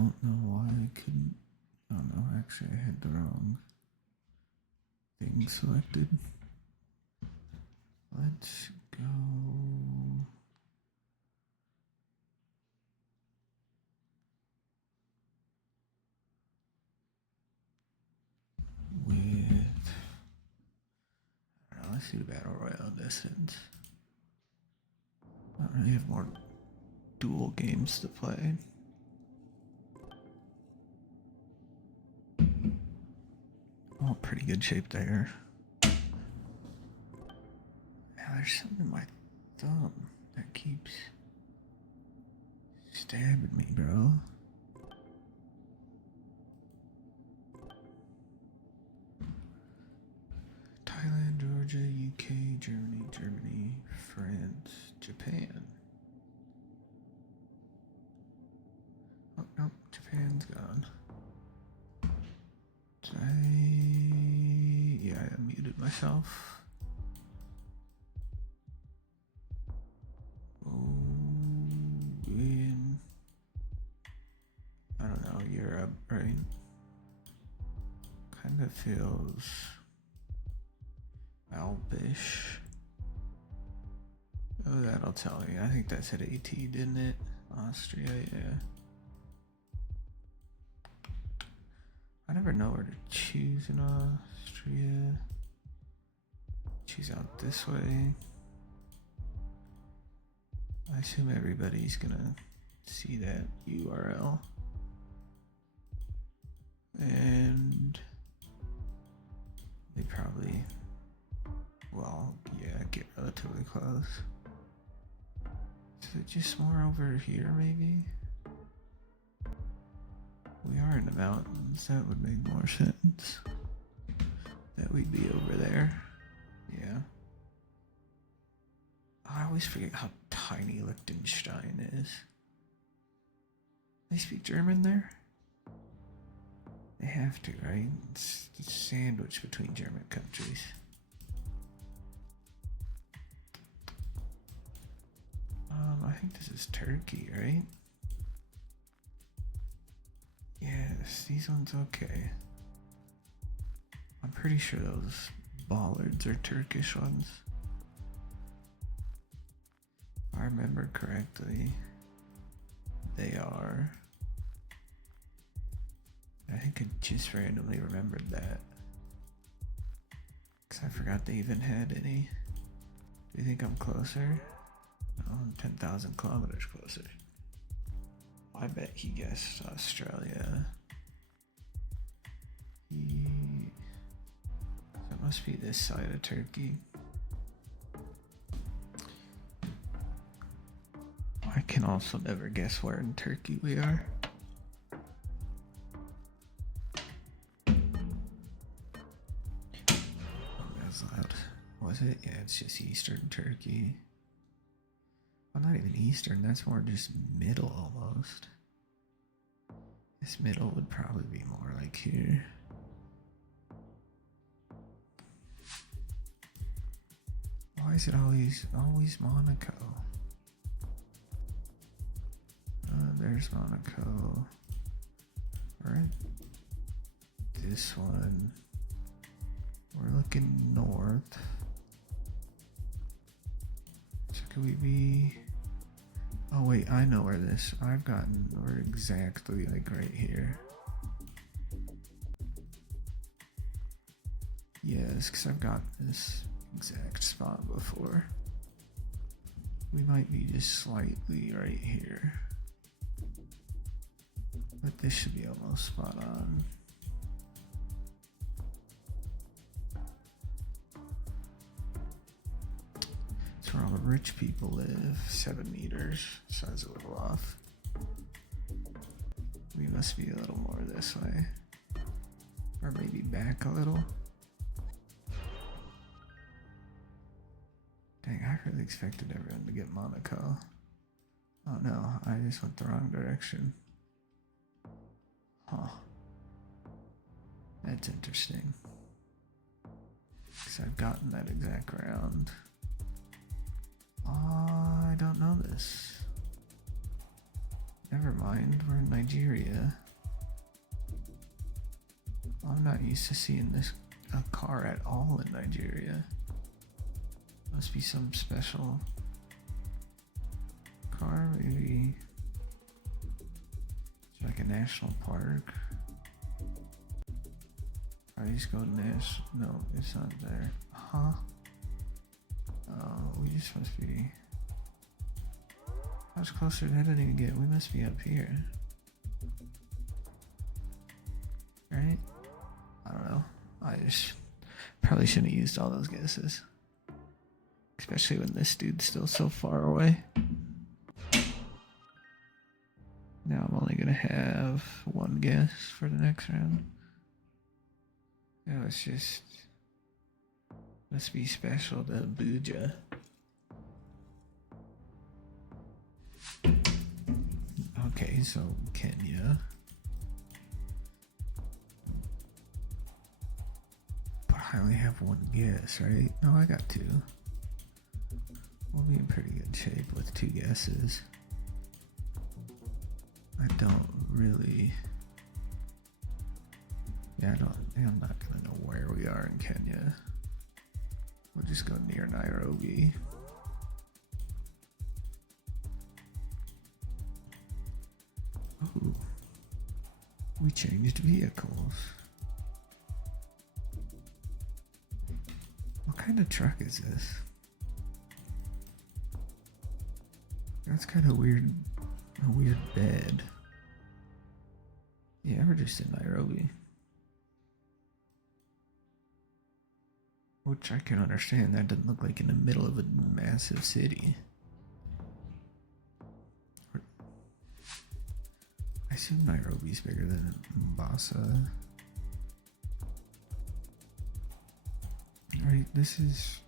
don't know why I couldn't. Oh no, actually I had the wrong thing selected. Let's go with, I don't know, let's do Battle Royale Distance. I don't really have more dual games to play. Oh, pretty good shape there. Yeah, there's something in my thumb that keeps stabbing me, bro. Thailand, Georgia, UK, Germany, France, Japan. Oh, nope, Japan's gone. Yeah, I muted myself. Oh, in, I don't know, Europe, right? Kind of feels Alpish. Oh, that'll tell me. I think that said AT, didn't it? Austria, yeah. I never know where to choose in Austria. Choose out this way. I assume everybody's gonna see that URL. And they probably, well, yeah, get relatively close. Is it just more over here, maybe? We are in the mountains, that would make more sense. That we'd be over there. Yeah. I always forget how tiny Liechtenstein is. They speak German there? They have to, right? It's a sandwich between German countries. I think this is Turkey, right? Yes, these ones okay. I'm pretty sure those bollards are Turkish ones. If I remember correctly, they are. I think I just randomly remembered that. Because I forgot they even had any. Do you think I'm closer? Oh, I'm 10,000 kilometers closer. I bet he guessed Australia. That must be this side of Turkey. I can also never guess where in Turkey we are. That's loud. Was it? Yeah, it's just Eastern Turkey. Well, not even Eastern, that's more just middle almost. This middle would probably be more like here. Why is it always Monaco? There's Monaco. Alright. This one. We're looking north. So could we be... Oh wait, I know where this... We're exactly like right here. Yes, because I've got this exact spot before. We might be just slightly right here. But this should be almost spot on. It's where all the rich people live. 7 meters. Sounds a little off. We must be a little more this way. Or maybe back a little. Dang, I really expected everyone to get Monaco. Oh no, I just went the wrong direction. Huh. That's interesting. Because I've gotten that exact round. I don't know this. Never mind, we're in Nigeria. I'm not used to seeing this a car at all in Nigeria. Must be some special car, maybe. It's like a national park. I just go to Nash. No, it's not there. Huh? Oh, we just must be. How much closer did that even get? We must be up here. Right? I don't know. I just probably shouldn't have used all those guesses. Especially when this dude's still so far away. Now I'm only gonna have one guess for the next round. Yeah, it's just must be special to Abuja. Okay, so Kenya. But I only have one guess, right? No, I got two. We'll be in pretty good shape with two guesses. I don't really. Yeah, I'm not gonna know where we are in Kenya. We'll just go near Nairobi. Ooh. We changed vehicles. What kind of truck is this? That's kind of weird. A weird bed. Yeah, we're just in Nairobi. Which I can understand. That doesn't look like in the middle of a massive city. I assume Nairobi's bigger than Mombasa. Right, this is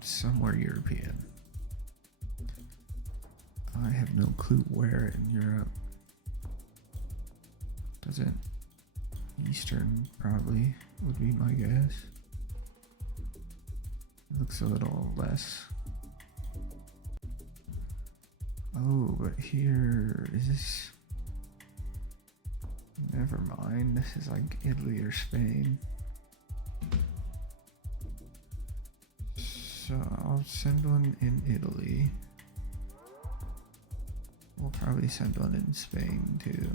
somewhere European. I have no clue where in Europe. Doesn't Eastern probably would be my guess. It looks a little less. Oh, but here is this. Never mind. This is like Italy or Spain. So I'll send one in Italy. We'll probably send one in Spain too.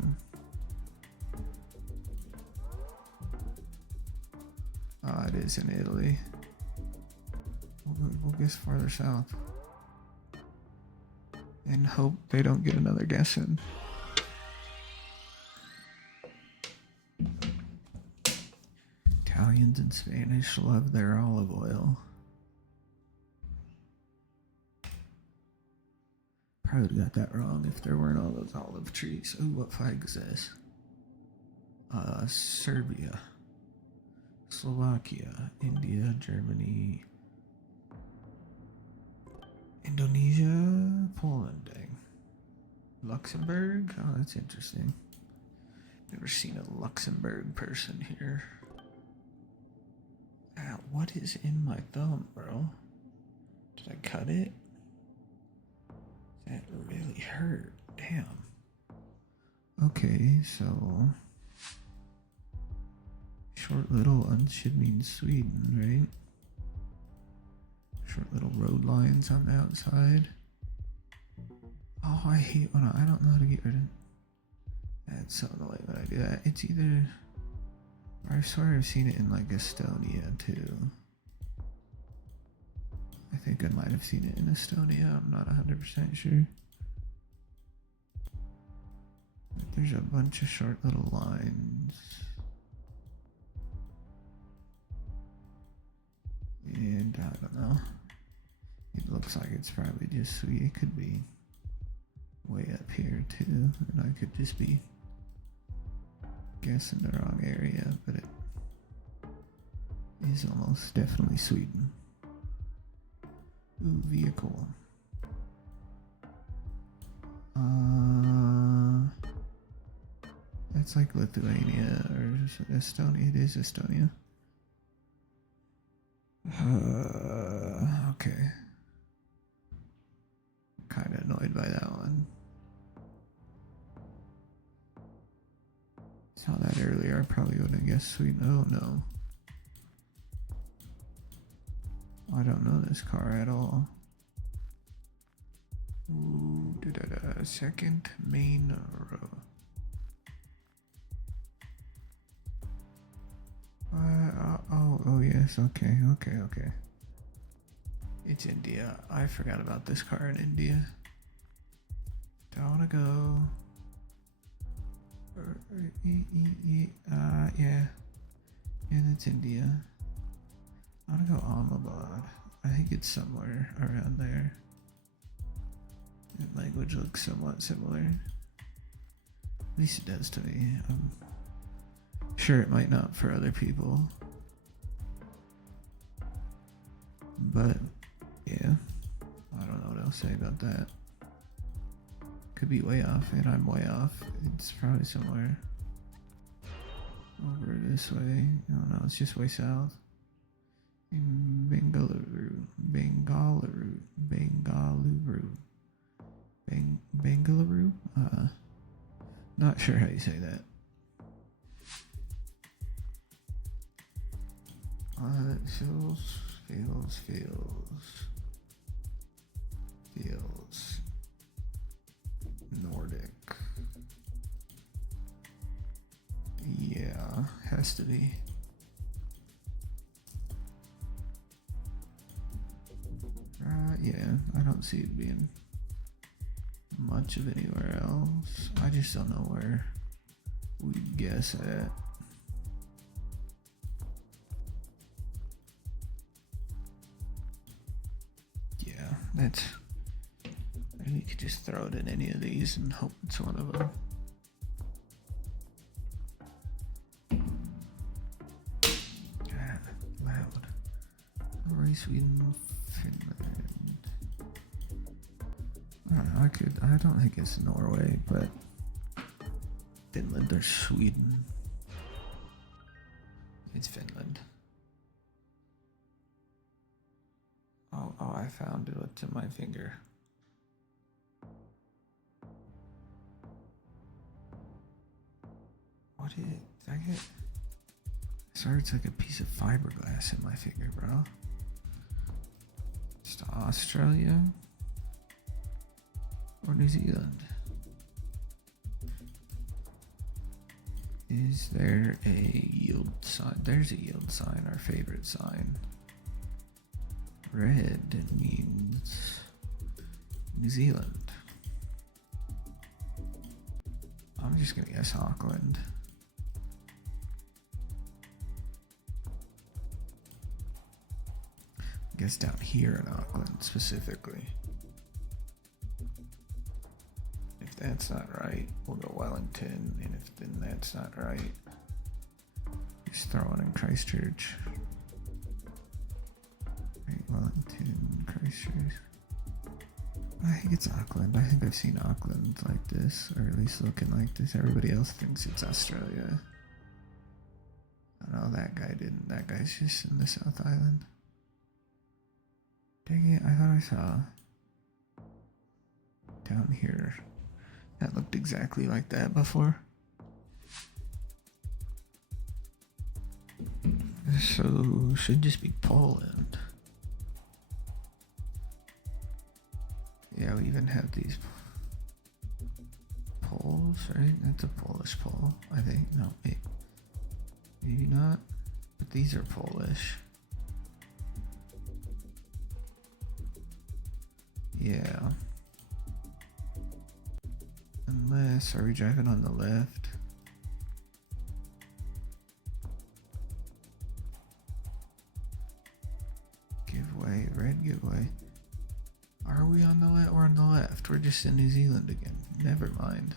It is in Italy. We'll guess farther south. And hope they don't get another guess in. Italians and Spanish love their olive oil. Probably got that wrong if there weren't all those olive trees. Ooh, what flag is this? Serbia, Slovakia, India, Germany, Indonesia, Poland, dang. Luxembourg? Oh, that's interesting. Never seen a Luxembourg person here. What is in my thumb, bro? Did I cut it? That really hurt. Damn. Okay, so short little should mean Sweden, right? Short little road lines on the outside. Oh, I hate when I don't know how to get rid of. That's so annoying when I do that. It's either. I swear I've seen it in like Estonia too. I think I might have seen it in Estonia. I'm not 100% sure. There's a bunch of short little lines. And I don't know. It looks like it's probably just sweet. It could be way up here too. And I could just be guessing the wrong area, but it is almost definitely Sweden. Ooh, vehicle. That's like Lithuania or Estonia. It is Estonia. Okay. Kind of annoyed by that one. Saw that earlier. I probably would have guessed Sweden. Oh no. I don't know this car at all. Ooh, second main row. Oh yes, okay. It's India. I forgot about this car in India. Do I want to go? Yeah. Yeah, that's India. I want to go Ahmedabad. I think it's somewhere around there. The language looks somewhat similar. At least it does to me. I'm sure it might not for other people. But, yeah. I don't know what else to say about that. Could be way off, and I'm way off. It's probably somewhere over this way. I don't know, it's just way south. In Bengaluru. Not sure how you say that. It feels Nordic. Yeah, has to be. Yeah, I don't see it being much of anywhere else. I just don't know where we guess at. Yeah, that's. You could just throw it in any of these and hope it's one of them. God, loud. Norway, Sweden, Finland. I don't think it's Norway, but Finland or Sweden. It's Finland. Oh, I found it. What's in my finger? What is it? Did I get? Sorry, it's like a piece of fiberglass in my finger, bro. It's Australia or New Zealand. Is there a yield sign? There's a yield sign, our favorite sign. Red means New Zealand. I'm just gonna guess Auckland. I guess down here in Auckland specifically. If that's not right, we'll go Wellington, and if then that's not right, just throw it in Christchurch. Right, Wellington, Christchurch. I think it's Auckland. I think I've seen Auckland like this, or at least looking like this. Everybody else thinks it's Australia. I know that guy didn't. That guy's just in the South Island. Dang it, I thought I saw down here. That looked exactly like that before. So, should just be Poland. Yeah, we even have these poles, right? That's a Polish pole, I think. No, maybe not. But these are Polish. Yeah. Unless, are we driving on the left? Give way, red give way. Are we on the left? We're on the left. We're just in New Zealand again. Never mind.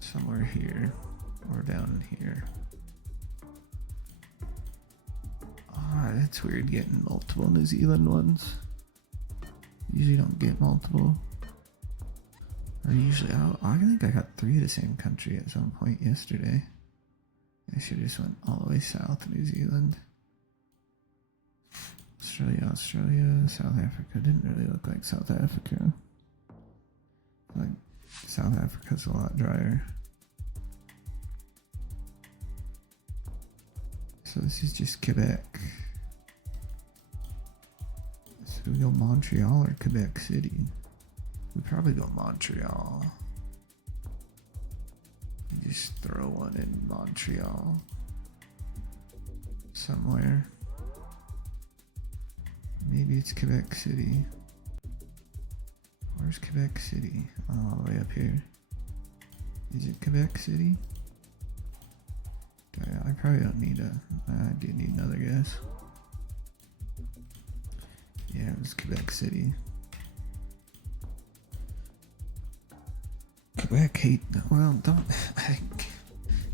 Somewhere here. Or down here. Ah, that's weird getting multiple New Zealand ones. Usually don't get multiple. Or usually, I think I got 3 of the same country at some point yesterday. I should have just went all the way south to New Zealand. Australia, South Africa. Didn't really look like South Africa. Like South Africa's a lot drier. So this is just Quebec. So we go Montreal or Quebec City? We probably go Montreal. Just throw one in Montreal. Somewhere. Maybe it's Quebec City. Where's Quebec City? Oh, all the way up here. Is it Quebec City? I probably don't need I do need another guess. Yeah, it was Quebec City. Quebec hate, well, don't,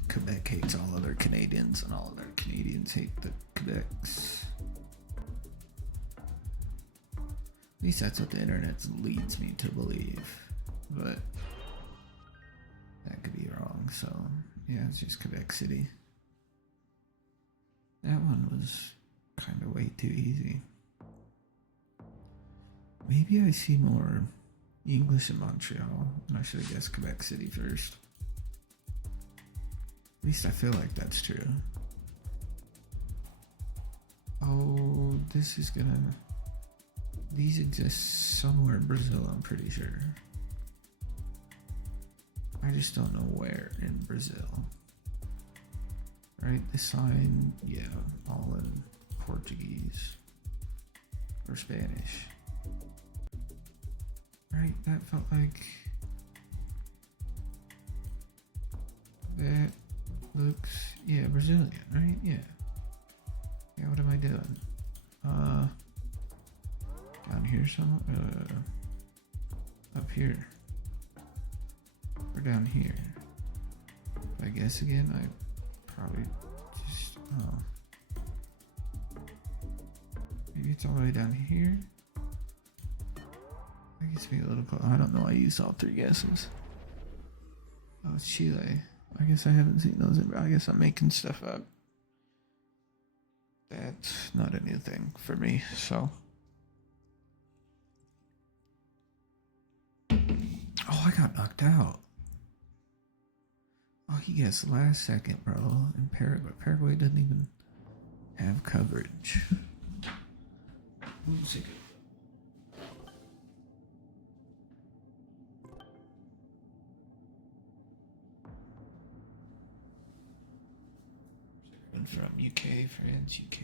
Quebec hates all other Canadians and all other Canadians hate the Quebecs. At least that's what the internet leads me to believe, but that could be wrong, so yeah, it's just Quebec City. That one was kind of way too easy. Maybe I see more English in Montreal, and I should have guessed Quebec City first. At least I feel like that's true. Oh, this is gonna... These exist somewhere in Brazil, I'm pretty sure. I just don't know where in Brazil. Right, the sign, yeah, all in Portuguese or Spanish. Right, that felt like that looks, yeah, Brazilian, right? Yeah. Yeah, what am I doing? Down here somewhere? Up here. Or down here. If I guess again, I probably just, maybe it's all the way down here? I guess maybe a little close. I don't know, I used all three guesses. Oh, it's Chile. I guess I haven't seen those. I guess I'm making stuff up. That's not a new thing for me, so. Oh, I got knocked out. Oh, he guessed last second, bro. In Paraguay. Paraguay doesn't even have coverage. 1 second. From UK, France, UK,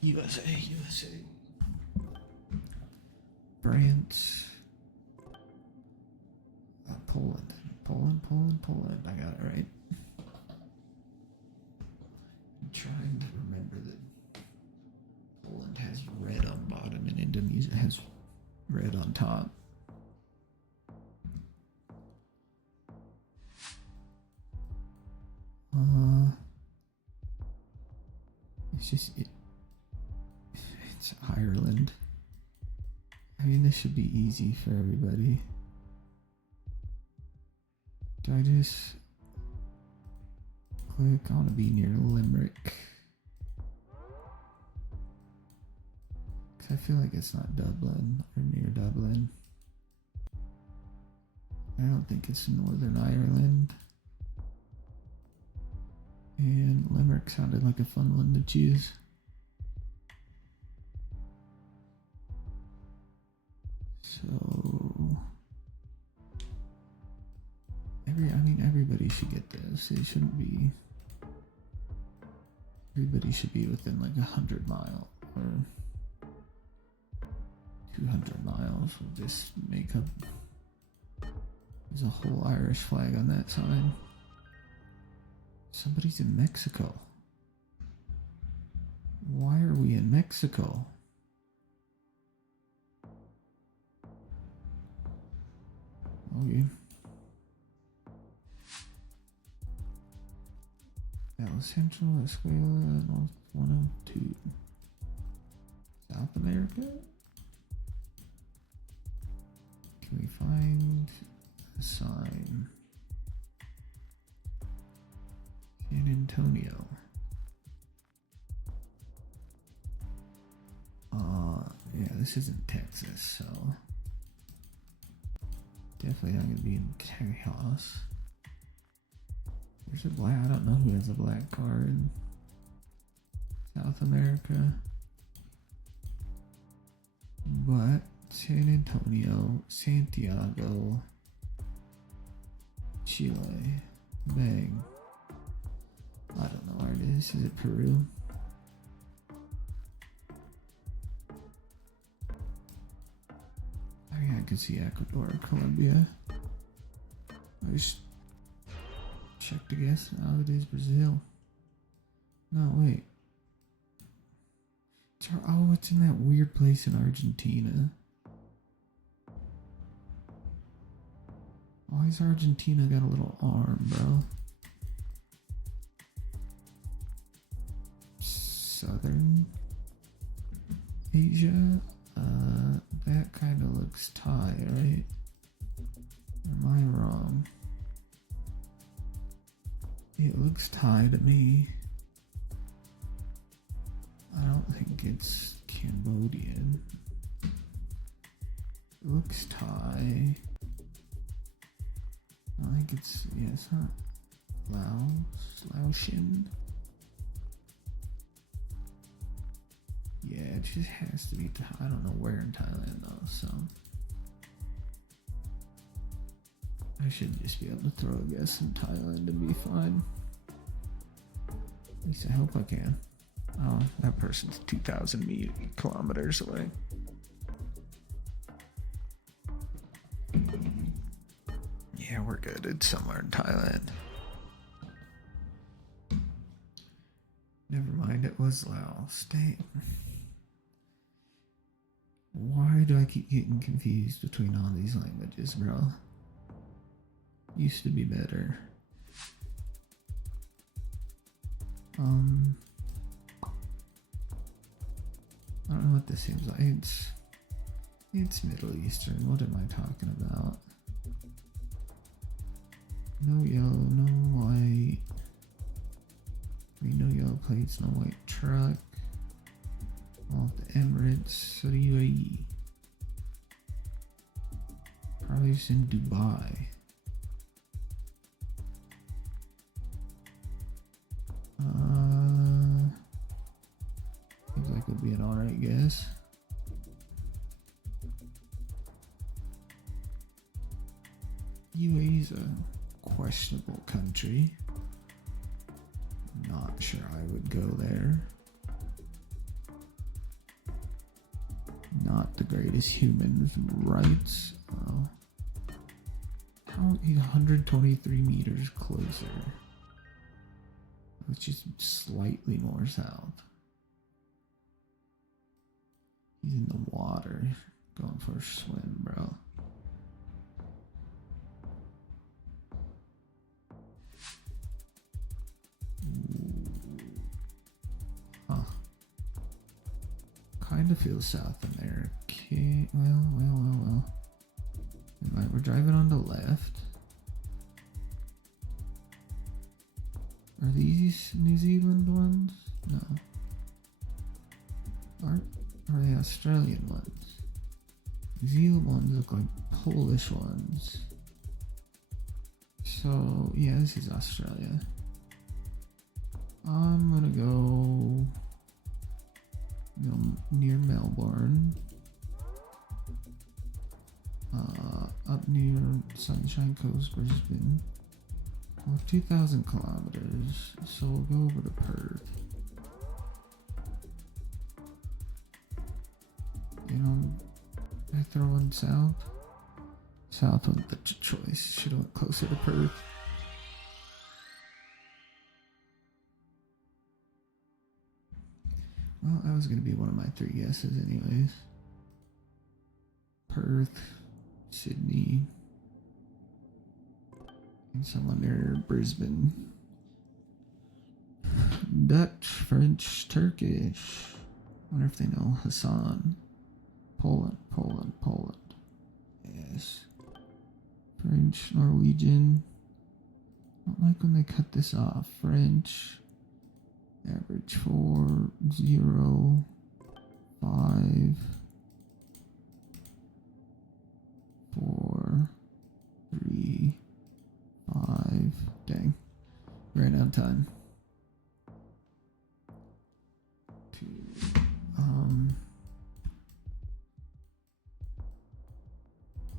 USA, France, Poland. I got it right. I'm trying to remember that Poland has red on bottom and Indonesia has red on top. It's Ireland. I mean, this should be easy for everybody. Do I just click? I want to be near Limerick. Because I feel like it's not Dublin or near Dublin. I don't think it's Northern Ireland. And Limerick sounded like a fun one to choose. So, everybody should get this. It shouldn't be. Everybody should be within like 100 miles or 200 miles of this makeup. There's a whole Irish flag on that sign. Somebody's in Mexico. Why are we in Mexico? Okay. El Central, Escuela, North 102. South America? Can we find a sign? San Antonio. Yeah, this isn't Texas, so definitely not gonna be in chaos. There's a black. I don't know who has a black card in South America, but San Antonio, Santiago, Chile, bang. I don't know where it is. Is it Peru? I mean, I could see Ecuador, Colombia. I just checked to guess. Now it is Brazil. No, wait. It's in that weird place in Argentina. Why is Argentina got a little arm, bro? Southern Asia? That kind of looks Thai, right? Or am I wrong? It looks Thai to me. I don't think it's Cambodian. It looks Thai. I think it's, yeah, it's not Laotian. Yeah, it just has to be Thai. I don't know where in Thailand though, so I should just be able to throw a guess in Thailand and be fine. At least I hope I can. Oh, that person's 2,000 kilometers away. Yeah, we're good. It's somewhere in Thailand. Never mind, it was Laos. Dang. Why do I keep getting confused between all these languages, bro? Used to be better. I don't know what this seems like. It's Middle Eastern. What am I talking about? No yellow, no white. I mean, no yellow plates, no white truck. Off the Emirates, so the UAE. Probably just in Dubai. Seems like it would be an alright guess. UAE's a questionable country. Not sure I would go there. Not the greatest human rights. How he's 123 meters closer, which is slightly more south. He's in the water, going for a swim, bro. Kind of feels South American. Well. We're driving on the left. Are these New Zealand ones? No. Are they Australian ones? New Zealand ones look like Polish ones. So, yeah, this is Australia. I'm gonna go near Melbourne. Up near Sunshine Coast, Brisbane. Well, 2,000 kilometers, so we'll go over to Perth. I throw in south. South was the choice. Should have went closer to Perth. Well, that was going to be one of my three guesses anyways. Perth, Sydney, and somewhere near Brisbane. Dutch, French, Turkish. I wonder if they know Hassan. Poland. Yes. French, Norwegian. I don't like when they cut this off. French. Average 4, 0, 5. Kalimantan.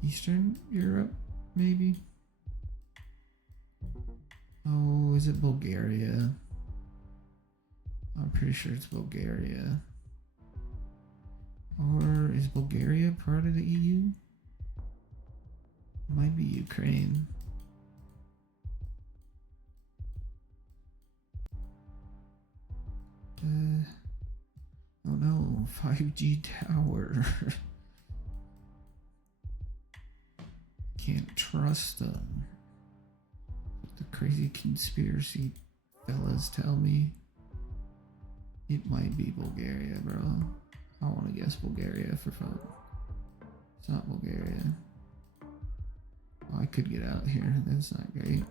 Eastern Europe, maybe? Oh, is it Bulgaria? I'm pretty sure it's Bulgaria. Or is Bulgaria part of the EU? Might be Ukraine. Oh no, 5G tower. Can't trust them. The crazy conspiracy fellas tell me. It might be Bulgaria, bro. I want to guess Bulgaria for fun. It's not Bulgaria. Oh, I could get out here. That's not great.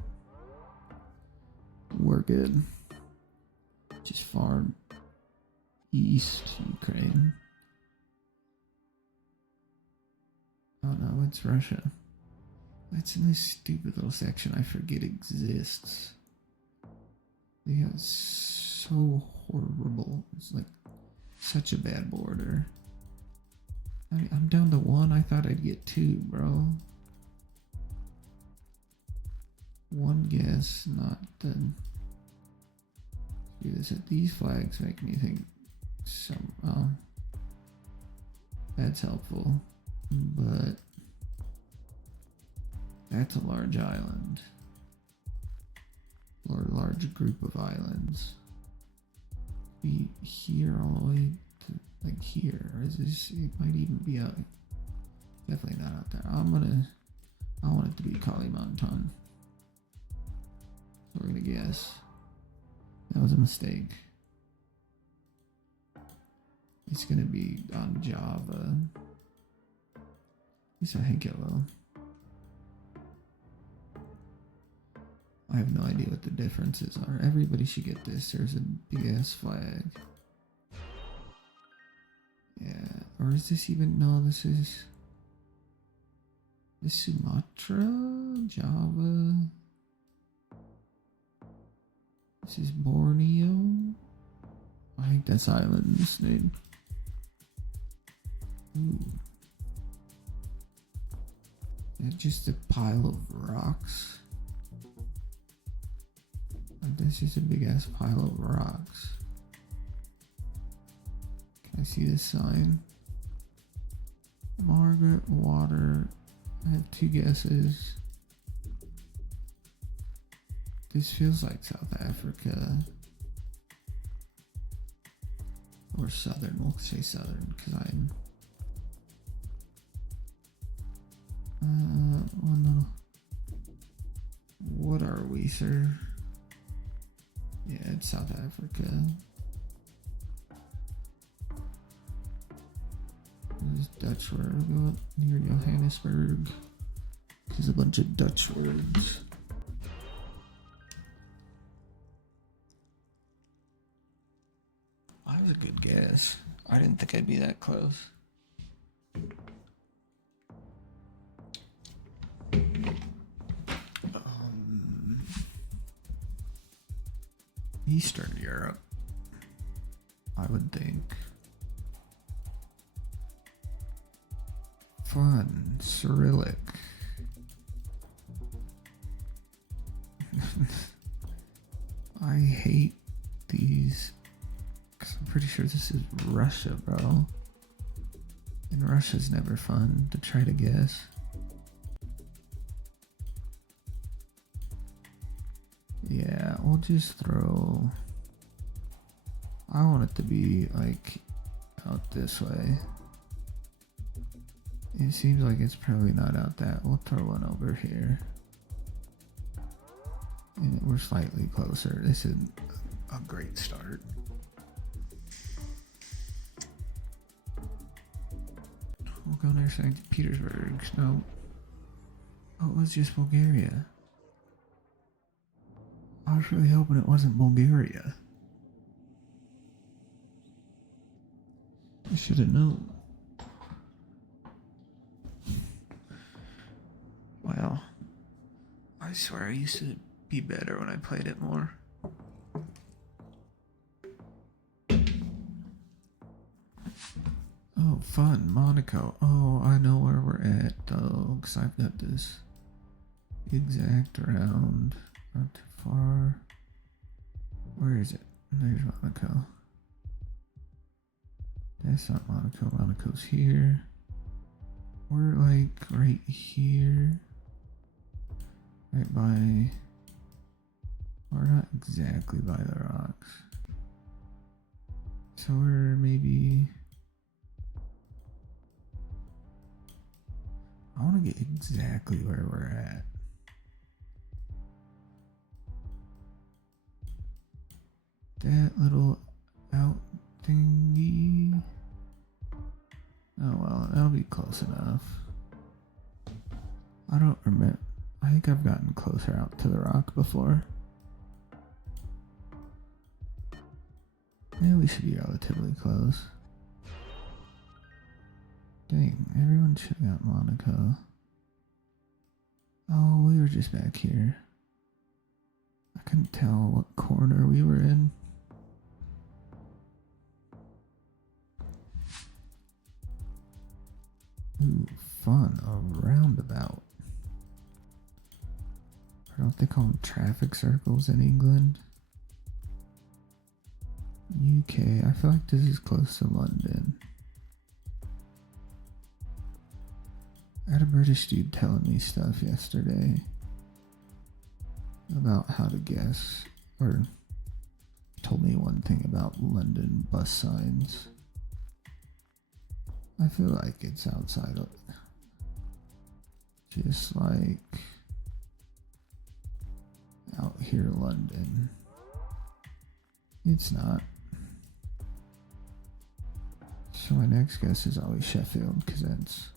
We're good. Just far east Ukraine. Oh no, it's Russia. That's in this stupid little section I forget exists. Yeah, it's so horrible. It's like such a bad border. I'm down to 1. I thought I'd get 2, bro. 1 guess, not done. These flags make me think that's helpful, but that's a large island or a large group of islands. Be here all the way to like here, or is this? It might even be out. Definitely not out there. I want it to be Kalimantan. We're gonna guess. That was a mistake. It's gonna be on Java. At least I think it will. I have no idea what the differences are. Everybody should get this. There's a big ass flag. Yeah. Or is this even? No, this is Sumatra, Java. This is Borneo. I think that's islands, dude. Ooh. It's just a pile of rocks. This is a big ass pile of rocks. Can I see this sign? Margaret Water. I have 2 guesses. This feels like South Africa. Or Southern. We'll say Southern because I'm. Oh no. What are we, sir? Yeah, it's South Africa. This is Dutch word. I'll go up near Johannesburg. There's a bunch of Dutch words. That was a good guess. I didn't think I'd be that close. Eastern Europe, I would think. Fun, Cyrillic. I hate these, because I'm pretty sure this is Russia, bro. And Russia's never fun to try to guess. Yeah, we'll just throw. I want it to be like out this way. It seems like it's probably not out that. We'll throw one over here. And we're slightly closer. This is a great start. We'll go near St. Petersburg. No. Oh, it was just Bulgaria. I was really hoping it wasn't Bulgaria. I should have known. Wow. I swear I used to be better when I played it more. Oh, fun, Monaco. Oh, I know where we're at though, because I've got this exact round. Not too far. Where is it? There's Monaco. That's not Monaco. Monaco's here. We're like right here. Right by. We're not exactly by the rocks. So we're maybe. I want to get exactly where we're at. That little out thingy. Oh well, that'll be close enough. I don't remember. I think I've gotten closer out to the rock before. Yeah, we should be relatively close. Dang, everyone should have got Monaco. Oh, we were just back here. I couldn't tell what corner we were in. Ooh, fun. A roundabout. I don't think on traffic circles in England. UK. I feel like this is close to London. I had a British dude telling me stuff yesterday about how to guess, or told me one thing about London bus signs. I feel like it's outside of, just like out here, London. It's not. So my next guess is always Sheffield, because that's,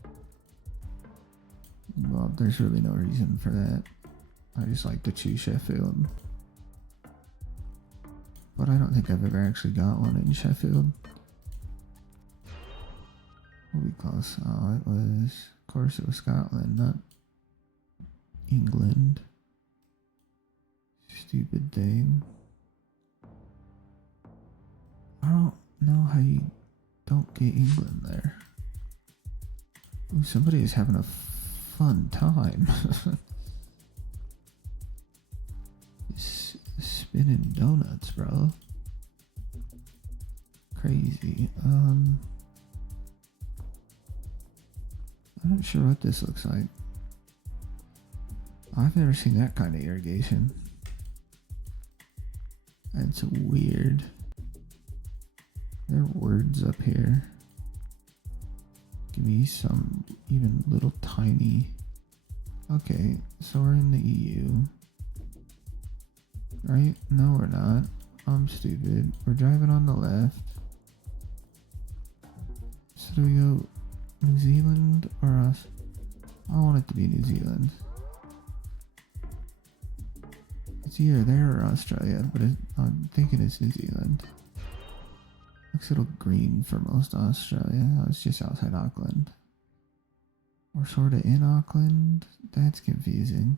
well, there's really no reason for that. I just like to choose Sheffield. But I don't think I've ever actually got one in Sheffield. We'll be close. Oh, it was, of course it was Scotland, not England. Stupid thing. I don't know how you don't get England there. Ooh, somebody is having a fun time. Spinning donuts, bro. Crazy. I'm not sure what this looks like. I've never seen that kind of irrigation. That's weird. There are words up here. Give me some even little tiny. Okay, so we're in the EU. Right? No, we're not. I'm stupid. We're driving on the left. So do we go New Zealand or us? I want it to be New Zealand. It's either there or Australia, but I'm thinking it's New Zealand. Looks a little green for most of Australia. I was just outside Auckland. We're sort of in Auckland. That's confusing.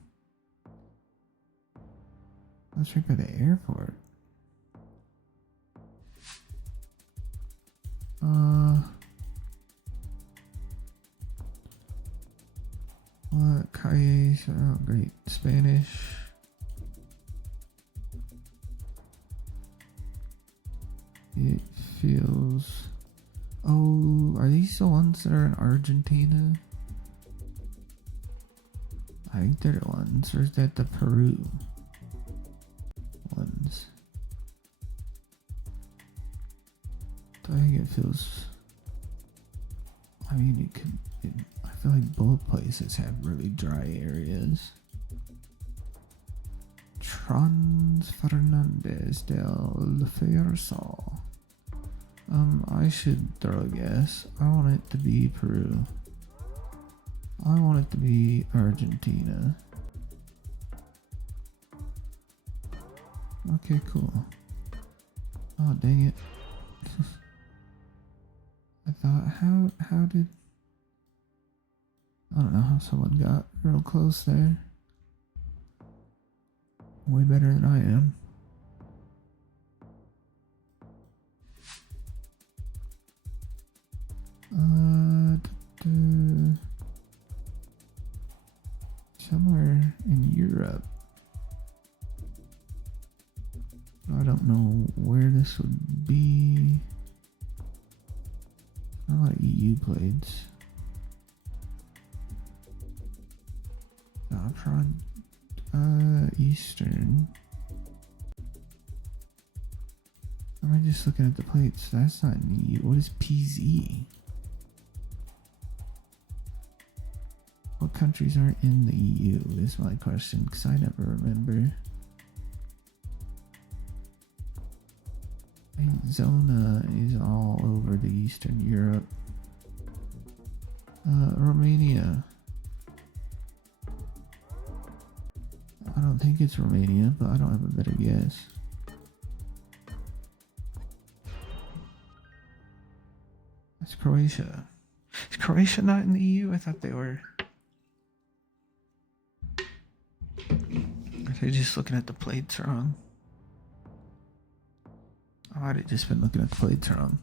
That's right by the airport. What? Calles? Oh, great. Spanish. It feels. Oh, are these the ones that are in Argentina? I think they're the ones. Or is that the Peru ones? I think it feels. I mean, it could. I feel like both places have really dry areas. Trans Fernandez del Fierzo. I should throw a guess. I want it to be Peru. I want it to be Argentina. Okay, cool. Oh, dang it. I thought, how did... I don't know how someone got real close there. Way better than I am. Somewhere in Europe. I don't know where this would be. A lot of EU plates. Eastern. Am I just looking at the plates? That's not in EU. What is PZ? What countries aren't in the EU is my question, because I never remember. Zona is all over the Eastern Europe. Romania. I don't think it's Romania, but I don't have a better guess. That's Croatia. Is Croatia not in the EU? I thought they were. Are they just looking at the plates wrong? I might have just been looking at the plates wrong.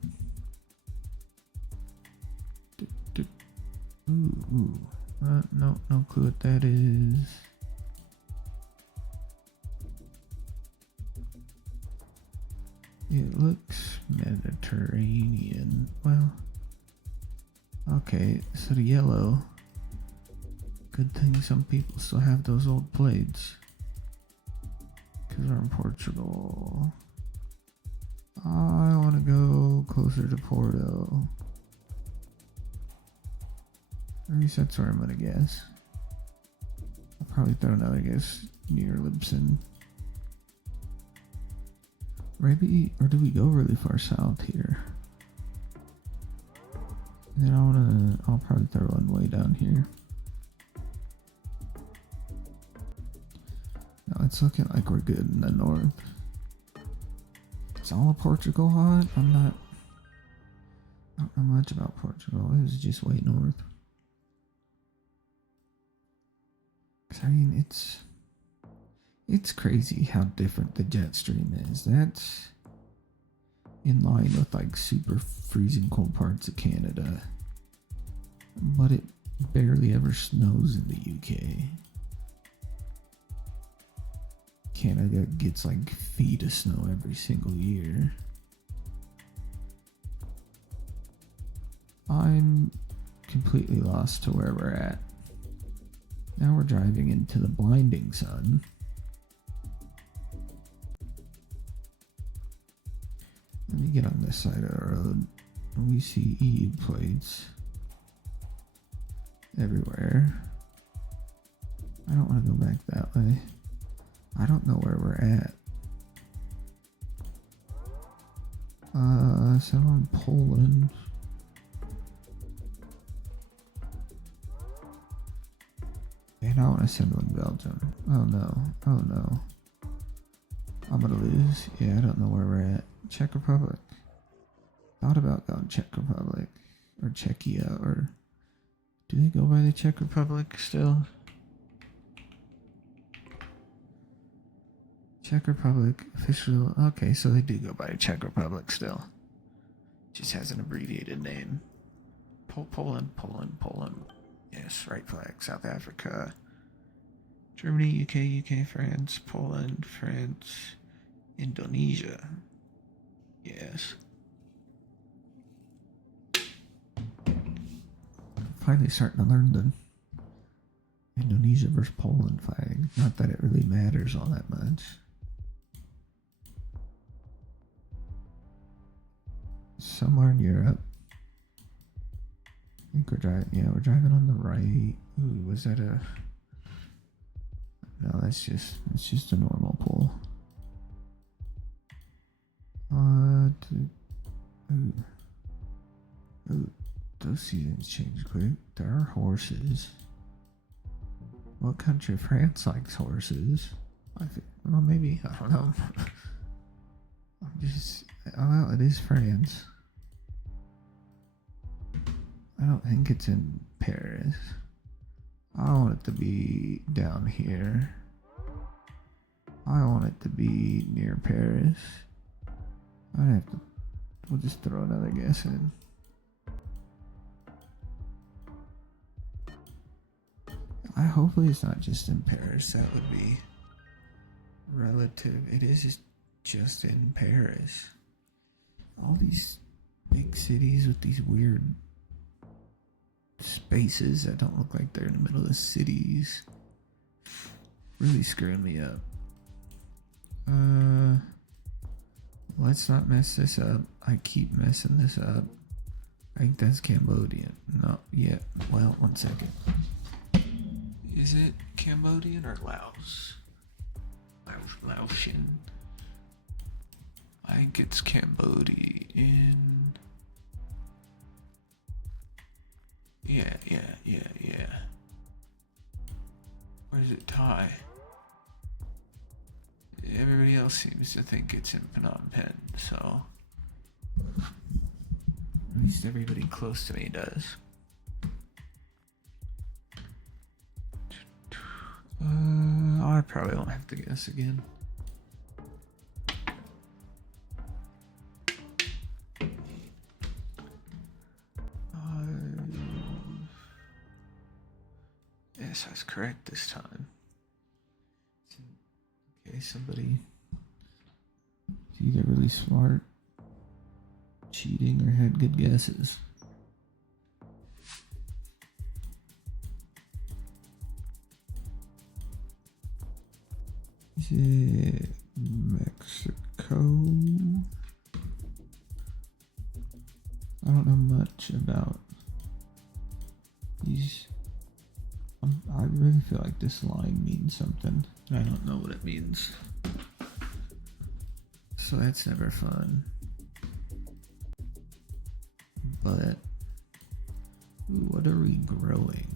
Ooh. No clue what that is. It looks Mediterranean. Well, okay, so the yellow. Good thing some people still have those old plates. Because we're in Portugal. I want to go closer to Porto. At least that's where I'm going to guess. I'll probably throw another guess near Libsyn. Maybe, or do we go really far south here? And then I'll probably throw one way down here. Now it's looking like we're good in the north. Is all of Portugal hot? I don't know much about Portugal. It was just way north. I mean, it's crazy how different the jet stream is. That's in line with like super freezing cold parts of Canada, but it barely ever snows in the UK. Canada gets like feet of snow every single year. I'm completely lost to where we're at. Now we're driving into the blinding sun. Let me get on this side of the road. We see EU plates everywhere. I don't want to go back that way. I don't know where we're at. So I'm Poland. And I want to send one to Belgium. Oh no. I'm gonna lose. Yeah, I don't know where we're at. Czech Republic. Thought about going Czech Republic. Or Czechia, or... Do they go by the Czech Republic still? Czech Republic official. Okay, so they do go by the Czech Republic still. Just has an abbreviated name. Poland. Yes, right flag. South Africa. Germany, UK, France, Poland, France, Indonesia. Yes. Finally starting to learn the Indonesia versus Poland flag. Not that it really matters all that much. Somewhere in Europe. I think we're driving on the right. Ooh, was that a... No, it's just a normal pull. Ooh, those seasons change quick. There are horses. What country? France likes horses. Well, maybe, I don't know. Well, it is France. I don't think it's in Paris. I want it to be down here. I want it to be near Paris. We'll just throw another guess in. hopefully it's not just in Paris. That would be relative. It is just in Paris. All these big cities with these weird spaces that don't look like they're in the middle of cities really screwing me up. Let's not mess this up. I keep messing this up. I think that's Cambodian. Not yet. Well, one second. Is it Cambodian or Laos? Laotian. I think it's Cambodian. Yeah. Or is it Thai? Everybody else seems to think it's in Phnom Penh, so at least everybody close to me does. I probably won't have to guess again. Yes, I was correct this time. Okay, somebody is either really smart, cheating, or had good guesses. Is it Mexico? I don't know much about these. I really feel like this line means something. I don't know what it means. So that's never fun. But, ooh, what are we growing?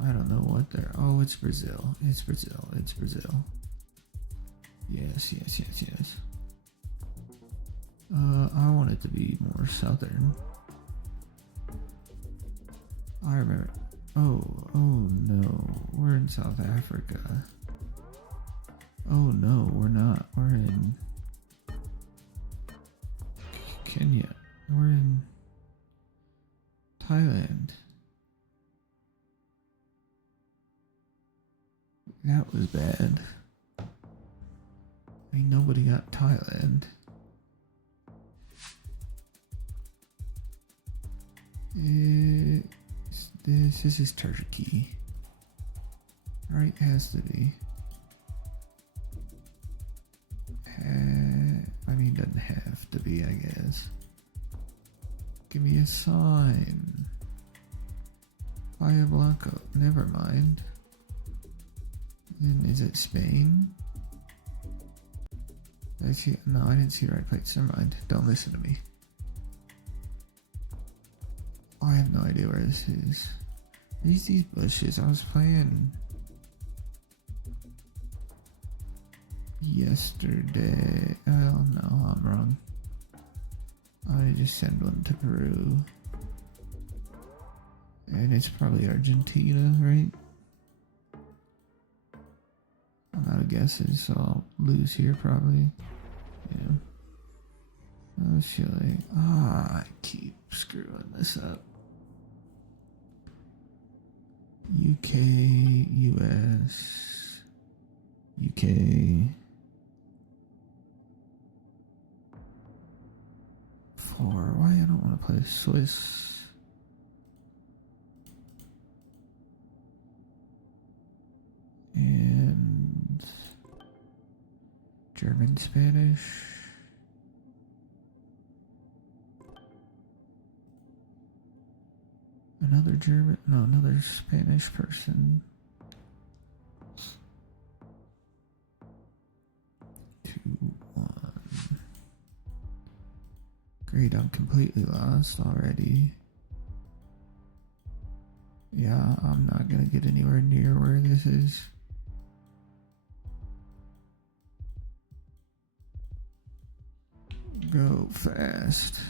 I don't know what they're. Oh, it's Brazil. It's Brazil. It's Brazil. Yes. I want it to be more southern. I remember. Oh no. We're in South Africa. Oh no, we're not. We're in Kenya. We're in Thailand. That was bad. I mean, nobody got Thailand. This is Turkey. Right, has to be. I mean, doesn't have to be, I guess. Give me a sign. Bahia Blanco. Never mind. Then is it Spain? Did I see? No, I didn't see the right place. Never mind. Don't listen to me. I have no idea where this is. These bushes. I was playing yesterday. Oh no, I'm wrong. I just send one to Peru. And it's probably Argentina, right? I'm out of guesses, so I'll lose here probably. Yeah. Oh, Chile. I keep screwing this up. UK, US, UK. 4. Why I don't want to play Swiss? And German, Spanish. Another German, no, another Spanish person. 2, 1. Great, I'm completely lost already. Yeah, I'm not gonna get anywhere near where this is. Go fast.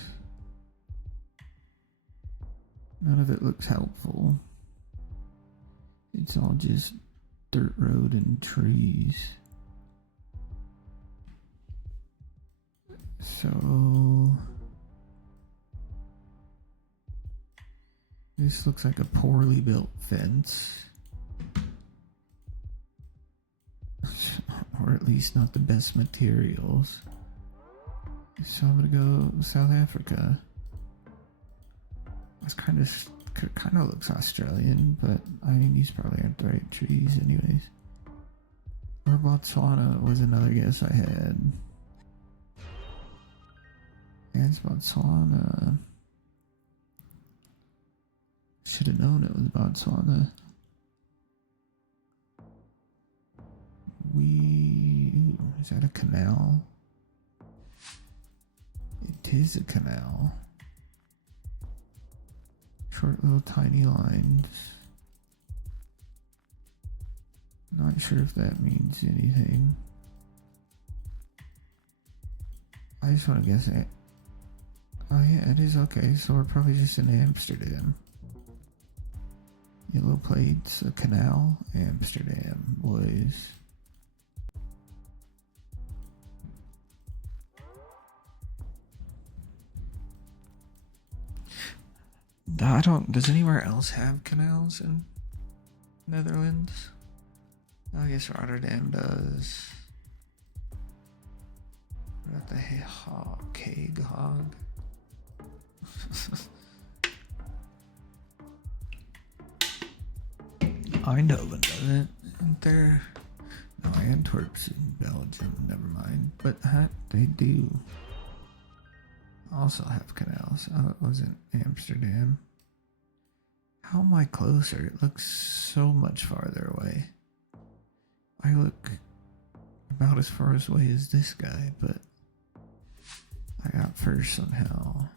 None of it looks helpful. It's all just dirt road and trees. So This looks like a poorly built fence. Or at least not the best materials. So I'm gonna go South Africa. It's kind of looks Australian, but I mean these probably aren't the right trees anyways. Or Botswana was another guess I had. And it's Botswana. Should have known it was Botswana. Ooh, is that a canal? It is a canal. Short little tiny lines. Not sure if that means anything. I just want to guess it. Oh yeah, it is okay. So we're probably just in Amsterdam. Yellow plates, a canal, Amsterdam, boys. Does anywhere else have canals in Netherlands? I guess Rotterdam does. What about the Hague? Eindhoven doesn't. Isn't there? No, Antwerp's in Belgium. Never mind. But they do also have canals. Oh, it wasn't Amsterdam. How am I closer? It looks so much farther away. I look about as far away as this guy, but I got first somehow.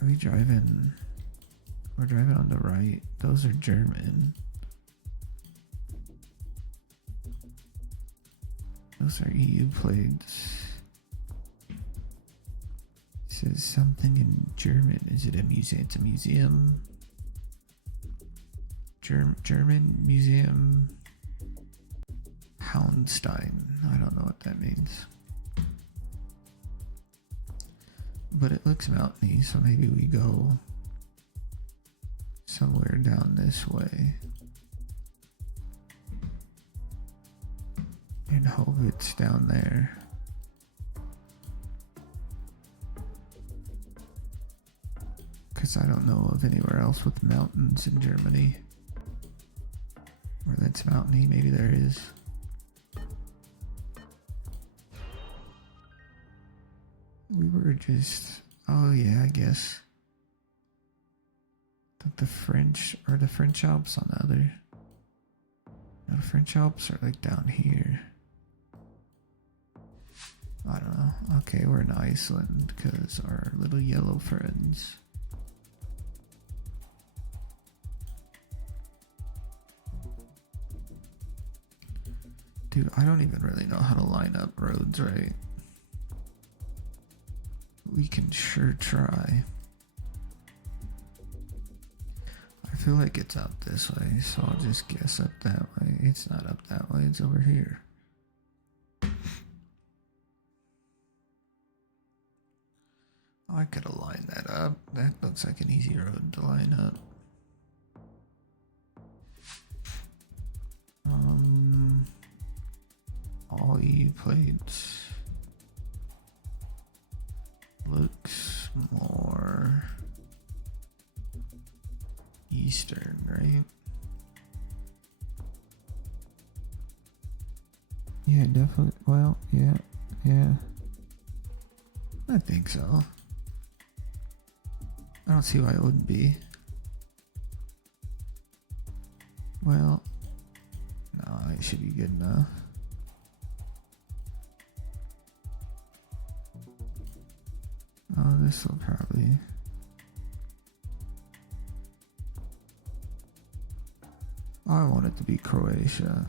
Are we driving? We're driving on the right. Those are German. Those are EU plates. It says something in German. Is it a museum? It's a museum. German museum. Houndstein. I don't know what that means. But it looks mountainy, so maybe we go somewhere down this way and hope it's down there. Because I don't know of anywhere else with mountains in Germany where that's mountainy. Maybe there is. We were just, oh yeah, I guess. The French Alps on the other. No, the French Alps are like down here. I don't know. Okay, we're in Iceland because our little yellow friends. Dude, I don't even really know how to line up roads right. We can sure try. I feel like it's up this way, so I'll just guess up that way. It's not up that way, it's over here. I could have lined that up. That looks like an easy road to line up. All EU plates. Looks more Eastern, right? Yeah, definitely. Well, yeah. I think so. I don't see why it wouldn't be. Well, no, it should be good enough. Oh, this will probably. I want it to be Croatia.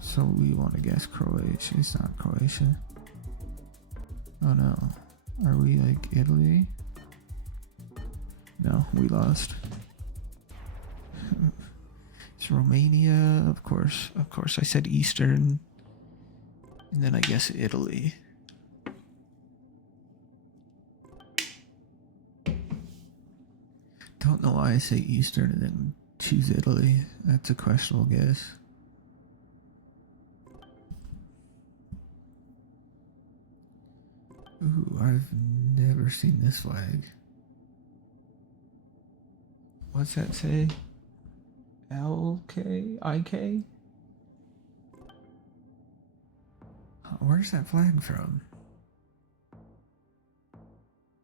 So we want to guess Croatia. It's not Croatia. Oh no. Are we like Italy? No, we lost. It's Romania, of course. Of course, I said Eastern. And then I guess Italy. why I say Eastern and then choose Italy. That's a questionable guess. Ooh, I've never seen this flag. What's that say? LKIK? Where's that flag from?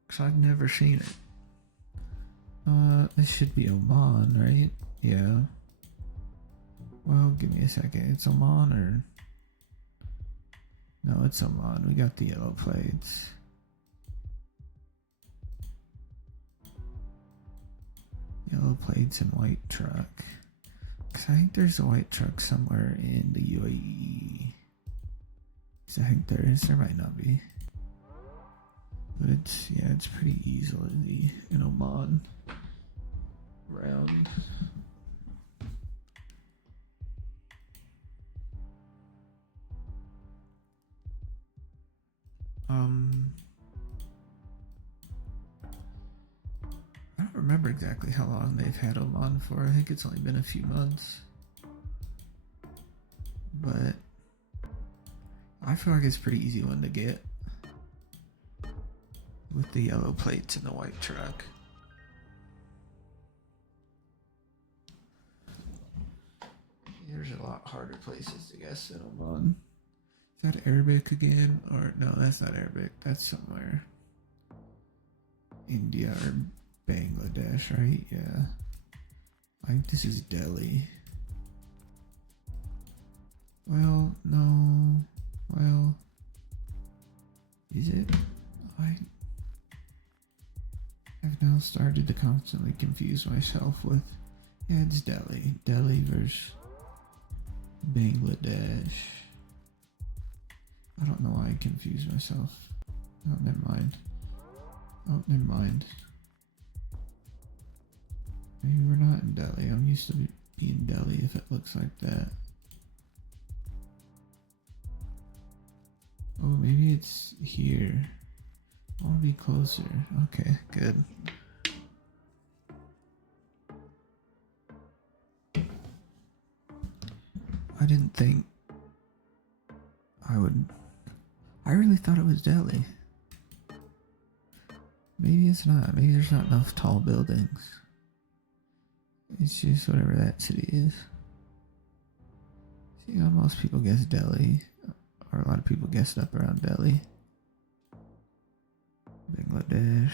Because I've never seen it. This should be Oman, right? Yeah. Well, give me a second. It's Oman or... No, it's Oman. We got the yellow plates. Yellow plates and white truck. Because I think there's a white truck somewhere in the UAE. I think there is. There might not be. But it's, yeah, it's pretty easily in Oman. Round. I don't remember exactly how long they've had Oman for. I think it's only been a few months. But I feel like it's a pretty easy one to get. With the yellow plates and the white truck. There's a lot harder places to guess than Oman. Is that Arabic again? Or no, that's not Arabic. That's somewhere. India or Bangladesh, right? Yeah. I think this is Delhi. Well, no. Well, is it? I have now started to constantly confuse myself with, yeah, it's Delhi. Delhi versus Bangladesh. I don't know why I confuse myself. Oh, never mind. Oh, never mind. Maybe we're not in Delhi. I'm used to being Delhi if it looks like that. Oh, maybe it's here. I want to be closer. Okay, good. I didn't think I would. I really thought it was Delhi. Maybe it's not. Maybe there's not enough tall buildings. It's just whatever that city is. See how most people guess Delhi, or a lot of people guessed up around Delhi. Bangladesh.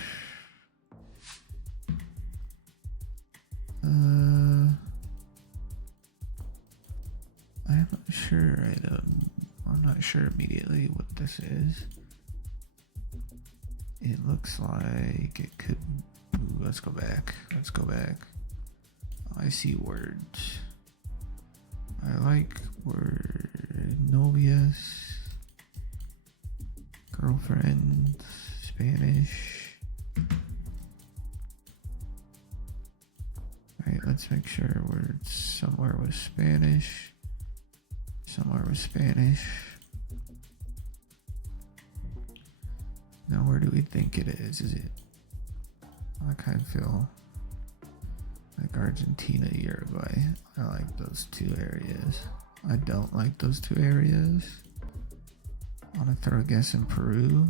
I'm not sure. I'm not sure immediately what this is. It looks like it could. Ooh, let's go back. Let's go back. I see words. I like word novias, girlfriend, Spanish. Alright, let's make sure words somewhere with Spanish. Somewhere with Spanish. Now, where do we think it is? Is it? I kind of feel like Argentina, Uruguay. I like those two areas. I don't like those two areas. I want to throw a guess in Peru.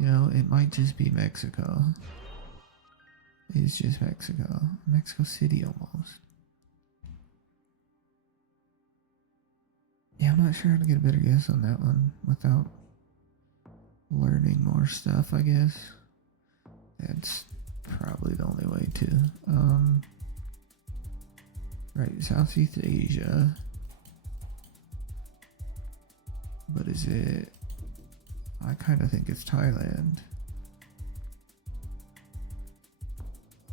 You know, it might just be Mexico. It's just Mexico. Mexico City almost. Yeah, I'm not sure how to get a better guess on that one without learning more stuff, I guess. That's probably the only way to. Right, Southeast Asia. But is it? I kind of think it's Thailand.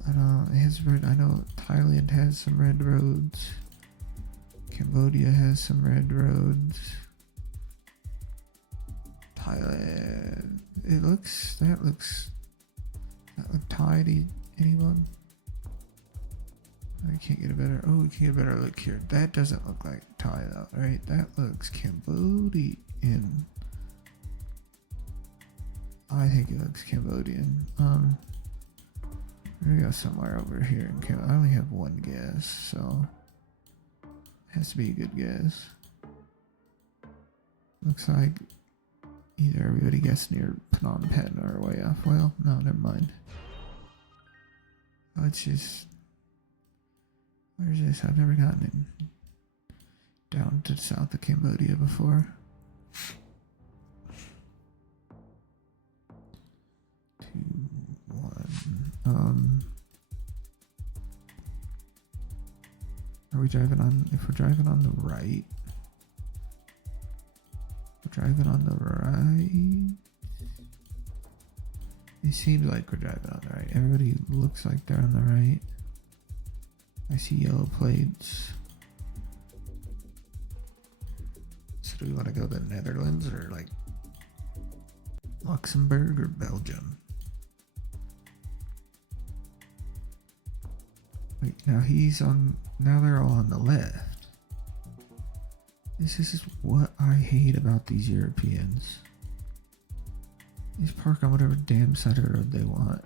I don't. It has red. I know Thailand has some red roads. Cambodia has some red roads. Thailand. It looks. That looks. That look Thai to anyone? I can't get a better. Oh, we can get a better look here. That doesn't look like Thai though, right? That looks Cambodian. I think it looks Cambodian. We're gonna go somewhere over here in Canada. I only have one guess, so it has to be a good guess. Looks like either everybody guessed near Phnom Penh or way off. Well, no, never mind. Let's just. Where's this? I've never gotten it down to the south of Cambodia before. 2, 1. Are we driving on? If we're driving on the right, we're driving on the right. It seems like we're driving on the right. Everybody looks like they're on the right. I see yellow plates. So do we want to go to the Netherlands or like Luxembourg or Belgium? Wait, now they're all on the left. This is what I hate about these Europeans. They just park on whatever damn side of the road they want.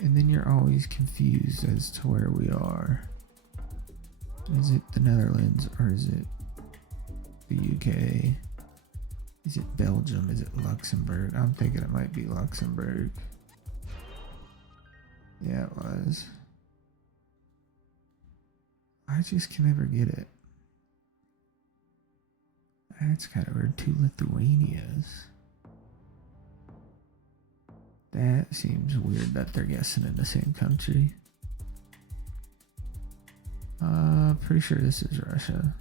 And then you're always confused as to where we are. Is it the Netherlands or is it the UK? Is it Belgium? Is it Luxembourg? I'm thinking it might be Luxembourg. Yeah, it was. I just can never get it. That's kind of weird. 2 Lithuanias. That seems weird that they're guessing in the same country. Pretty sure this is Russia.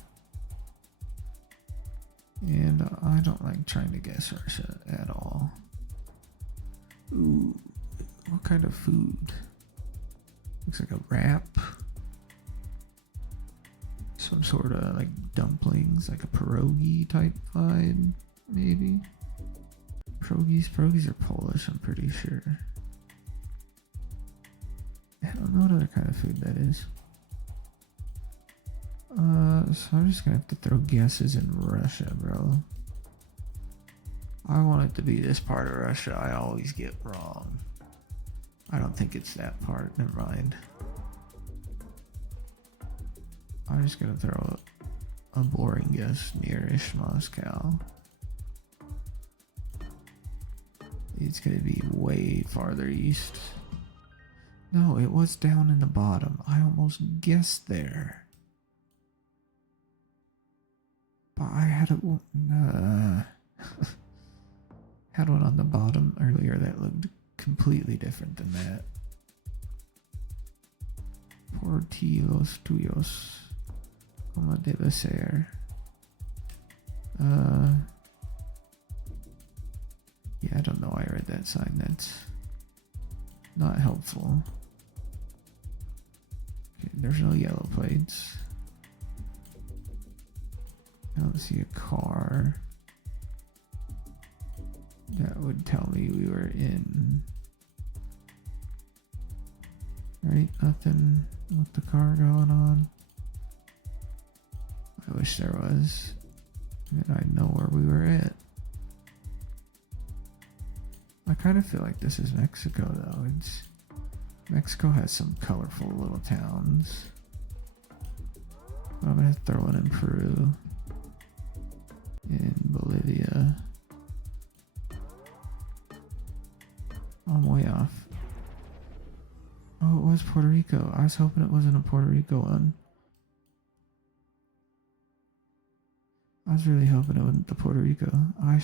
And I don't like trying to guess Russia at all. Ooh, what kind of food? Looks like a wrap. Some sort of like dumplings, like a pierogi type vibe, maybe. Pierogies are Polish, I'm pretty sure. I don't know what other kind of food that is. So I'm just gonna have to throw guesses in Russia, bro. I want it to be this part of Russia I always get wrong. I don't think it's that part, never mind. I'm just gonna throw a boring guess near-ish Moscow. It's gonna be way farther east. No, it was down in the bottom. I almost guessed there. But I had had one on the bottom earlier that looked completely different than that. Por ti los tuyos, como debe ser. Yeah, I don't know why I read that sign. That's not helpful. Okay, there's no yellow plates. I don't see a car. That would tell me we were in. Right? Nothing with the car going on. I wish there was. Then I'd know where we were at. I kind of feel like this is Mexico, though. Mexico has some colorful little towns. I'm gonna throw it in Peru, in Bolivia. I'm way off. Oh, it was Puerto Rico. I was hoping it wasn't a Puerto Rico one. I was really hoping it wasn't the Puerto Rico. I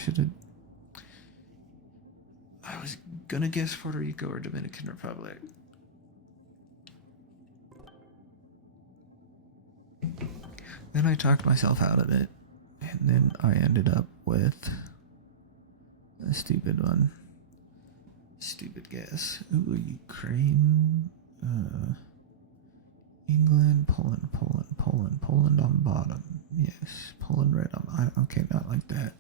was gonna guess Puerto Rico or Dominican Republic. Then I talked myself out of it, and then I ended up with a stupid one. Stupid guess. Ooh, Ukraine, England, Poland on bottom. Yes, Poland red on. Okay, not like that.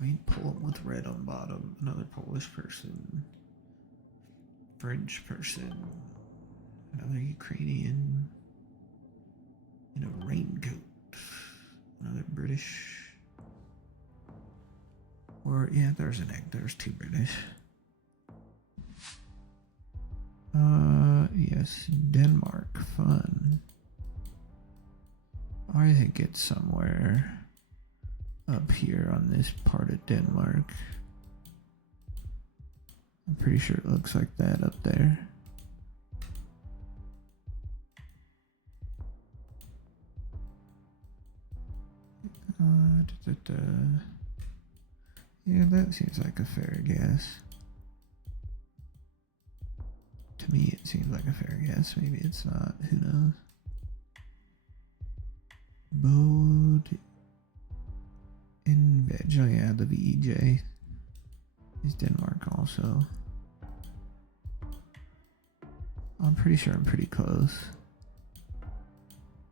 Wait, Poland with red on bottom. Another Polish person. French person. Another Ukrainian. In a raincoat. Another British. Or, yeah, there's an egg. There's 2 British. Yes, Denmark, fun. I think it's somewhere up here on this part of Denmark. I'm pretty sure it looks like that up there. Yeah, that seems like a fair guess. To me, it seems like a fair guess. Maybe it's not. Who knows? Bode in Veg. Oh, yeah, the VEJ is Denmark also. I'm pretty sure I'm pretty close.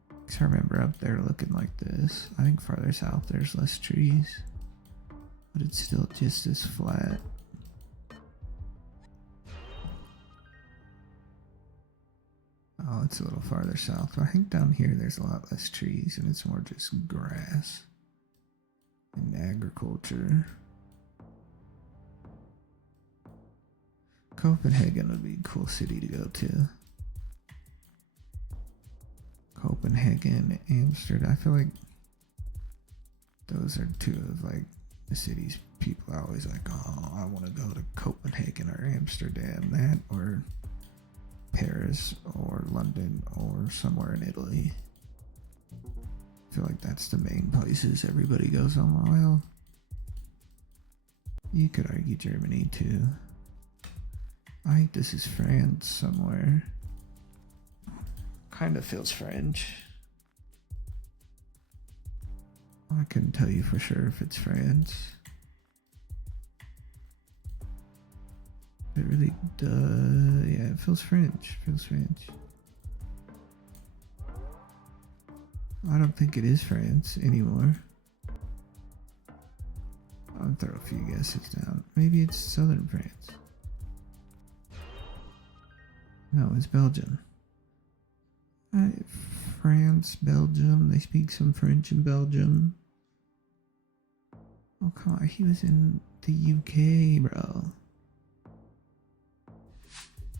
Because I remember up there looking like this. I think farther south there's less trees, but it's still just as flat. Oh, it's a little farther south. I think down here there's a lot less trees and it's more just grass and agriculture. Copenhagen would be a cool city to go to. Copenhagen, Amsterdam. I feel like those are two of like the cities people are always like, oh, I want to go to Copenhagen or Amsterdam, that or Paris or London or somewhere in Italy. I feel like that's the main places everybody goes. Oh well, you could argue Germany too. I think this is France somewhere. Kind of feels French. I couldn't tell you for sure if it's France. It really does. Yeah, it feels French. Feels French. I don't think it is France anymore. I'll throw a few guesses down. Maybe it's southern France. No, it's Belgium. France, Belgium. They speak some French in Belgium. Oh, come on. He was in the UK, bro.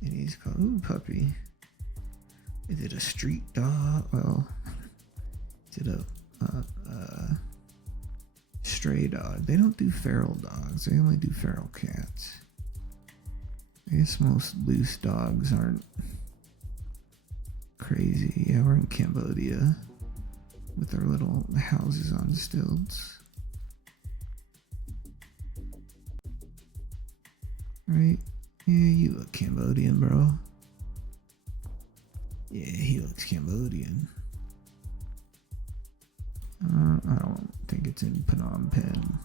And he's called, ooh, puppy. Is it a street dog? Well, is it a stray dog? They don't do feral dogs. They only do feral cats. I guess most loose dogs aren't crazy. Yeah, we're in Cambodia with our little houses on stilts. Right? Yeah, you look Cambodian, bro. Yeah, he looks Cambodian. I don't think it's in Phnom Penh.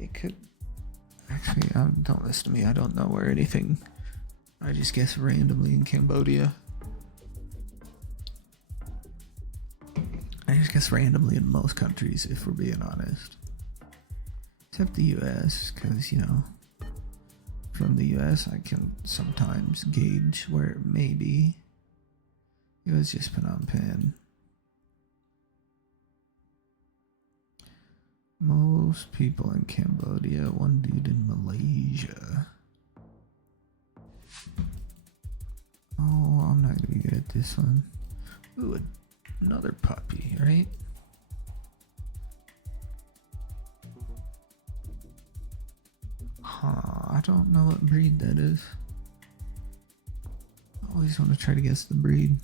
It could. Actually, don't listen to me. I don't know where anything. I just guess randomly in Cambodia. I just guess randomly in most countries, if we're being honest. Except the US, because, you know, from the US I can sometimes gauge where it may be. It was just Phnom Penh. Most people in Cambodia, one dude in Malaysia. Oh, I'm not gonna be good at this one. Ooh, another puppy, right? Huh, I don't know what breed that is. I always want to try to guess the breed.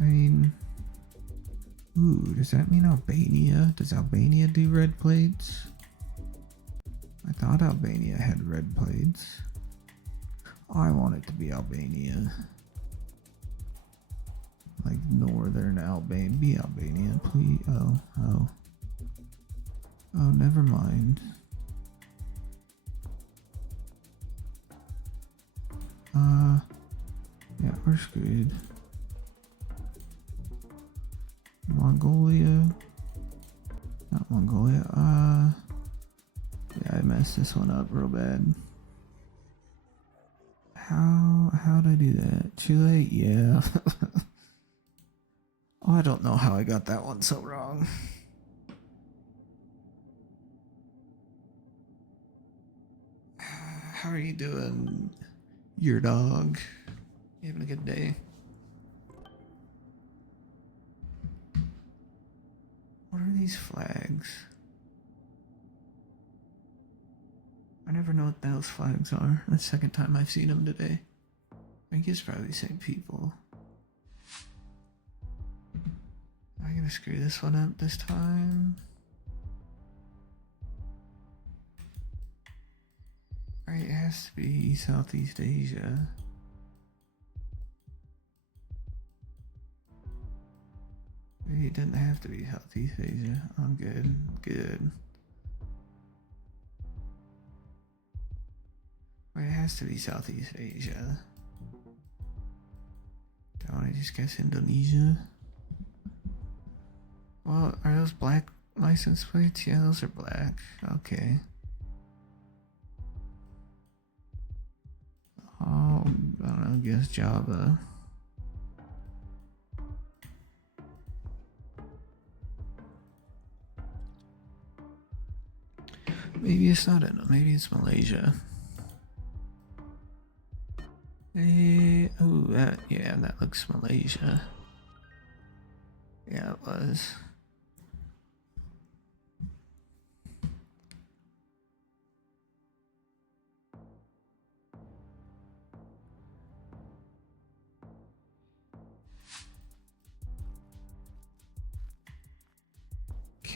I mean, ooh, does that mean Albania? Does Albania do red plates? I thought Albania had red plates. I want it to be Albania. Like northern Albania. Be Albania, please. Oh, never mind. Yeah, we're screwed. Mongolia. Not Mongolia. Yeah, I messed this one up real bad. How'd I do that? Chile? Yeah. Oh, I don't know how I got that one so wrong. How are you doing? Your dog. You having a good day? What are these flags? I never know what those flags are. That's the second time I've seen them today. I think it's probably the same people. Am I gonna screw this one up this time? Right, it has to be Southeast Asia. Maybe it doesn't have to be Southeast Asia. I'm good. Good. Right, it has to be Southeast Asia. Don't I just guess Indonesia? Well, are those black license plates? Yeah, those are black. Okay. Oh, I don't know, guess Java. Maybe it's not in, maybe it's Malaysia. Oh, yeah, that looks Malaysia. Yeah, it was.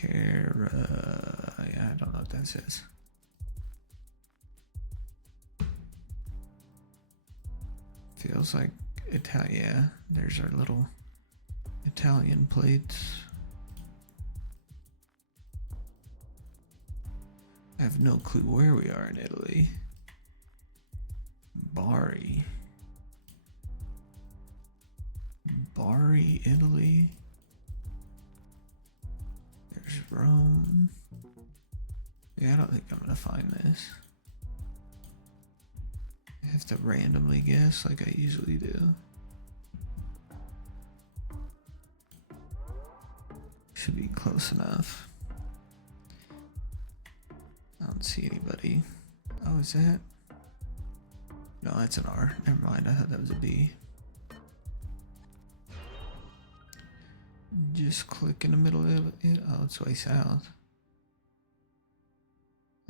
Yeah, I don't know what that says. Feels like Italian. Yeah, there's our little Italian plates. I have no clue where we are in Italy. Bari, Italy. There's Rome. Yeah, I don't think I'm gonna find this. I have to randomly guess like I usually do. Should be close enough. I don't see anybody. Oh, is that? No, that's an R. Never mind, I thought that was a B. Just click in the middle of it. Oh, it's way south.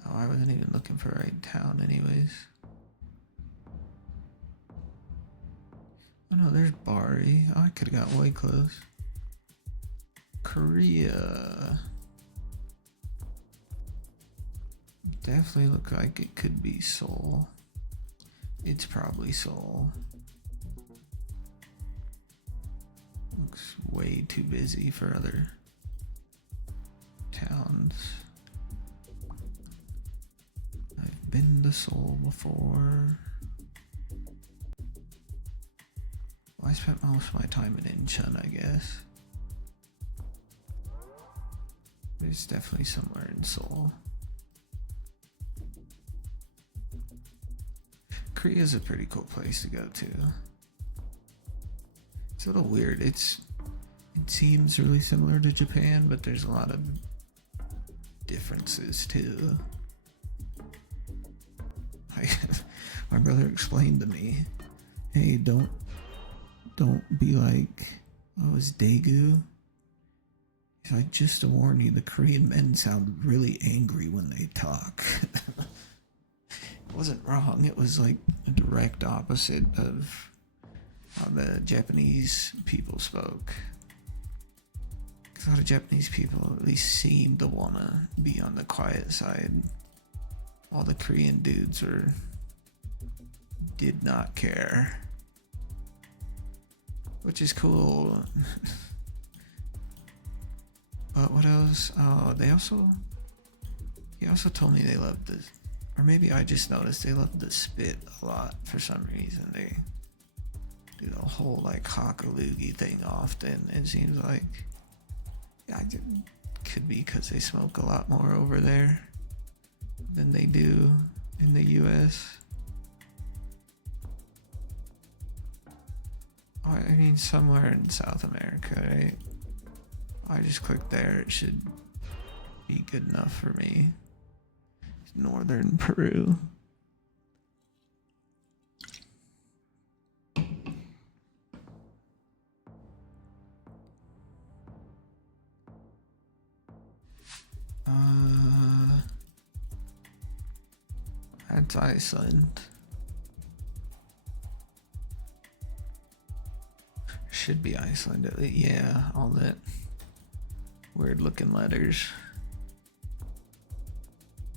Oh, I wasn't even looking for the right town anyways. Oh no, there's Bari. Oh, I could've got way close. Korea. Definitely look like it could be Seoul. It's probably Seoul. Looks way too busy for other towns. I've been to Seoul before. Well, I spent most of my time in Incheon, I guess. It's definitely somewhere in Seoul. Korea's a pretty cool place to go to. It's a little weird. It seems really similar to Japan, but there's a lot of differences too. My brother explained to me, hey, don't be like, oh, it's Daegu. He's like, just to warn you, the Korean men sound really angry when they talk. It wasn't wrong. It was like a direct opposite of how the Japanese people spoke. Because a lot of Japanese people at least seem to want to be on the quiet side. All the Korean dudes did not care. Which is cool. But what else? Oh, he also told me they loved this. Or maybe I just noticed they love to spit a lot for some reason. They do the whole like cock-a-loogie thing often. It seems like, yeah, it could be because they smoke a lot more over there than they do in the US. Oh, I mean, somewhere in South America, right? I just clicked there. It should be good enough for me. Northern Peru. Uh, that's Iceland. Should be Iceland at least. Yeah, all that weird looking letters.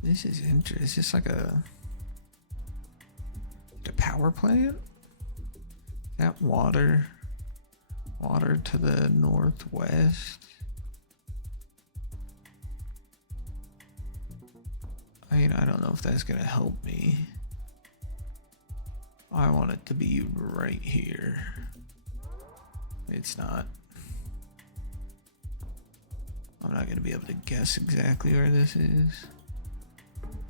This is interesting. Is this like a power plant? That water to the northwest. I mean, I don't know if that's gonna help me. I want it to be right here. It's not. I'm not gonna be able to guess exactly where this is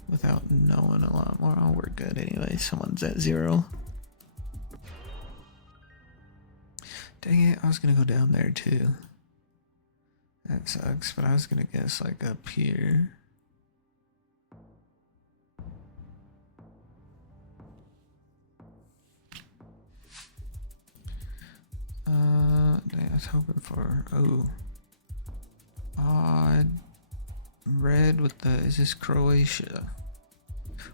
without knowing a lot more. Oh, we're good anyway. Someone's at 0. Dang it, I was gonna go down there too. That sucks, but I was gonna guess like up here. Dang, I was hoping for, odd red with the, is this Croatia?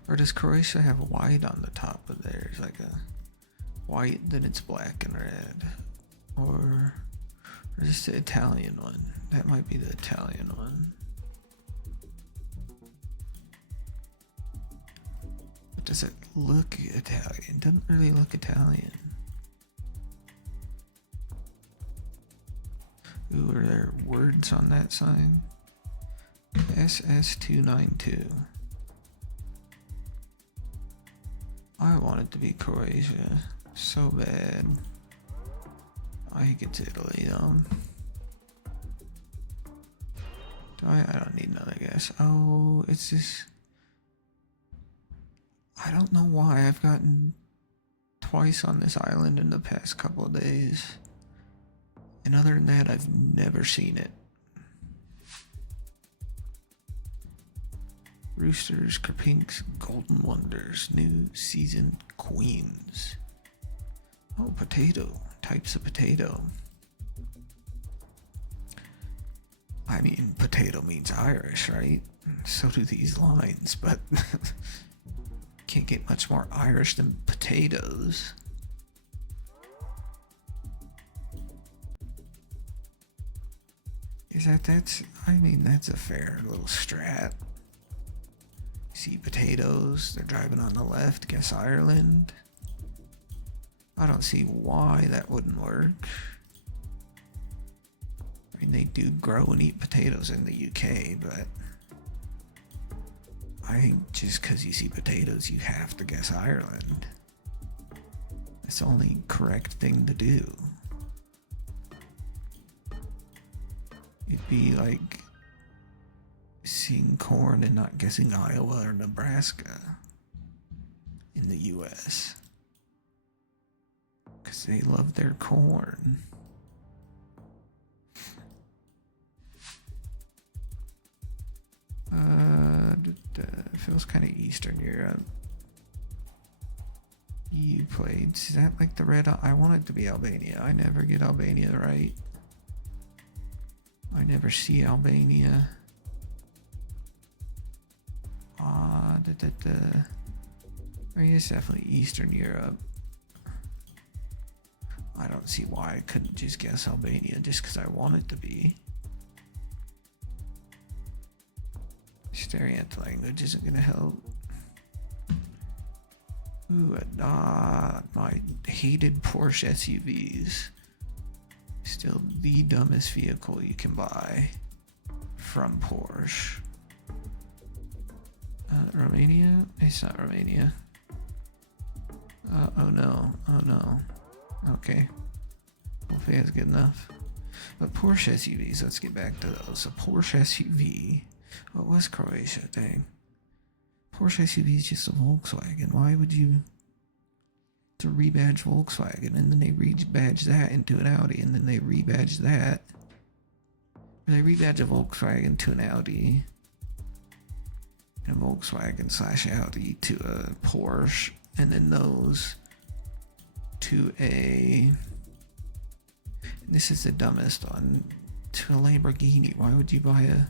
Or does Croatia have white on the top of theirs? Like a white, then it's black and red. Or is this the Italian one? That might be the Italian one. But does it look Italian? It doesn't really look Italian. Ooh, are there words on that sign? SS292. I want it to be Croatia so bad. I think it's Italy though. I don't need another guess. Oh, it's this. I don't know why I've gotten twice on this island in the past couple of days. And other than that, I've never seen it. Roosters, Kerpinks, Golden Wonders, New Season Queens. Oh, potato. Types of potato. I mean, potato means Irish, right? So do these lines, but can't get much more Irish than potatoes. That's, I mean, that's a fair little strat. See potatoes, they're driving on the left, guess Ireland. I don't see why that wouldn't work. I mean, they do grow and eat potatoes in the UK, but I think just because you see potatoes, you have to guess Ireland. That's the only correct thing to do. It'd be like seeing corn and not guessing Iowa or Nebraska in the US. Because they love their corn. Feels kind of Eastern Europe. EU plates. Is that like the red? I want it to be Albania. I never get Albania right. I never see Albania. I mean, it's definitely Eastern Europe. I don't see why I couldn't just guess Albania just because I want it to be. Staring at the language isn't going to help. Ooh, my hated Porsche SUVs. Still the dumbest vehicle you can buy from Porsche. Romania? It's not Romania. Oh no. Okay. Hopefully that's good enough. But Porsche SUVs, let's get back to those. A Porsche SUV. What was Croatia? Dang. Porsche SUV is just a Volkswagen. Why would you to rebadge Volkswagen and then they rebadge that into an Audi and then they rebadge that? Or they rebadge a Volkswagen to an Audi and a Volkswagen / Audi to a Porsche and then those to a, and this is the dumbest one, to a Lamborghini. Why would you buy a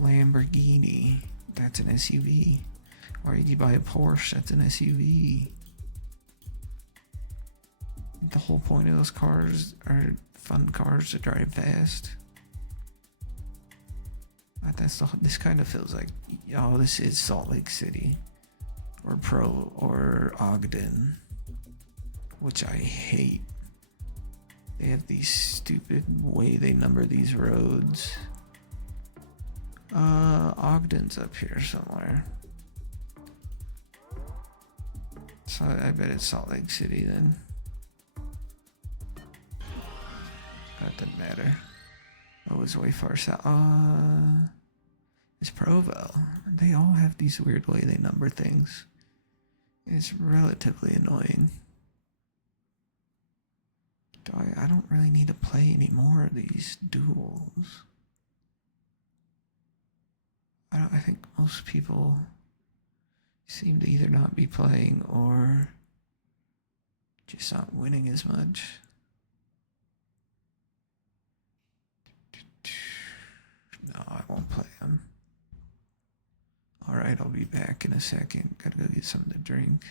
Lamborghini. That's an SUV. Why did you buy a Porsche? That's an SUV. The whole point of those cars are fun cars to drive fast. This kind of feels like, oh, this is Salt Lake City or Ogden, which I hate. They have these stupid way they number these roads. Ogden's up here somewhere. So I bet it's Salt Lake City then. That doesn't matter. Oh, it's way far south. It's Provo. They all have these weird way they number things. It's relatively annoying. I don't really need to play any more of these duels. I think most people seem to either not be playing or just not winning as much. No, I won't play them. Alright, I'll be back in a second. Gotta go get something to drink.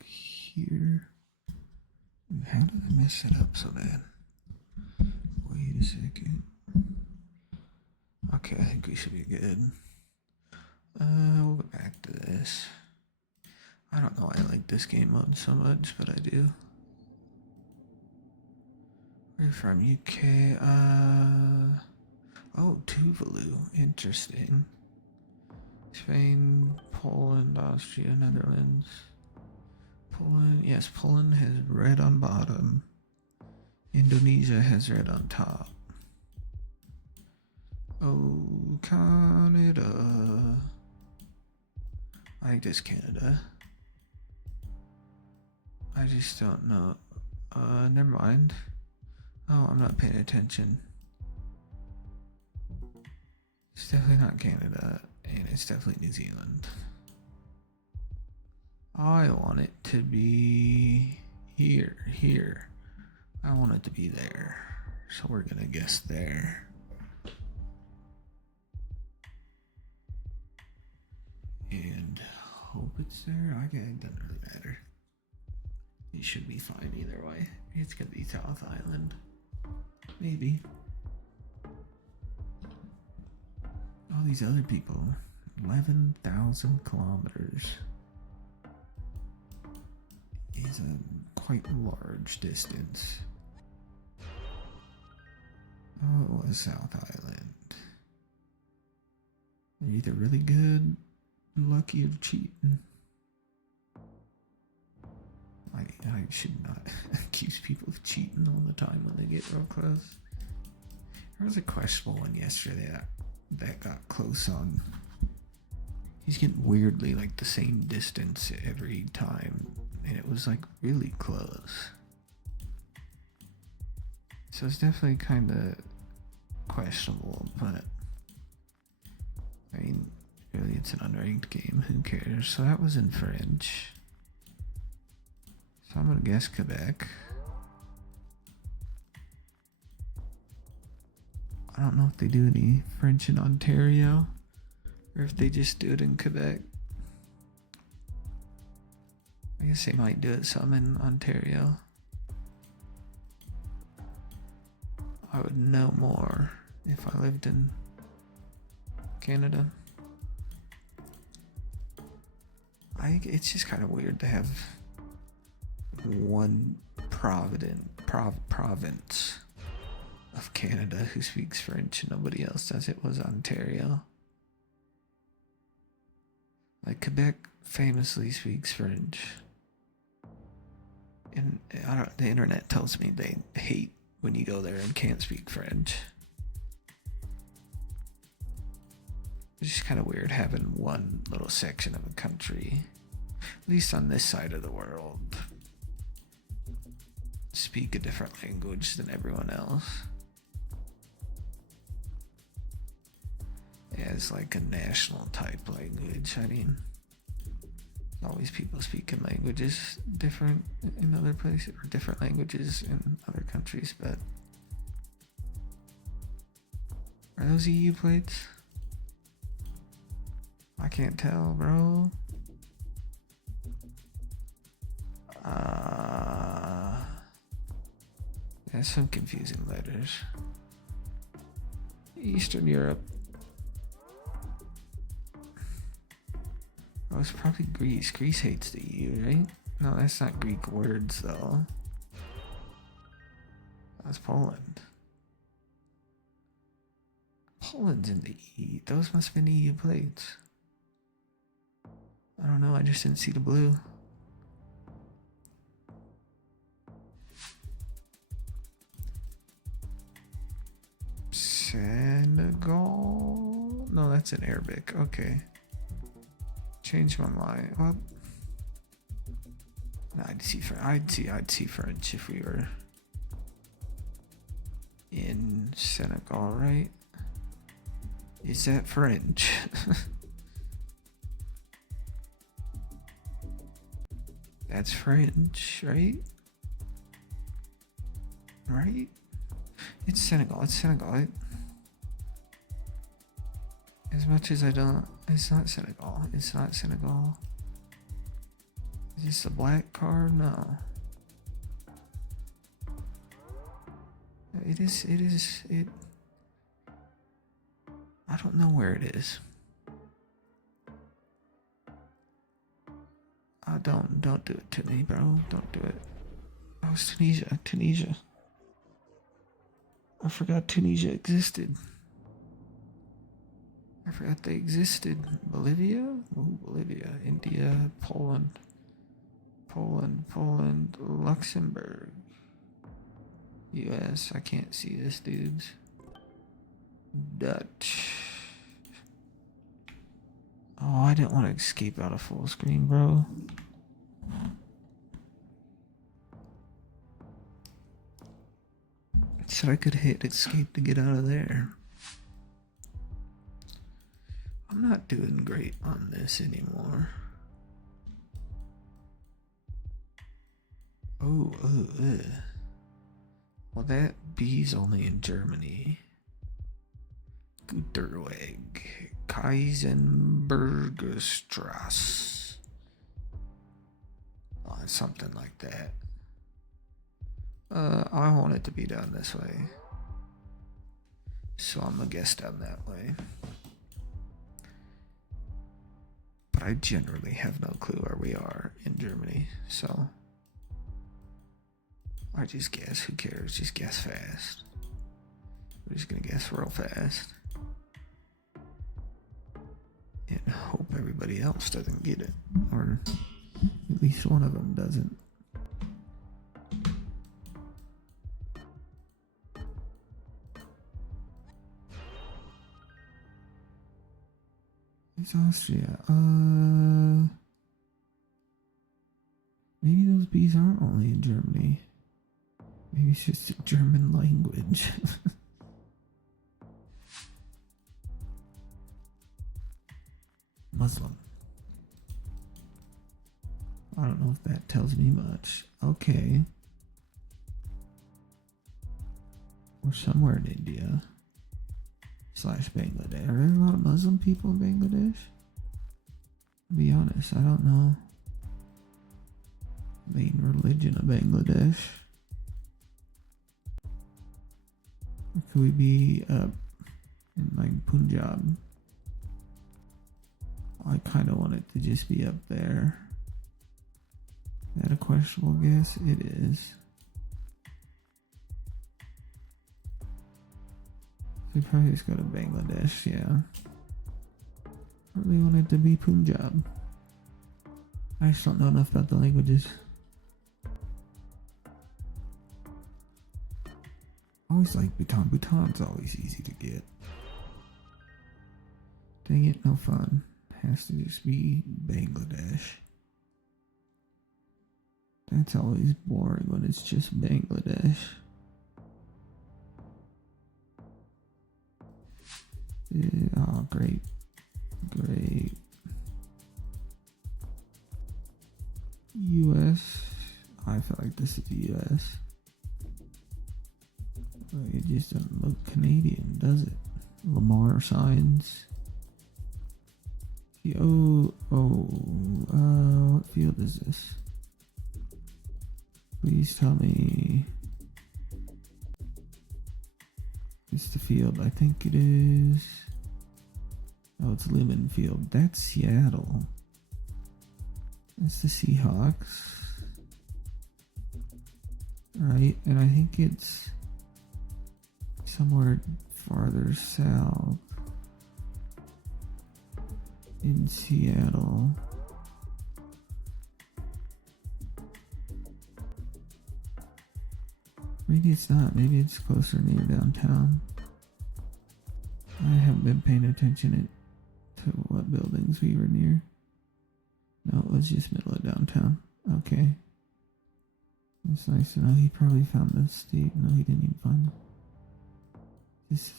Here. How did I mess it up so bad? Wait a second. Okay, I think we should be good. We'll go back to this. I don't know why I like this game mode so much, but I do. Where are you from? UK? Oh, Tuvalu. Interesting. Spain, Poland, Austria, Netherlands. Poland, yes, Poland has red on bottom. Indonesia has red on top. Oh, Canada. I think this Canada. I just don't know. Never mind. Oh, I'm not paying attention. It's definitely not Canada, and it's definitely New Zealand. I want it to be here. I want it to be there. So we're gonna guess there. And hope it's there. It doesn't really matter. It should be fine either way. It's gonna be South Island. Maybe. All these other people. 11,000 kilometers is a quite large distance. Oh, it was South Island. They're either really good, lucky, or cheating. I should not accuse people of cheating all the time when they get real close. There was a questionable one yesterday that got close on. He's getting weirdly like the same distance every time, and it was like really close. So it's definitely kind of questionable, but I mean, really, it's an unranked game. Who cares? So that was in French. So I'm gonna guess Quebec. I don't know if they do any French in Ontario, or if they just do it in Quebec. I guess they might do it some in Ontario. I would know more if I lived in Canada. It's just kind of weird to have one province of Canada who speaks French and nobody else does. It was Ontario. Like Quebec famously speaks French. And the internet tells me they hate when you go there and can't speak French. It's just kind of weird having one little section of a country, at least on this side of the world, speak a different language than everyone else. As like a national type language. I mean, always people speaking languages different in other places, or different languages in other countries, but are those EU plates? I can't tell, bro. There's some confusing letters. Eastern Europe. Oh, it's probably Greece. Greece hates the EU, right? No, that's not Greek words, though. That's Poland. Poland's in the EU. Those must have been EU plates. I don't know, I just didn't see the blue. Senegal? No, that's in Arabic. Okay. Change my mind. Well, no, I'd see French if we were in Senegal, right? Is that French? That's French, right? Right? It's Senegal. It's Senegal. As much as I don't, it's not Senegal. It's not Senegal. Is this a black card? No. It is. I don't know where it is. Don't do it to me, bro. Don't do it. Oh, it's Tunisia. I forgot Tunisia existed. I forgot they existed. Bolivia? Ooh, Bolivia. India. Poland. Luxembourg. US. I can't see this, dudes. Dutch. Oh, I didn't want to escape out of full screen, bro. Said I could hit escape to get out of there. I'm not doing great on this anymore. Well, that B's only in Germany. Güterweg. Kaisenbergerstrasse. Oh, something like that. I want it to be done this way. So I'm gonna guess down that way. But I generally have no clue where we are in Germany, so I just guess. Who cares? Just guess fast. We're just gonna guess real fast. And hope everybody else doesn't get it. Or at least one of them doesn't. It's Austria. Maybe those bees aren't only in Germany. Maybe it's just a German language. Muslim. I don't know if that tells me much. Okay. We're somewhere in India. / Bangladesh. Are there a lot of Muslim people in Bangladesh? To be honest, I don't know. Main religion of Bangladesh. Or could we be up in like Punjab? I kind of want it to just be up there. Is that a questionable guess? It is. So we probably just go to Bangladesh, yeah. I really want it to be Punjab. I just don't know enough about the languages. I always like Bhutan. Bhutan's always easy to get. Dang it, no fun. Has to just be Bangladesh. That's always boring when it's just Bangladesh. Yeah, oh, great. Great. US. I feel like this is the US. It just doesn't look Canadian, does it? Lamar signs. What field is this? Please tell me it's the field. I think it is. Oh, it's Lemon Field. That's Seattle. That's the Seahawks. Right, and I think it's somewhere farther south in Seattle. Maybe it's not. Maybe it's closer near downtown. I haven't been paying attention to what buildings we were near. No, it was just middle of downtown. Okay. It's nice to know he probably found the state. No, he didn't even find it.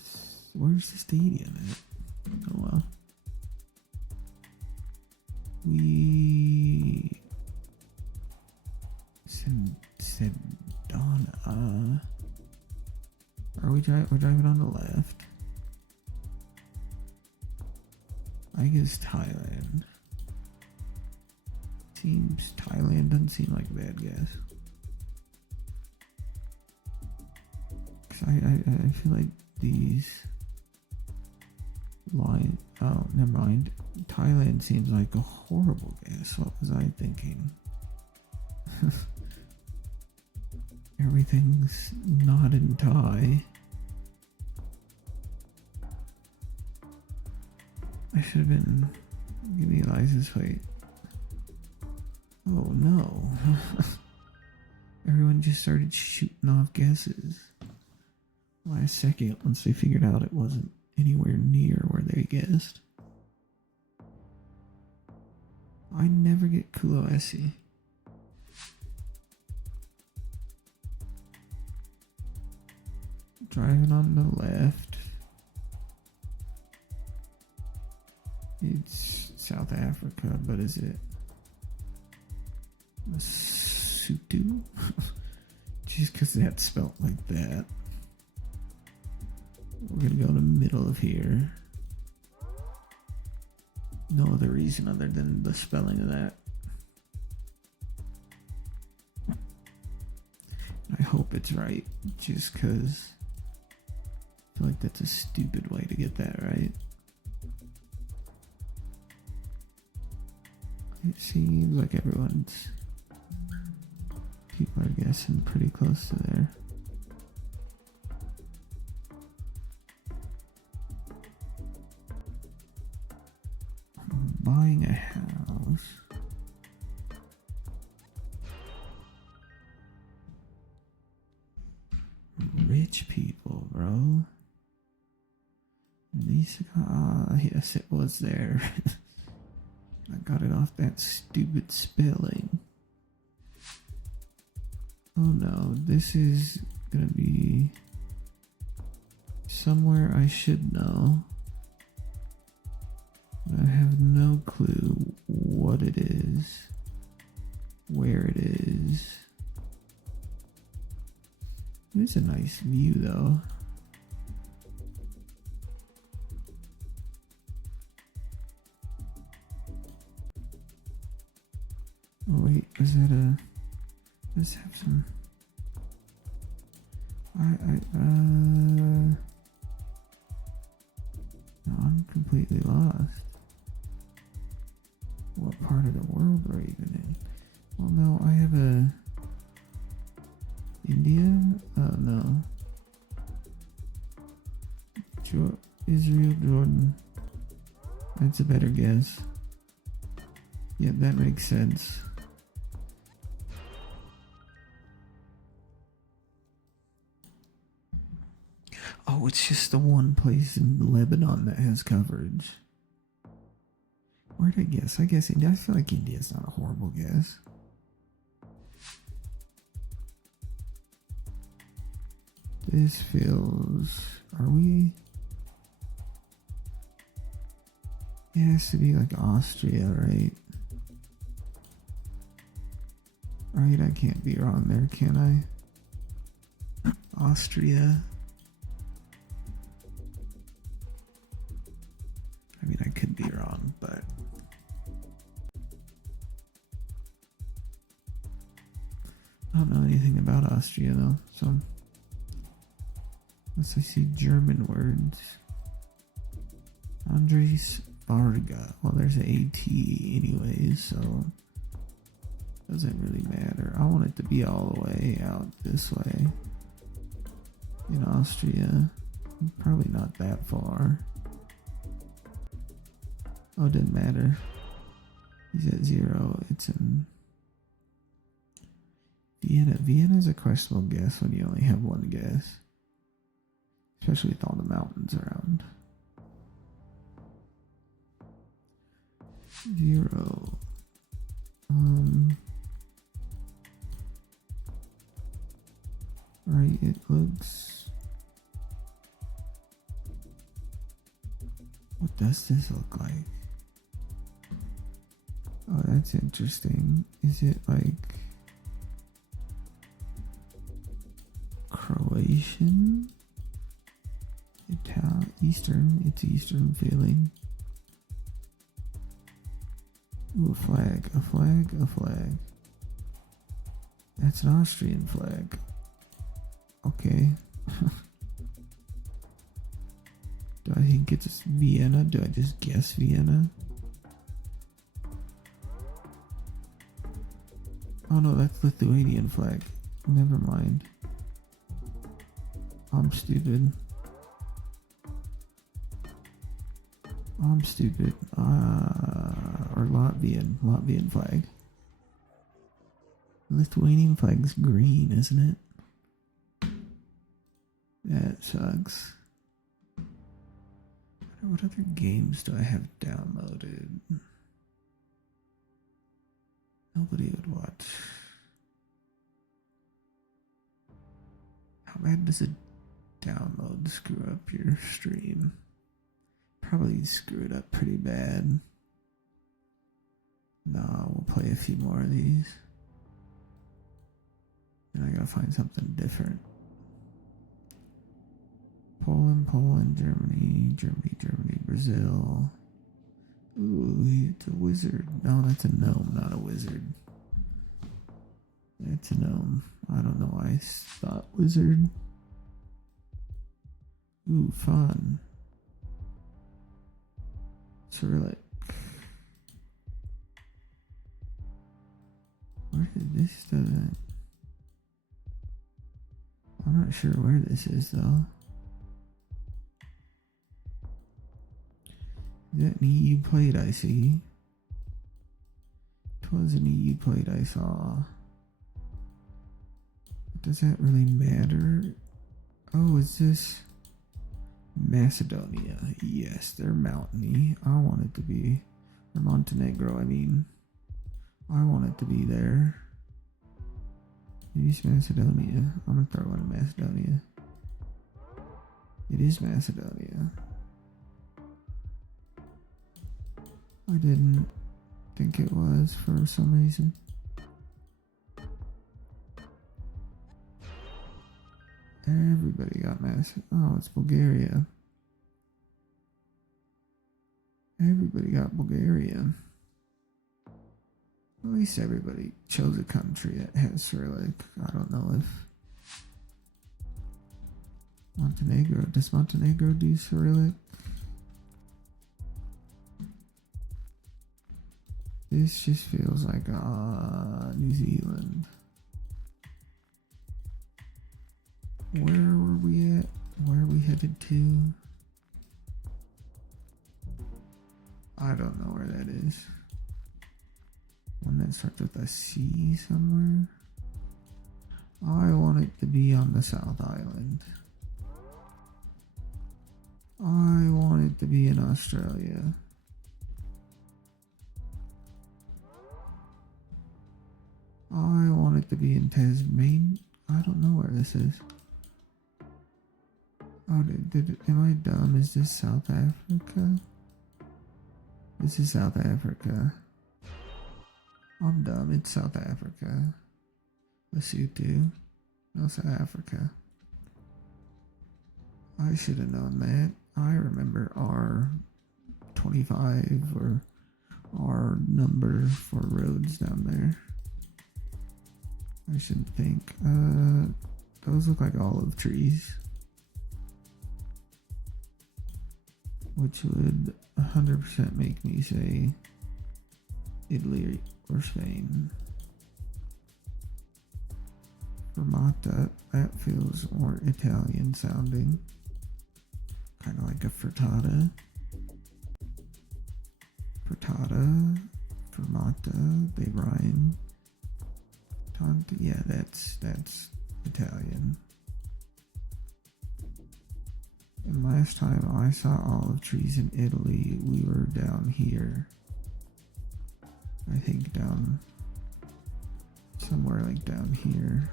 Where's the stadium at? Oh, well. We said Donna. We're driving on the left. I guess Thailand. Thailand doesn't seem like a bad guess. Cause I feel like these oh, never mind. Thailand seems like a horrible guess. What was I thinking? Everything's not in Thai. I should have been. Give me a license plate. Oh no. Everyone just started shooting off guesses. Last second, once they figured out it wasn't anywhere near where they guessed. I never get Kulawesi. Driving on the left. It's South Africa, but is it Lesotho? just because that's spelt like that. We're gonna go in the middle of here. No other reason other than the spelling of that. I hope it's right, just because I feel like that's a stupid way to get that right. It seems like people are guessing pretty close to there. I'm buying a house. Rich people, bro. Yes, it was there. I got it off that stupid spelling. Oh no, this is gonna be somewhere I should know. But I have no clue what it is, where it is. It's a nice view though. Oh wait, is that a... Let's have some... No, I'm completely lost. What part of the world are we even in? Well, no, I have a... India? Oh, no. Israel, Jordan. That's a better guess. Yeah, that makes sense. Oh, it's just the one place in Lebanon that has coverage. Where'd I guess? I guess India. I feel like India's not a horrible guess. This feels... Are we... It has to be like Austria, right? Right, I can't be wrong there, can I? Austria. I mean, I could be wrong, but... I don't know anything about Austria, though, so... Unless I see German words. Andres Varga. Well, there's an AT anyways, so... Doesn't really matter. I want it to be all the way out this way. In Austria. Probably not that far. Oh, it didn't matter. He's at 0. It's in Vienna. Vienna's a questionable guess when you only have one guess. Especially with all the mountains around. 0. Right, it looks... What does this look like? Oh, that's interesting. Is it like... Croatian? Eastern. It's Eastern feeling. Ooh, a flag. A flag. A flag. That's an Austrian flag. Okay. Do I think it's Vienna? Do I just guess Vienna? Oh no, that's Lithuanian flag. Never mind. I'm stupid. I'm stupid. Or Latvian flag. Lithuanian flag's green, isn't it? That sucks. What other games do I have downloaded? Nobody would watch. How bad does a download screw up your stream? Probably screw it up pretty bad. No, we'll play a few more of these. And I gotta find something different. Poland, Germany, Brazil. Ooh, it's a wizard. No, that's a gnome, not a wizard. That's a gnome. I don't know why I thought wizard. Ooh, fun. Cyrillic. Where did this doesn't? I'm not sure where this is though. Is that an EU plate I see? Twas an EU plate I saw. Does that really matter? Oh, is this Macedonia? Yes, they're mountainy. I want it to be. Or Montenegro, I mean. I want it to be there. East Macedonia. I'm gonna throw in Macedonia. It is Macedonia. I didn't think it was for some reason. Everybody got Oh, it's Bulgaria. Everybody got Bulgaria. At least everybody chose a country that has Cyrillic. I don't know if Montenegro. Does Montenegro do Cyrillic? This just feels like New Zealand. Where were we at? Where are we headed to? I don't know where that is. One that starts with a C somewhere. I want it to be on the South Island. I want it to be in Australia. I want it to be in Tasmania. I don't know where this is. Oh, am I dumb? Is this South Africa? This is South Africa. I'm dumb. It's South Africa. Lesotho. No, South Africa. I should have known that. I remember R25 or R number for roads down there. I should think. Those look like olive trees. Which would 100% make me say Italy or Spain. Fermata, that feels more Italian sounding. Kind of like a frittata. Frittata, fermata, they rhyme. Tante, yeah, that's Italian. And last time I saw olive trees in Italy, we were down here. I think down somewhere like down here.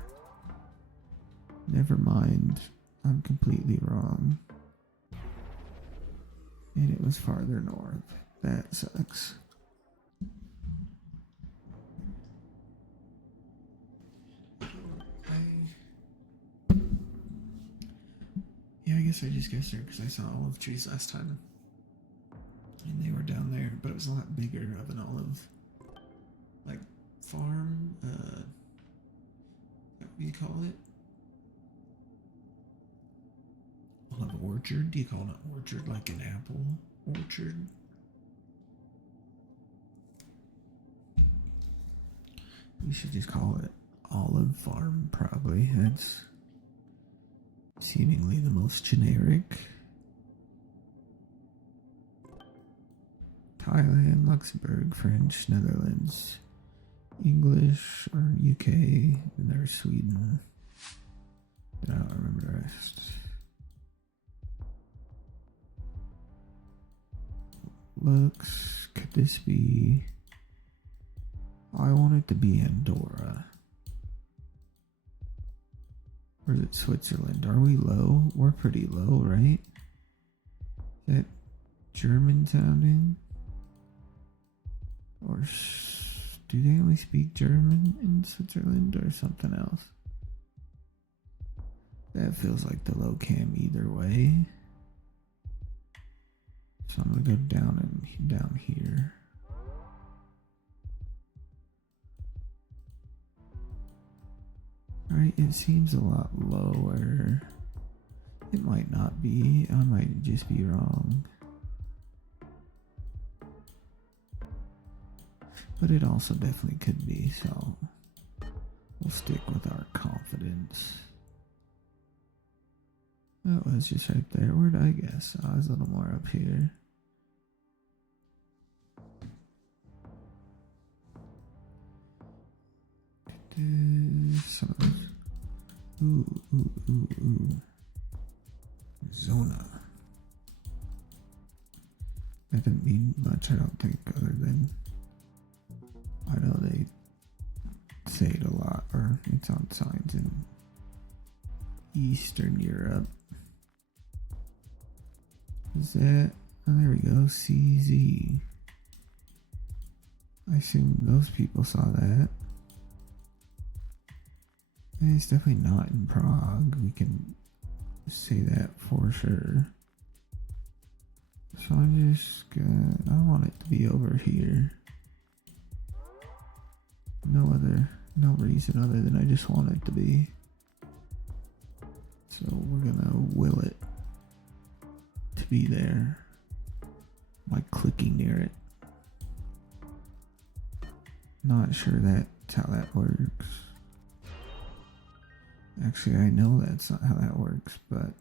Never mind, I'm completely wrong. And it was farther north. That sucks. Yeah, I guess I just guessed there because I saw olive trees last time. And they were down there, but it was a lot bigger of an olive. Like, farm, what do you call it? Olive orchard? Do you call it an orchard like an apple orchard? We should just call it olive farm, probably. That's seemingly the most generic. Thailand, Luxembourg, French, Netherlands, English, or UK, and there's Sweden. I don't remember the rest. Looks, could this be? I want it to be Andorra. Or is it Switzerland? Are we low? We're pretty low, right? Is that German sounding? Or do they only speak German in Switzerland or something else? That feels like the low cam either way. So I'm gonna go down here. Alright, it seems a lot lower. It might not be. I might just be wrong. But it also definitely could be, so we'll stick with our confidence. Oh, it's just right there. Where did I guess? I was a little more up here. Some of those. Ooh. Zona. That didn't mean much, I don't think, other than I know they say it a lot, or it's on signs in Eastern Europe. Is that? Oh, there we go. CZ. I assume those people saw that. And it's definitely not in Prague. We can say that for sure. So I'm just gonna, I want it to be over here. No reason other than I just want it to be. So we're gonna will it to be there by clicking near it. Not sure that's how that works. Actually, I know that's not how that works, but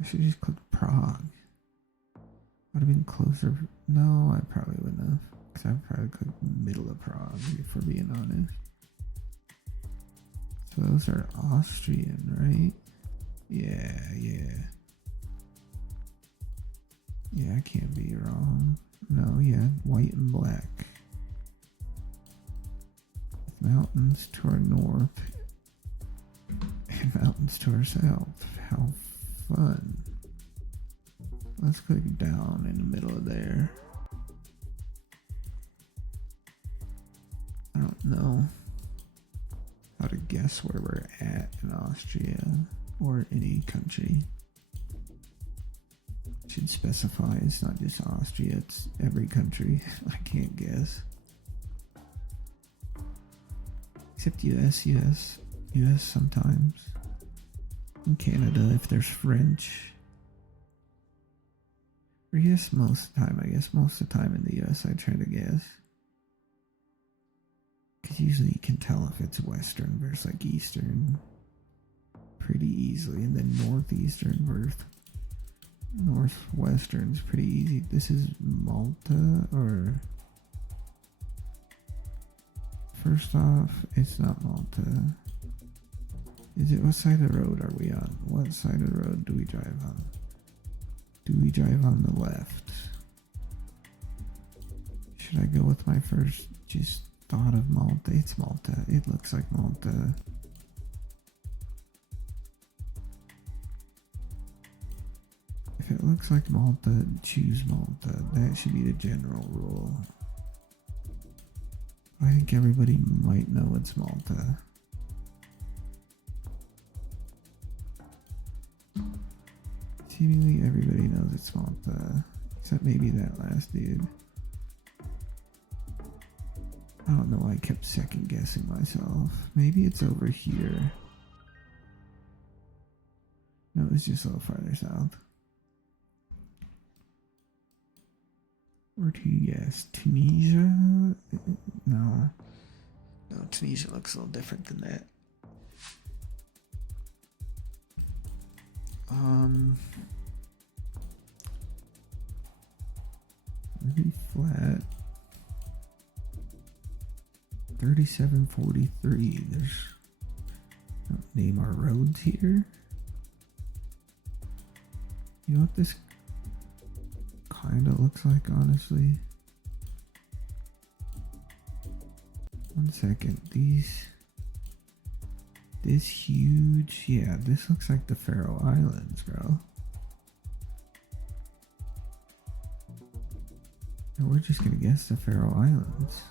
I should just click Prague. Would have been closer. No, I probably wouldn't have. Because I probably clicked middle of Prague, if we're being honest. So those are Austrian, right? Yeah. Yeah, I can't be wrong. No, yeah, white and black. With mountains to our north and mountains to our south. How fun. Let's click down in the middle of there. I don't know how to guess where we're at in Austria or any country. Should specify it's not just Austria, it's every country. I can't guess. Except US sometimes. In Canada, if there's French. Or yes, most of the time. I guess most of the time in the US I try to guess. Because usually you can tell if it's Western versus like Eastern pretty easily. And then Northeastern versus Northwestern's pretty easy. This is Malta, or... First off, it's not Malta. Is it, what side of the road are we on? What side of the road do we drive on? Do we drive on the left? Should I go with my first just thought of Malta? It's Malta. It looks like Malta. If it looks like Malta, choose Malta. That should be the general rule. I think everybody might know it's Malta. Seemingly everybody knows it's Malta, except maybe that last dude. I don't know why I kept second guessing myself. Maybe it's over here. No, it's just a little farther south. Where do you guess? Tunisia? No. No, Tunisia looks a little different than that. Really flat. 3743. There's name our roads here. You know what this kind of looks like, honestly? One second. This huge, yeah, this looks like the Faroe Islands, bro. And we're just gonna guess the Faroe Islands.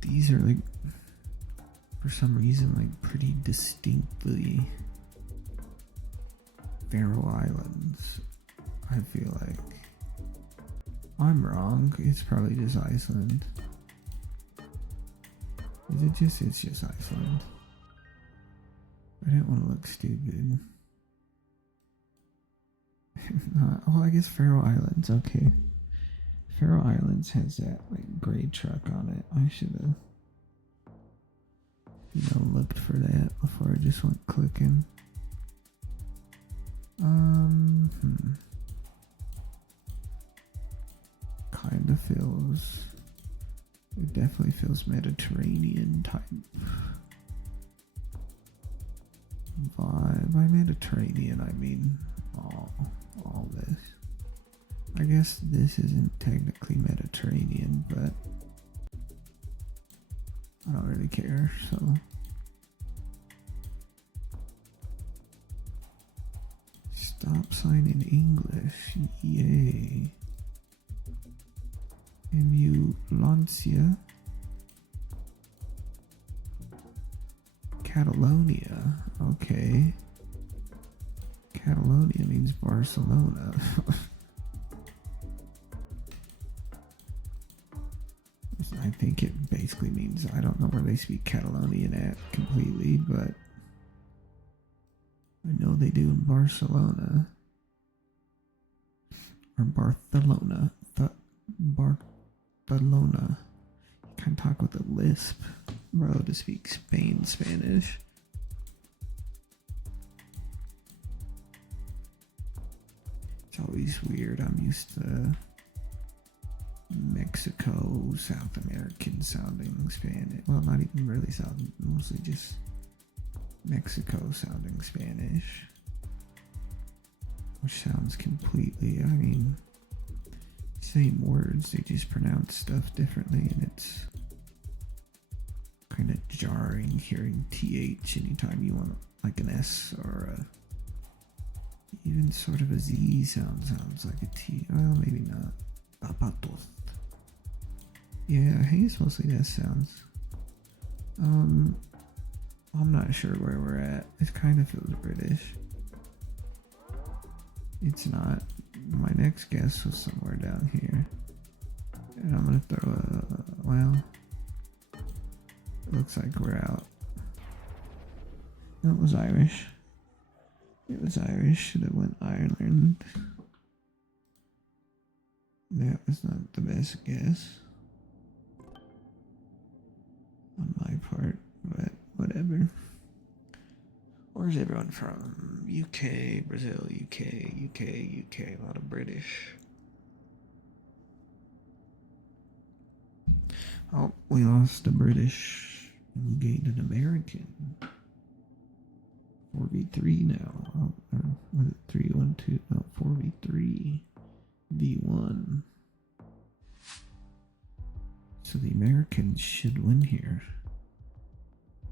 These are like, for some reason like pretty distinctly Faroe Islands. I feel like I'm wrong. It's probably just Iceland. Is it just? It's just Iceland. I didn't want to look stupid. Oh, I guess Faroe Islands. Okay. Faroe Islands has that like gray truck on it. I should have, looked for that before I just went clicking. Kind of feels. It definitely feels Mediterranean type vibe. By Mediterranean, I mean all this. I guess this isn't technically Mediterranean, but I don't really care, so. Stop sign in English, yay. Ambulancia. Catalonia, okay. Catalonia means Barcelona. I think it basically means, I don't know where they speak Catalonian at completely, but I know they do in Barcelona. Or Barcelona. Barcelona. You can't talk with a lisp, bro, to speak Spanish. It's always weird. I'm used to Mexico, South American sounding Spanish. Well, not even really South, mostly just Mexico sounding Spanish. Which sounds completely, I mean, same words, they just pronounce stuff differently, and it's kind of jarring hearing TH anytime you want like an S or even sort of a Z sounds like a T. Well, maybe not. Zapatos. Yeah, I think it's mostly S sounds. I'm not sure where we're at. It kind of feels British. It's not. My next guess was somewhere down here. And I'm gonna throw well, it looks like we're out. That was Irish. It was Irish. Should have went Ireland. That was not the best guess on my part, but whatever. Where's everyone from? UK, Brazil, UK. A lot of British. Oh, we lost a British and we gained an American. 4v3 now. Oh, or was it 3-1-2? No, 4v3 v1. So the Americans should win here.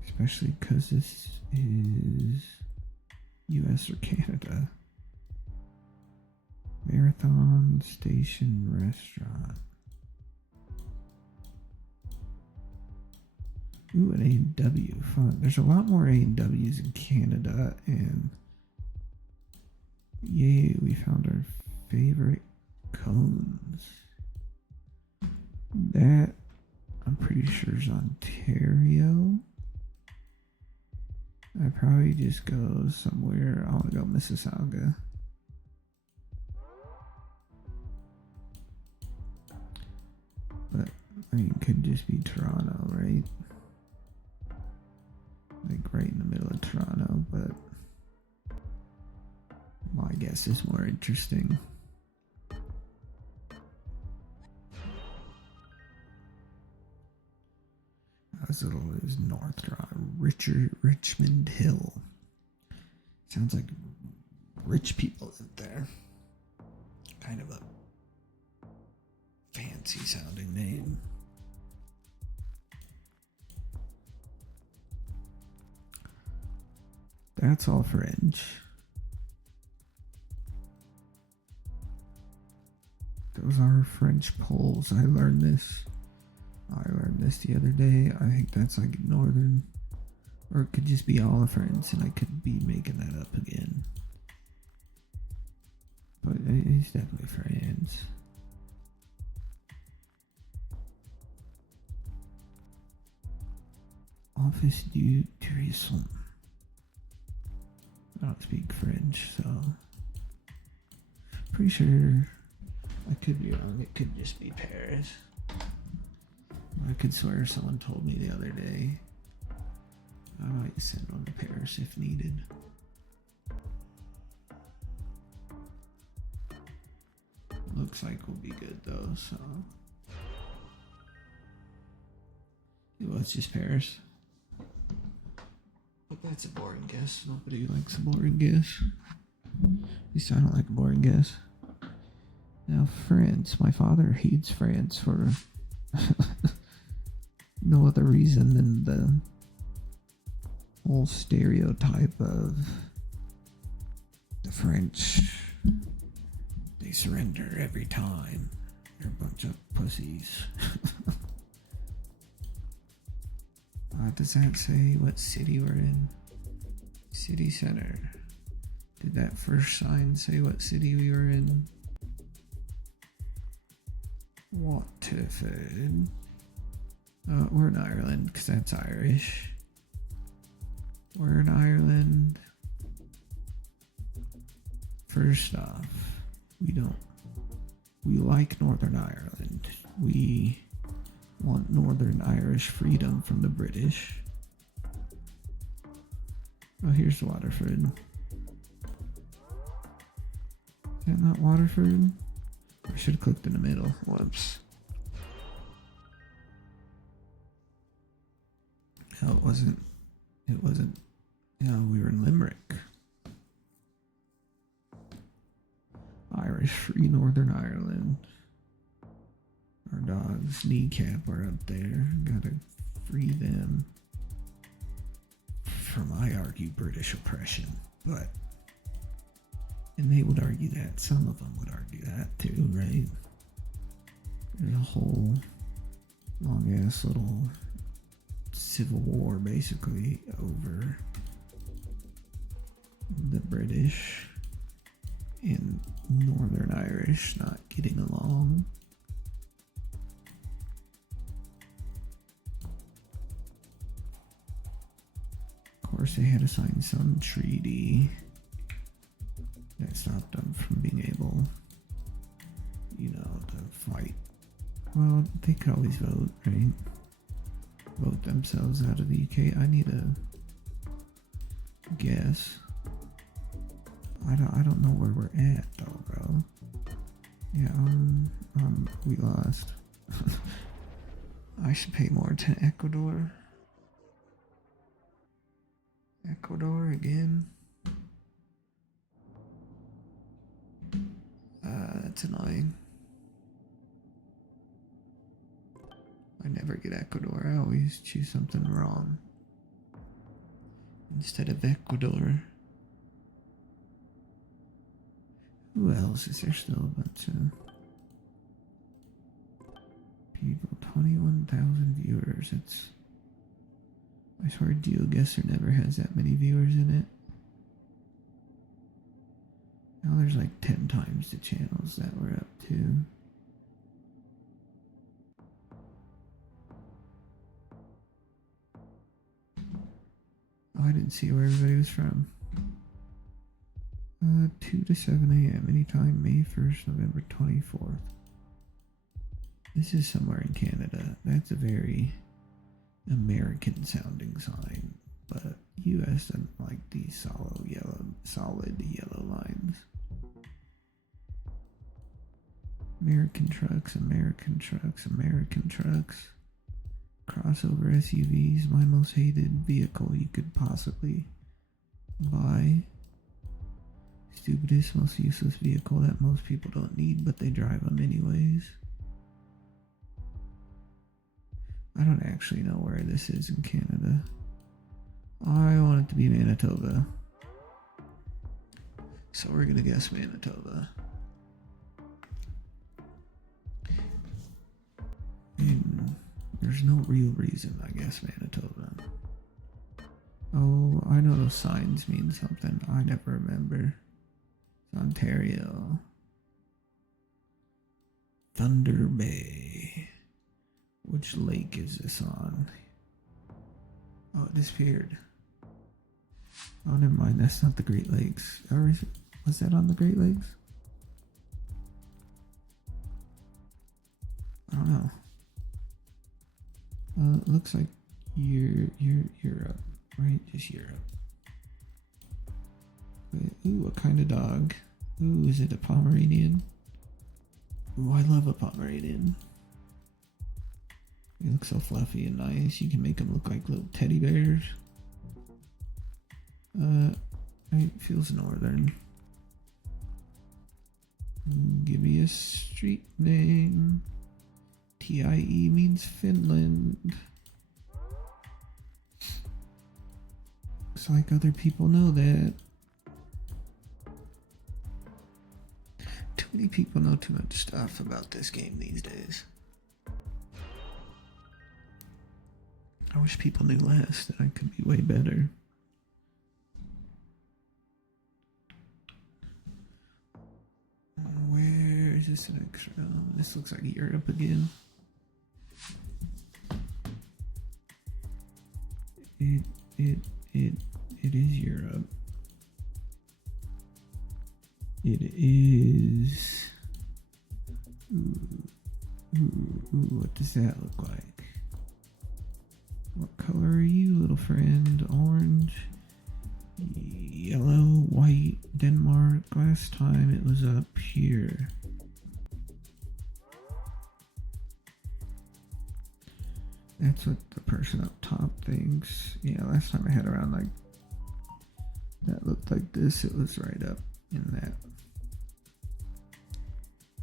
Especially because this is US or Canada. Marathon Station Restaurant. Ooh, an A&W. Fun. There's a lot more A&Ws in Canada, and yay, we found our favorite cones. That, I'm pretty sure, is Ontario. I'd probably just go somewhere. I want to go Mississauga. But, I mean, it could just be Toronto, right? Like right in the middle of Toronto, but my guess is more interesting. As little as North Toronto, Richmond Hill. Sounds like rich people live there. Kind of a fancy sounding name. That's all French. Those are French poles. I learned this the other day. I think that's like northern Or it could just be all the friends and I could be making that up again. But it's definitely friends. Office du tourisme. I don't speak French, so pretty sure I could be wrong. It could just be Paris. I could swear someone told me the other day. I might send one to Paris if needed. Looks like we'll be good though, so. Well, it's just Paris. But that's a boring guess. Nobody likes a boring guess. At least I don't like a boring guess. Now, France. My father hates France for no other reason than the whole stereotype of the French. They surrender every time. They're a bunch of pussies. Does that say what city we're in? City center. Did that first sign say what city we were in? Waterford. We're in Ireland because that's Irish. We're in Ireland. First off, we like Northern Ireland. We want Northern Irish freedom from the British. Oh, here's Waterford. Is that not Waterford? I should have clicked in the middle. Whoops. No, it wasn't. We were in Limerick. Irish Free Northern Ireland. Our dogs, Kneecap, are up there. Gotta free them from, I argue, British oppression. But, and they would argue that. Some of them would argue that too, right? There's a whole long ass little civil war basically over the British and Northern Irish not getting along. Of course, they had to sign some treaty that stopped them from being able, to fight. Well, they could always vote, right? Vote themselves out of the UK. I need a guess. I don't know where we're at though, bro. Yeah, we lost. I should pay more attention to Ecuador. Ecuador again. That's annoying. I never get Ecuador. I always choose something wrong. Instead of Ecuador. Who else is there? Still a bunch of people. 21,000 viewers. I swear geogussr never has that many viewers in it. Now there's like 10 times the channels that we're up to. Oh, I didn't see where everybody was from. 2 to 7 a.m. anytime May 1st, November 24th. This is somewhere in Canada. That's a very American sounding sign, but US doesn't like these solid yellow lines. American trucks, American trucks, American trucks. Crossover SUVs, my most hated vehicle you could possibly buy. Stupidest, most useless vehicle that most people don't need, but they drive them anyways. I don't actually know where this is in Canada. I want it to be Manitoba. So we're gonna guess Manitoba. And there's no real reason I guess Manitoba. Oh, I know those signs mean something. I never remember. It's Ontario. Thunder Bay. Which lake is this on? Oh, it disappeared. Oh, never mind. That's not the Great Lakes. Or is it, was that on the Great Lakes? I don't know. It looks like Europe, right? Just Europe. Wait, ooh, what kind of dog? Ooh, is it a Pomeranian? Ooh, I love a Pomeranian. They look so fluffy and nice. You can make them look like little teddy bears. It feels northern. Give me a street name. TIE means Finland. Looks like other people know that. Too many people know too much stuff about this game these days. I wish people knew less, that I could be way better. Where is this an extra? This looks like Europe again. It is Europe. It is. Ooh, what does that look like? What color are you, little friend? Orange, yellow, white, Denmark. Last time it was up here. That's what the person up top thinks. Yeah, last time I had around like that looked like this. It was right up in that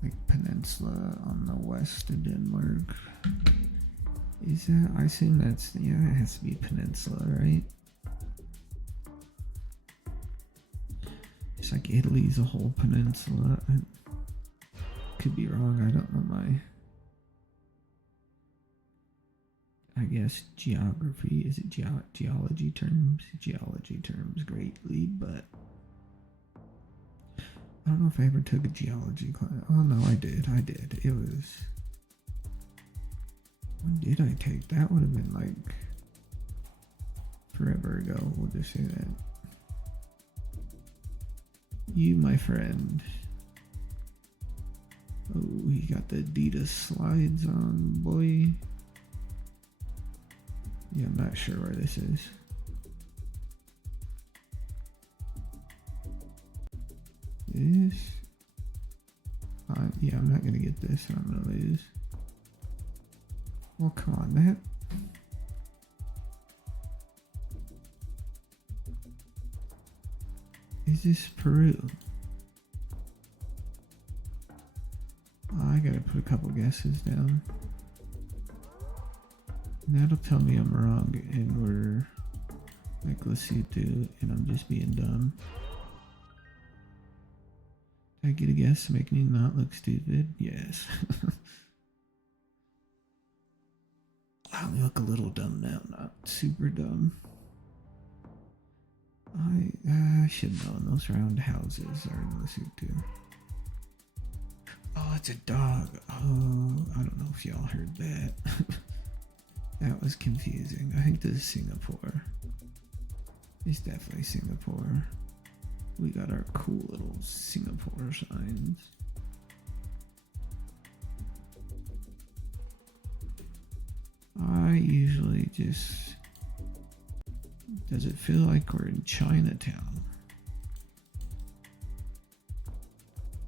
like peninsula on the west of Denmark. Is that? I assume that's, yeah, it has to be peninsula, right? It's like Italy's a whole peninsula. I could be wrong. I don't know I guess geography, is it geology terms? Geology terms greatly, but I don't know if I ever took a geology class. Oh no, I did. It was, when did I take? That would have been like forever ago. We'll just say that. You, my friend. Oh, we got the Adidas slides on, boy. Yeah, I'm not sure where this is. This? Yeah, I'm not gonna get this, and I'm gonna lose. Well, come on, that. Is this Peru? Oh, I gotta put a couple guesses down. That'll tell me I'm wrong, and we're like Lesotho, and I'm just being dumb. Did I get a guess to make me not look stupid? Yes. I only look a little dumb now, not super dumb. I should know. Those round houses are in Lesotho. Oh, it's a dog. Oh, I don't know if y'all heard that. That was confusing. I think this is Singapore. It's definitely Singapore. We got our cool little Singapore signs. I usually just... Does it feel like we're in Chinatown?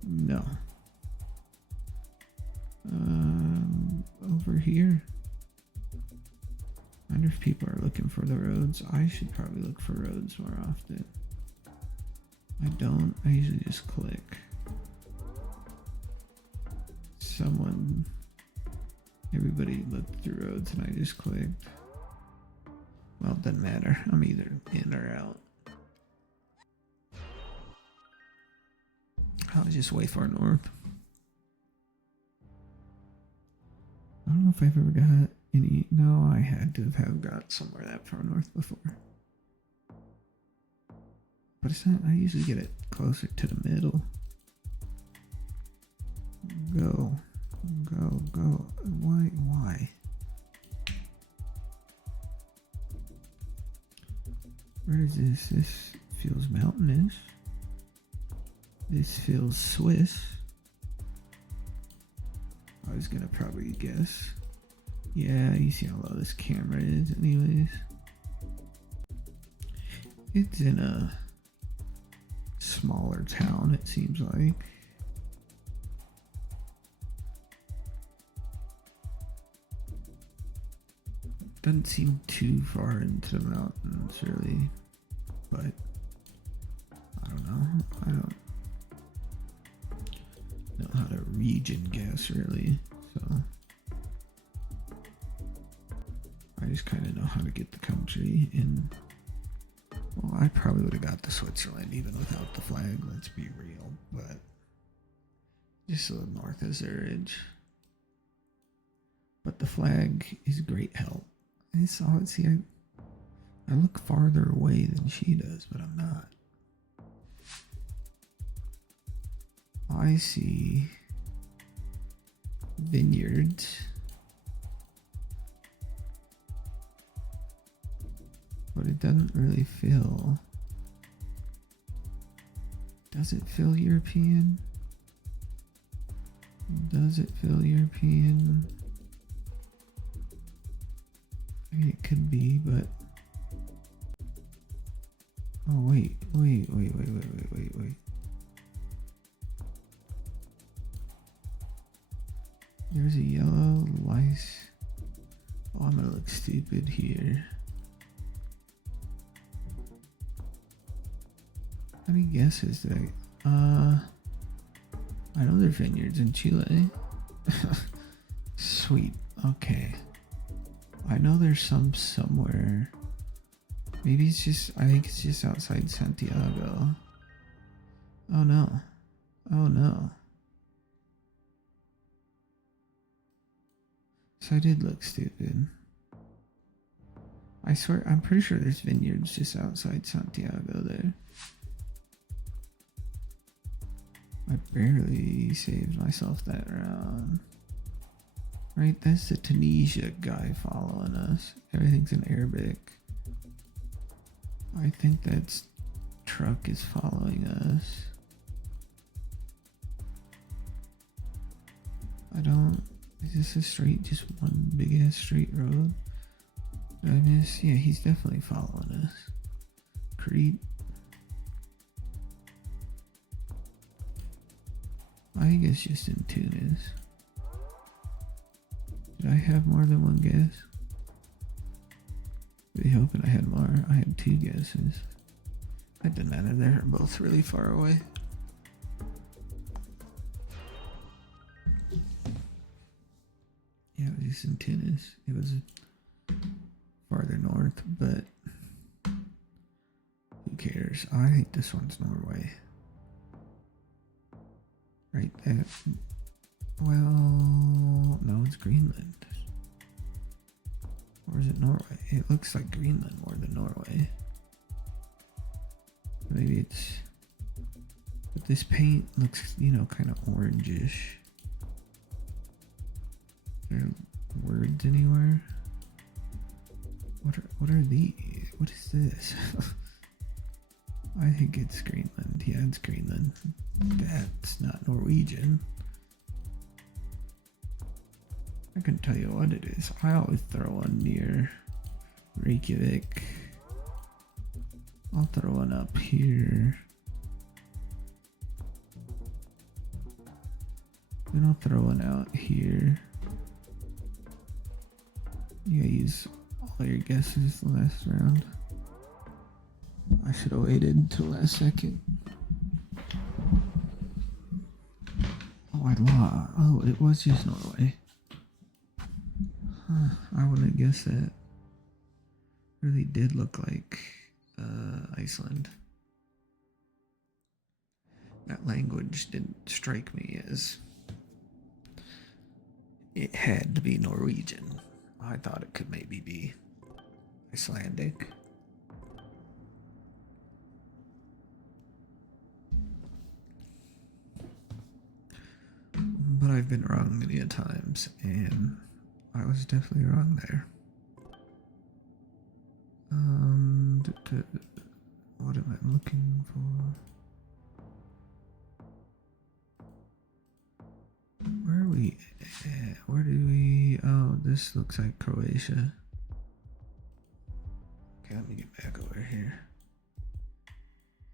No. Over here? I wonder if people are looking for the roads. I should probably look for roads more often. I don't. I usually just click. Everybody looked through roads and I just clicked. Well, it doesn't matter. I'm either in or out. I'll just way far north. I don't know if I've ever got any. No, I had to have got somewhere that far north before. but it's not. I usually get it closer to the middle. Go, go, go. Why? Where is this? This feels mountainous. This feels Swiss. I was gonna probably guess. Yeah, you see how low this camera is anyways. It's in a smaller town, it seems like. Doesn't seem too far into the mountains, really. But, I don't know. I don't know how to region guess, really. So, I just kind of know how to get the country in. Well, I probably would have got to Switzerland even without the flag, let's be real, but just a little north of Zurich. But the flag is great help. I saw it, see, I look farther away than she does, but I'm not. I see vineyards. But it doesn't really feel. Does it feel European? Does it feel European? I mean, it could be, but. Oh, wait. There's a yellow lice. Oh, I'm gonna look stupid here. How many guesses did I know there are vineyards in Chile. Sweet. Okay. I know there's some somewhere. Maybe it's just, I think it's just outside Santiago. Oh no. Oh no. So I did look stupid. I swear, I'm pretty sure there's vineyards just outside Santiago there. I barely saved myself that round. Right, that's the Tunisia guy following us. Everything's in Arabic. I think that truck is following us. Is this a straight, just one big ass straight road? Did I miss? Yeah, he's definitely following us. Crete. I think it's just in Tunis. Did I have more than one guess? Really hoping I had more. I had 2 guesses. That didn't matter. They're both really far away. Yeah, it was just in Tunis. It was farther north, but who cares? I think this one's Norway. Right there. Well, no, it's Greenland. Or is it Norway? It looks like Greenland more than Norway. Maybe it's... But this paint looks, you know, kind of orangish. Are there words anywhere? What are these? What is this? I think it's Greenland. Yeah, it's Greenland. That's not Norwegian. I couldn't tell you what it is. I always throw one near Reykjavik. I'll throw one up here. Then I'll throw one out here. You gotta use all your guesses the last round. I should have waited until last second. Oh, I lied. Oh, it was just Norway. Huh, I wouldn't have guessed that. Really did look like Iceland. That language didn't strike me as it had to be Norwegian. I thought it could maybe be Icelandic. that I've been wrong many a times, and I was definitely wrong there. What am I looking for? Where are we at? Where do we... Oh, this looks like Croatia. Okay, let me get back over here.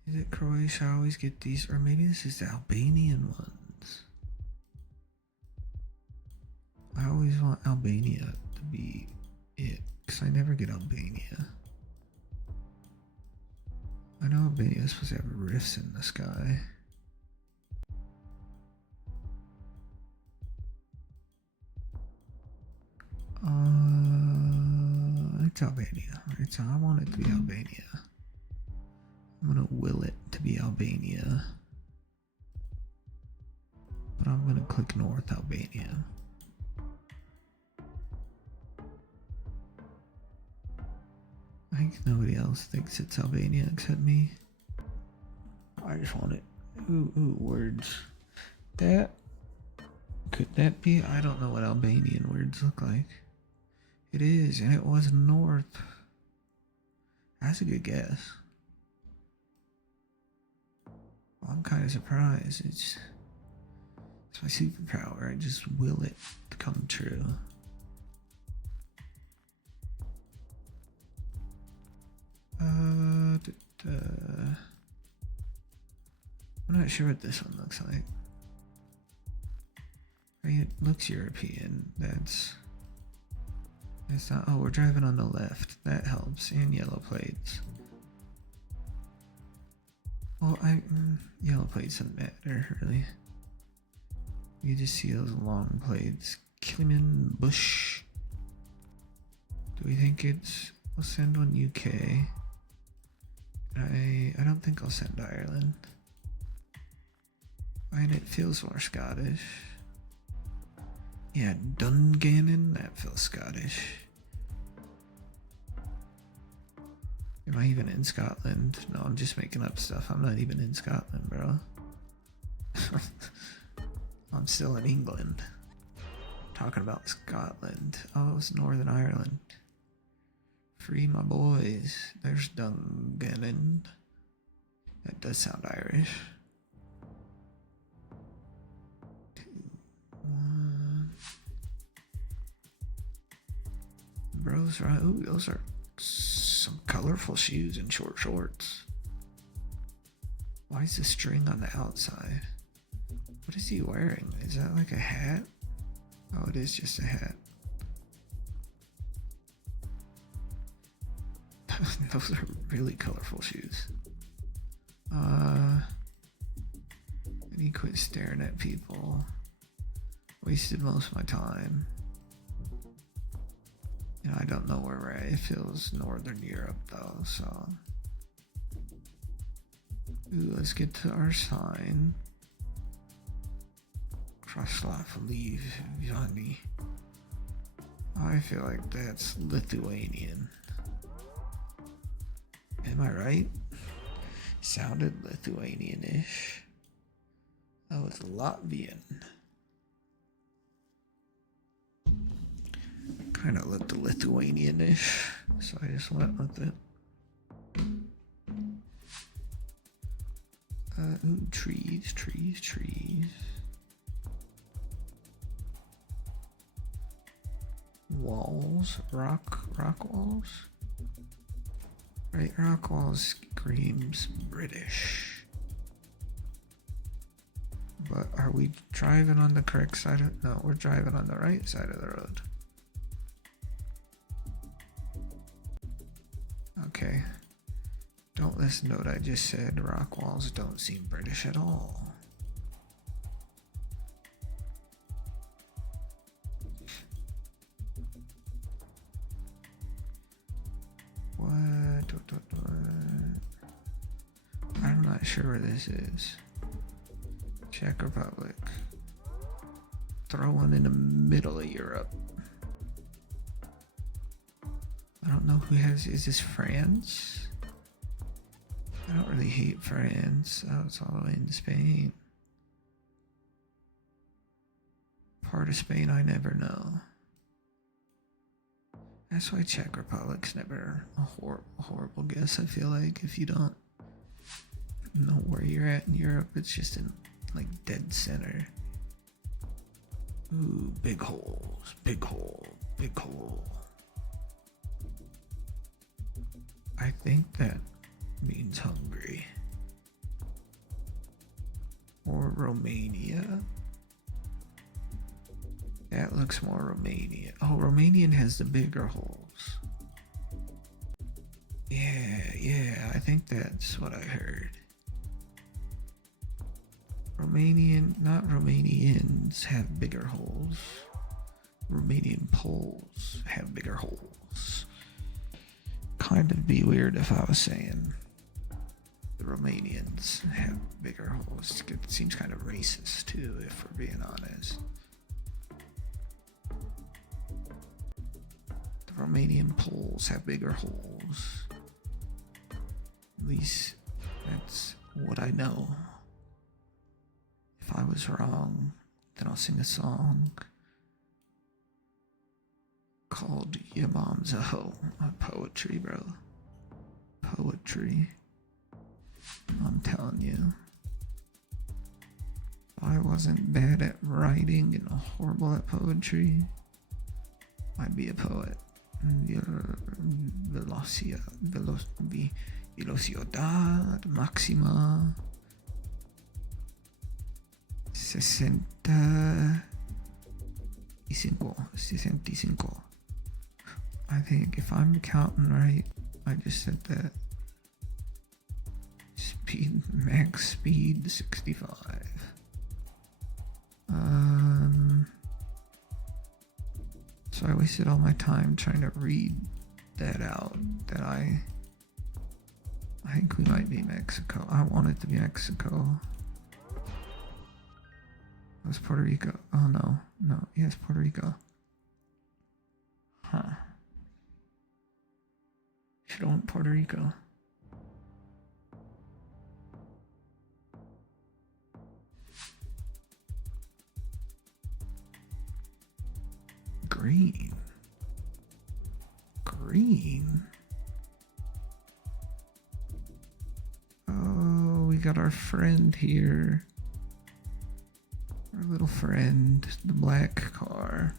Is it Croatia? I always get these, or maybe this is the Albanian ones. I always want Albania to be it, because I never get Albania. I know Albania is supposed to have rifts in the sky. It's Albania. I want it to be Albania. I'm gonna will it to be Albania. But I'm gonna click North Albania. I think nobody else thinks it's Albania except me. I just want it. Ooh, words. That. Could that be? I don't know what Albanian words look like. It is, and it was north. That's a good guess. Well, I'm kind of surprised. It's my superpower. I just will it to come true. I'm not sure what this one looks like. I mean, it looks European. That's not. Oh, we're driving on the left. That helps. And yellow plates. Well, yellow plates don't matter really. You just see those long plates. Killiman Bush. Do we think it's? I'll send one UK. I don't think I'll send Ireland. And it feels more Scottish. Yeah, Dungannon, that feels Scottish. Am I even in Scotland? No, I'm just making up stuff. I'm not even in Scotland, bro. I'm still in England. Talking about Scotland. Oh, it's Northern Ireland. Free my boys. There's Dungannon. That does sound Irish. 2, 1. Bros, right? Ooh, those are some colorful shoes and short shorts. Why is the string on the outside? What is he wearing? Is that like a hat? Oh, it is just a hat. Those are really colorful shoes. I need to quit staring at people. Wasted most of my time. You know, I don't know where we're at. It feels Northern Europe though, so. Ooh, let's get to our sign. Kraslav Yanni. I feel like that's Lithuanian. Am I right? Sounded Lithuanian-ish. That was Latvian. Kind of looked Lithuanian-ish, so I just went with it. Ooh, trees. Walls, rock walls. Right, rock walls screams British. But are we driving on the correct side of? No, we're driving on the right side of the road. Okay. Don't listen to what I just said. Rock walls don't seem British at all. What? I'm not sure where this is. Czech Republic. Throw one in the middle of Europe. I don't know who has. Is this France? I don't really hate France. Oh, it's all the way in Spain. Part of Spain I never know. That's why Czech Republic's never a horrible guess. I feel like if you don't know where you're at in Europe, it's just in like dead center. Ooh, big holes, big hole, big hole. I think that means Hungary or Romania. That looks more Romania. Oh, Romanian has the bigger holes. Yeah, I think that's what I heard. Not Romanians have bigger holes. Romanian Poles have bigger holes. Kind of be weird if I was saying the Romanians have bigger holes. It seems kind of racist too, if we're being honest. The Romanian Poles have bigger holes. At least that's what I know. If I was wrong, then I'll sing a song called Your Mom's a Hoe. Poetry, bro. Poetry. I'm telling you. If I wasn't bad at writing and horrible at poetry, I'd be a poet. Velocidad máxima 65. I think if I'm counting right, I just said that. Max speed 65. So I wasted all my time trying to read that out. That I think we might be Mexico. I want it to be Mexico. That's Puerto Rico. Oh no, yes, Puerto Rico. Huh. Should own Puerto Rico. Green. Oh, we got our friend here. Our little friend, the black car.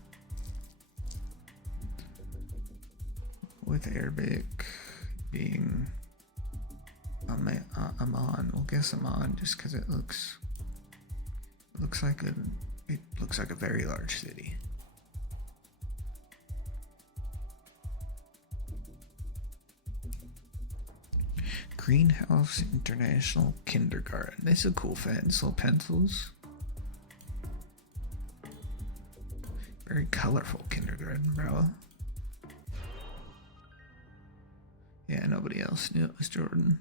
With Arabic being I'm on. We'll guess I'm on just because it looks like a very large city. Greenhouse International Kindergarten. This is a cool fence, little pencils. Very colorful kindergarten, bro. Yeah, nobody else knew it was Jordan.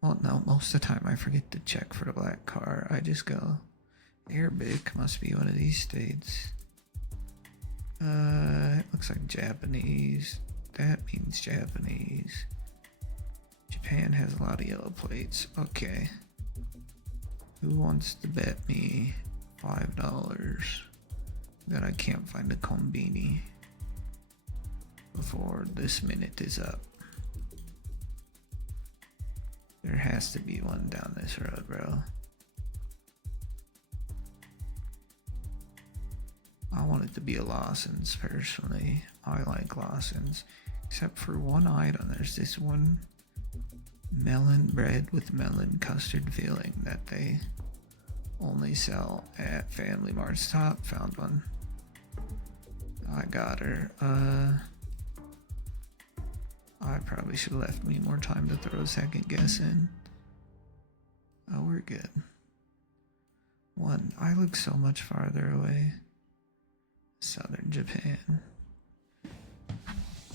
Well, no, most of the time I forget to check for the black car. I just go, Arabic must be one of these states. It looks like Japanese. That means Japanese. Japan has a lot of yellow plates. Okay. Who wants to bet me $5 that I can't find a combini before this minute is up? There has to be one down this road, bro. I want it to be a Lawson's personally. I like Lawson's. Except for one item. There's this one melon bread with melon custard filling that they only sell at Family Mart. Stop, found one. I got her. I probably should have left me more time to throw a second guess in. Oh, we're good. One, I look so much farther away. Southern Japan.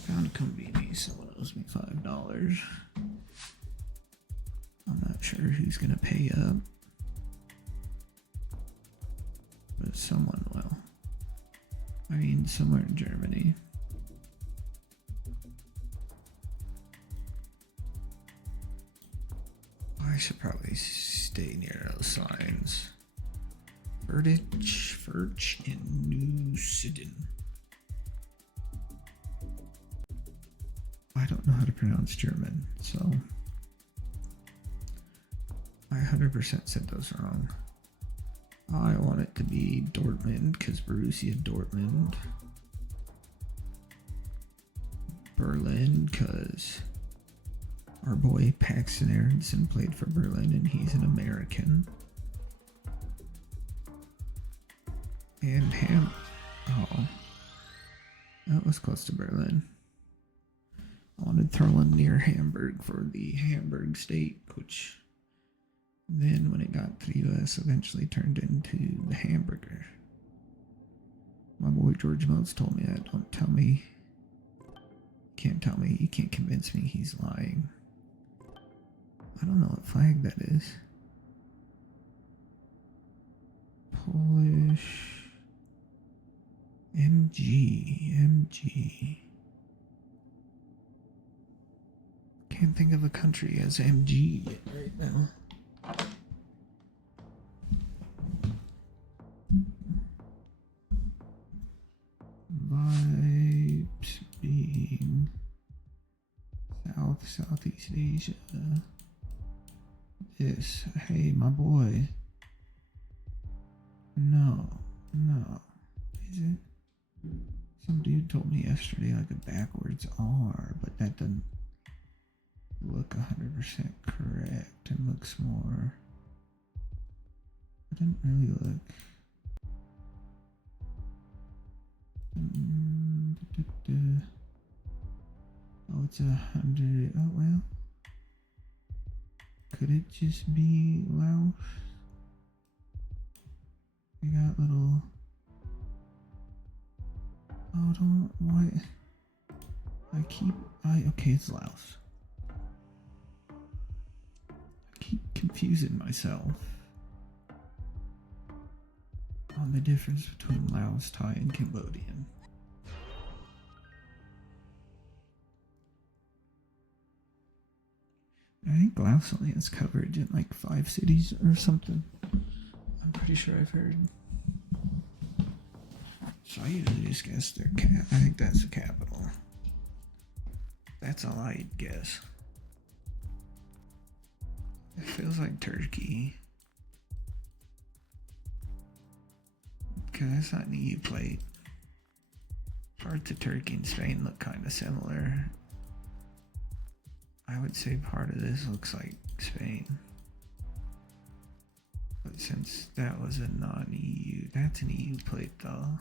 Found a convenience. Someone owes me $5. I'm not sure who's gonna pay up, but someone will. I mean, somewhere in Germany. I should probably stay near those signs. Verdich, Verch, and New Sidon. I don't know how to pronounce German, so I 100% said those wrong. I want it to be Dortmund because Borussia Dortmund. Berlin because our boy Paxton Aronson played for Berlin and he's an American. And oh, that was close to Berlin. I wanted to throw in near Hamburg for the Hamburg steak, which then when it got to the US eventually turned into the hamburger. My boy George Motes told me that. Don't tell me. Can't tell me. You can't convince me he's lying. I don't know what flag that is. Polish. MG. Can't think of a country as MG right now. Vibes being Southeast Asia. This, hey, my boy. No. Is it? Some dude told me yesterday like a backwards R, but that doesn't look 100% correct and looks more. It didn't really look. Oh, it's 100. Oh, well. Could it just be Laos? We got little. Oh, don't. What? Okay, it's Laos. I keep confusing myself on the difference between Laos, Thai, and Cambodian. I think Laos only has coverage in like 5 cities or something. I'm pretty sure I've heard. So I usually just guess their I think that's the capital. That's all I'd guess. It feels like Turkey. Because that's not an EU plate. Parts of Turkey and Spain look kind of similar. I would say part of this looks like Spain. But since that was a non-EU, that's an EU plate though.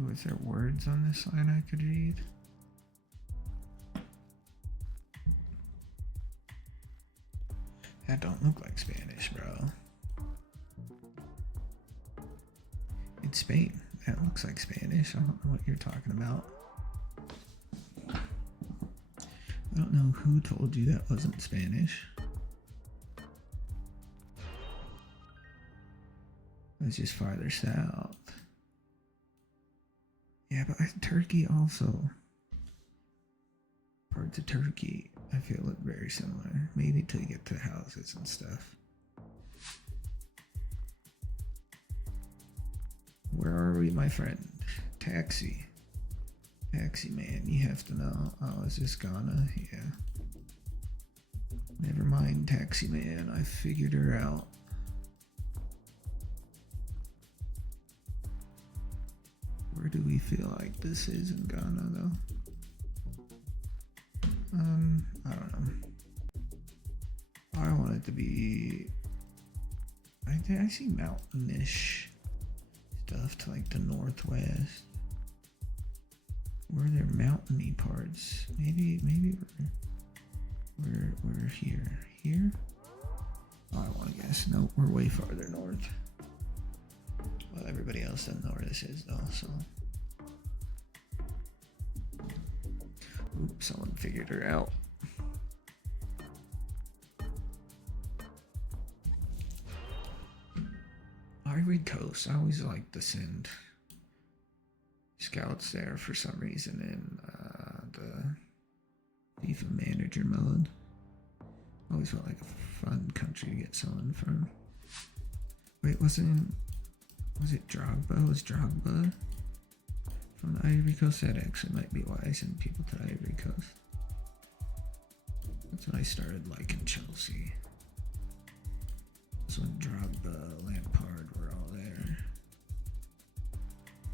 Ooh, is there words on this line I could read? That don't look like Spanish, bro. It's Spain. That looks like Spanish. I don't know what you're talking about. I don't know who told you that wasn't Spanish. It's just farther south. Yeah, but Turkey also. Parts of Turkey, I feel, look very similar. Maybe till you get to the houses and stuff. Where are we, my friend? Taxi. Taxi man, you have to know. Oh, is this Ghana? Yeah. Never mind, taxi man. I figured her out. Where do we feel like this is in Ghana, though? I don't know. I want it to be. I see mountainish stuff to like the northwest. Where are there mountainy parts? Maybe we're here. Here? Oh, I want to guess. No, we're way farther north. Well, everybody else doesn't know where this is though, so. Oops, someone figured her out. Ivory Coast. I always like to send scouts there for some reason in the FIFA manager mode. Always felt like a fun country to get someone from. Wait, was it Drogba? Was Drogba from the Ivory Coast? That actually might be why I send people to the Ivory Coast. That's when I started liking Chelsea. That's when Drogba, Lampard were all there.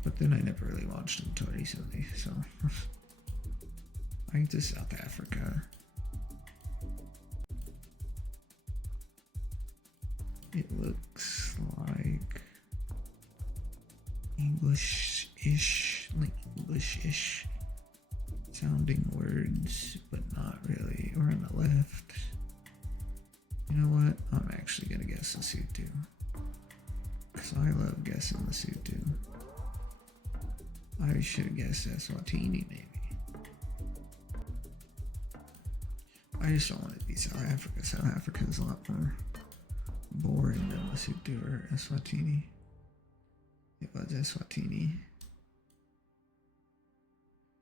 But then I never really watched them until recently, so. I went to South Africa. It looks like English-ish sounding words, but not really. We're on the left. You know what? I'm actually gonna guess Lesotho. Because I love guessing Lesotho. I should have guessed Eswatini, maybe. I just don't want it to be South Africa. South Africa is a lot more boring than Lesotho or Eswatini. It was Eswatini.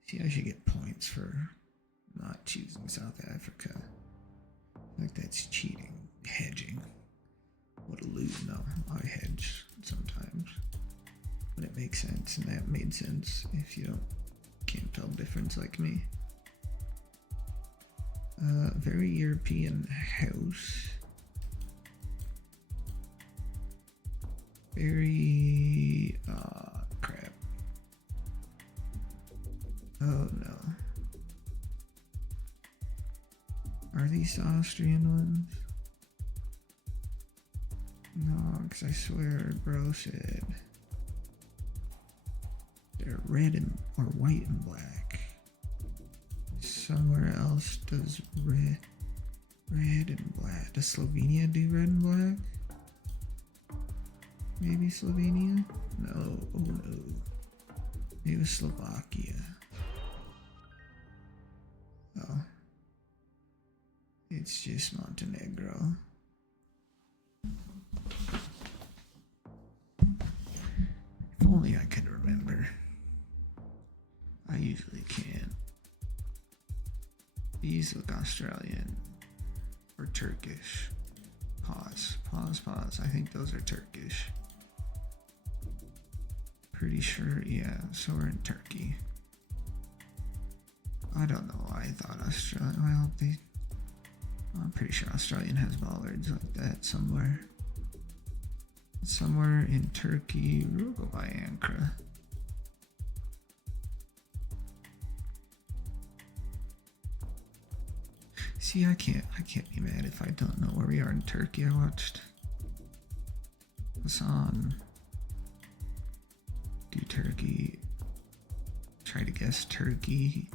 See, I should get points for not choosing South Africa. Like that's cheating, hedging. What a lose. No, I hedge sometimes. But it makes sense, and that made sense if you can't tell the difference like me. Very European house. Very, crap. Oh no. Are these the Austrian ones? No, because I swear bro said they're red and or white and black. Somewhere else does red and black. Does Slovenia do red and black? Maybe Slovenia? No, oh no. Maybe Slovakia. Oh. It's just Montenegro. If only I could remember. I usually can't. These look Australian or Turkish. Pause. I think those are Turkish. Pretty sure, yeah, so we're in Turkey. I don't know why I thought Australia. Well, I'm pretty sure Australian has bollards like that somewhere. Somewhere in Turkey. We'll go by Ankara. See, I can't be mad if I don't know where we are in Turkey. I watched Hassan do Turkey. Try to guess Turkey. He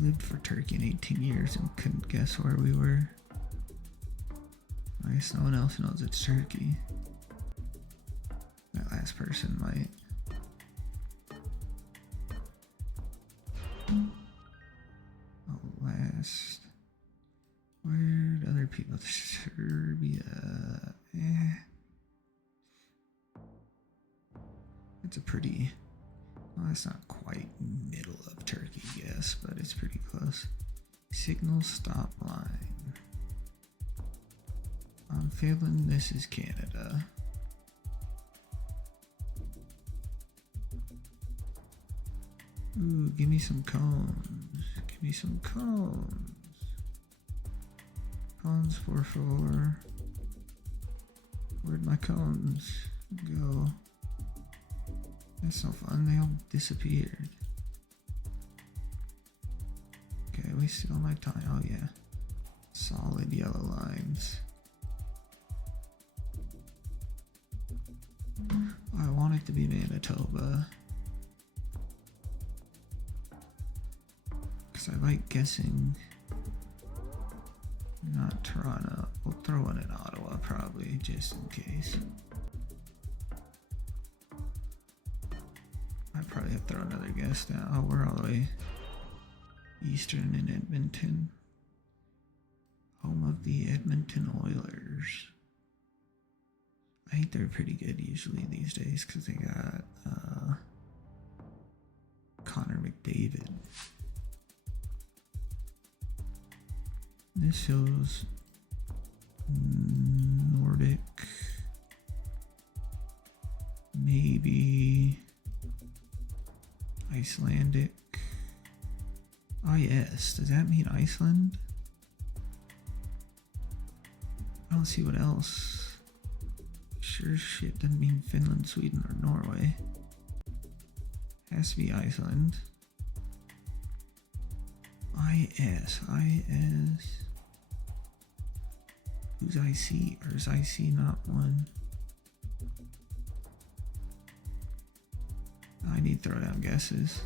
lived for Turkey in 18 years and couldn't guess where we were. I guess no one else knows it's Turkey. That last person might. Last. Where did other people? Serbia. It's a pretty. Well, that's not quite middle of Turkey, yes, but it's pretty close. Signal stop line. I'm feeling this is Canada. Ooh, give me some cones. Give me some cones. Cones, por favor. Where'd my cones go? That's no fun, they all disappeared. Okay, wasted all my time. Oh yeah. Solid yellow lines. I want it to be Manitoba. Because I like guessing. Not Toronto. We'll throw one in Ottawa probably, just in case. I probably have to throw another guess now. Oh, we're all the way eastern in Edmonton. Home of the Edmonton Oilers. I think they're pretty good usually these days because they got David. This shows Nordic. Maybe Icelandic. IS. Does that mean Iceland? I don't see what else. Sure shit doesn't mean Finland, Sweden, or Norway. Has to be Iceland. IS. Who's IC? Or is IC not one? I need throwdown guesses.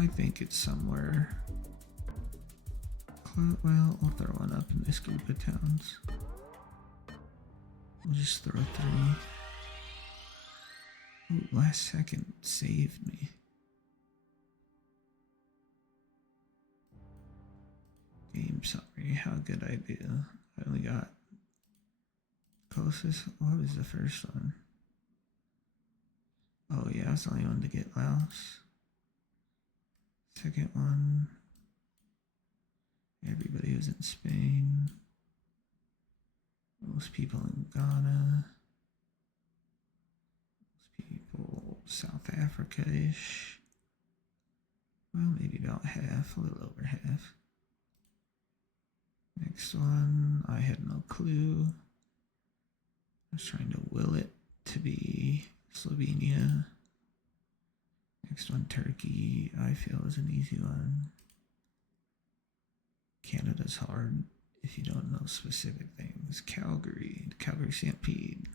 I think it's somewhere. Well, I'll throw one up in this group of towns. We'll just throw 3. Ooh, last second saved me. Game summary, how good I do. I only got closest. What was the first one? Oh yeah, I was the only one to get Laos. Second one, everybody was in Spain. Most people in Ghana. Most people South Africa-ish. Well, maybe about half, a little over half. Next one, I had no clue. I was trying to will it to be Slovenia. Next one, Turkey, I feel is an easy one. Canada's hard if you don't know specific things. Calgary, the Calgary Stampede.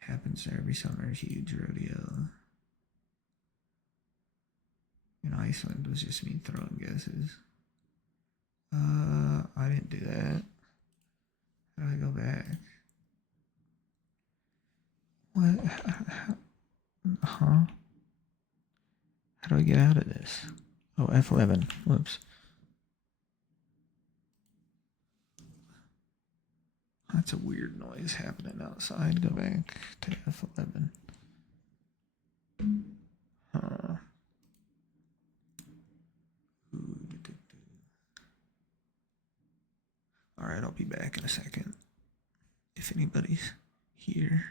Happens there every summer, huge rodeo. And Iceland was just me throwing guesses. I didn't do that. How do I go back? What? Huh? How do I get out of this? Oh, F11. Whoops. That's a weird noise happening outside. Go back to F11. Huh. Alright, I'll be back in a second. If anybody's here.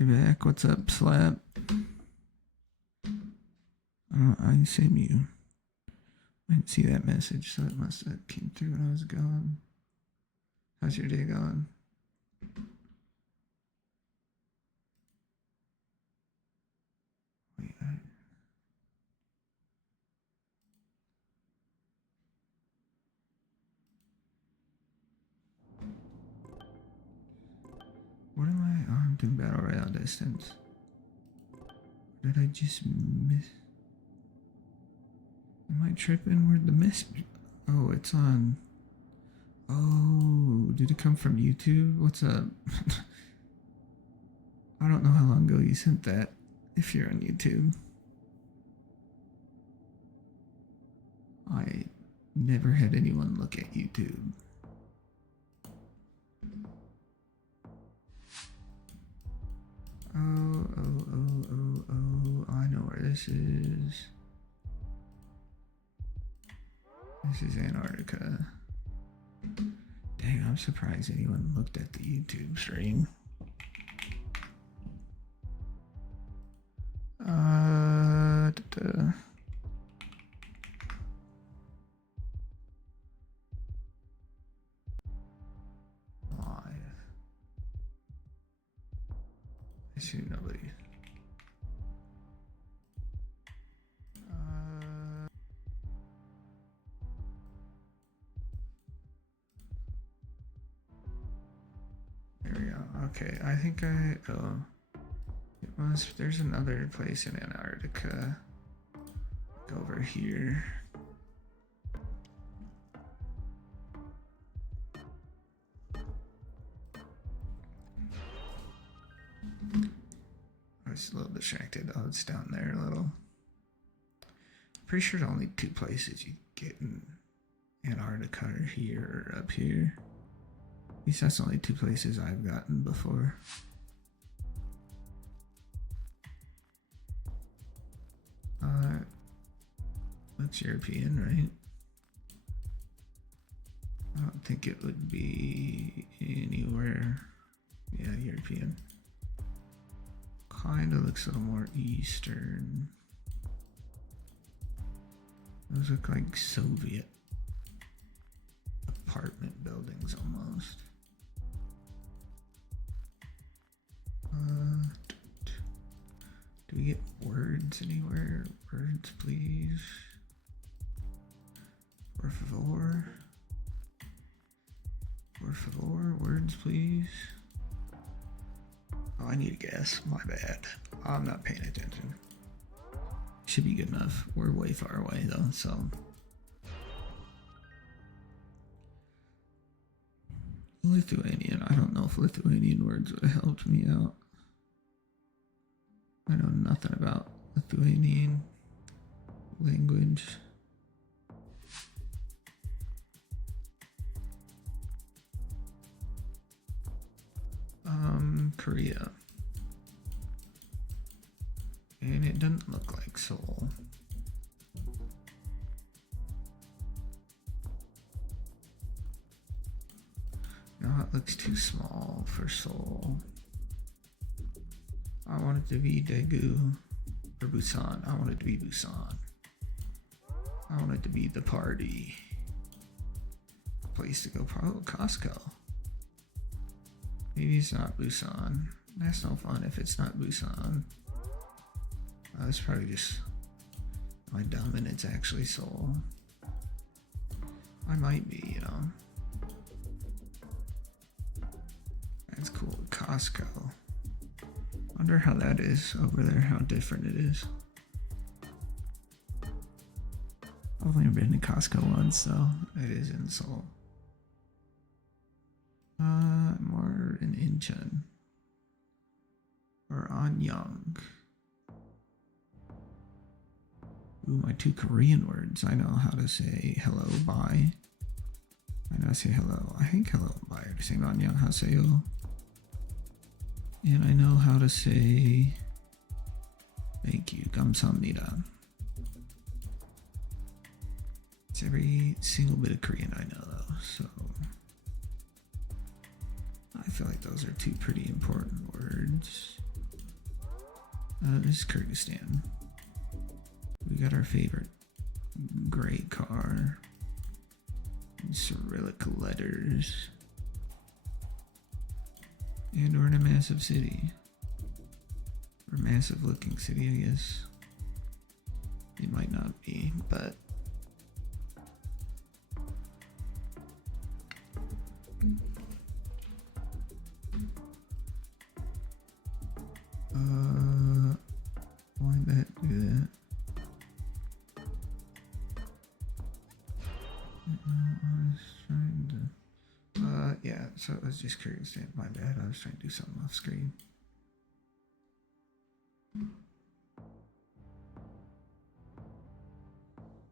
Way back. What's up, Slap? I didn't send you. I didn't see that message, so it must have came through when I was gone. How's your day going? Wait, what am I? Oh, I'm doing battle royale distance. Did I just miss? Am I tripping? Where'd the message? Oh, it's on. Oh, did it come from YouTube? What's up? I don't know how long ago you sent that. If you're on YouTube, I never had anyone look at YouTube. Oh, I know where this is. This is Antarctica. Dang, I'm surprised anyone looked at the YouTube stream. Live. I see nobody. There we go. Okay, I think there's another place in Antarctica. Go over here. I was a little distracted. Oh, it's down there a little. Pretty sure there's only two places you get in Antarctica, or here or up here. At least that's only two places I've gotten before. Looks European, right? I don't think it would be anywhere. Yeah, European. Kind of looks a little more Eastern. Those look like Soviet apartment buildings almost. Do we get words anywhere? Words, please. Por favor. Por favor, words, please. Oh, I need a guess. My bad. I'm not paying attention. Should be good enough. We're way far away though, so. Lithuanian. I don't know if Lithuanian words would have helped me out. I know nothing about Lithuanian language. Korea. And it doesn't look like Seoul. No, it looks too small for Seoul. I want it to be Daegu or Busan. I want it to be Busan. I want it to be the party place to go. Probably Costco. Maybe it's not Busan. That's no fun if it's not Busan. It's probably just my dumb and it's actually Seoul. I might be, you know. That's cool. Costco. Wonder how that is over there, how different it is. I've only been to Costco once, so it is in Seoul. More in Incheon. Or Anyang. Ooh, my two Korean words. I know how to say hello, bye. I know how to say hello. I think hello and bye are the same. Anyang haseyo. And I know how to say thank you. 감사합니다. It's every single bit of Korean I know though, so I feel like those are two pretty important words. This is Kyrgyzstan. We got our favorite gray car. Cyrillic letters. And we're in a massive city. Or massive looking city, I guess. It might not be, but why'd that do that? So I was just curious. My bad. I was trying to do something off screen.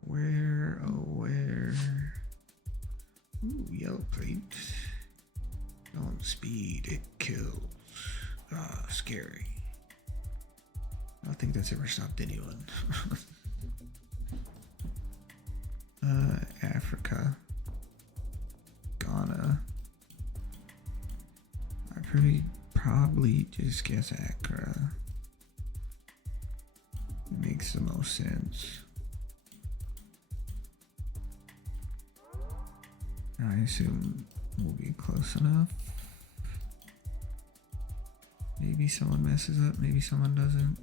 Where? Oh, where? Ooh, yellow plate. On speed, it kills. Ah, scary. I don't think that's ever stopped anyone. Africa. Ghana. I probably just guess Accra. It makes the most sense. I assume we'll be close enough. Maybe someone messes up, maybe someone doesn't.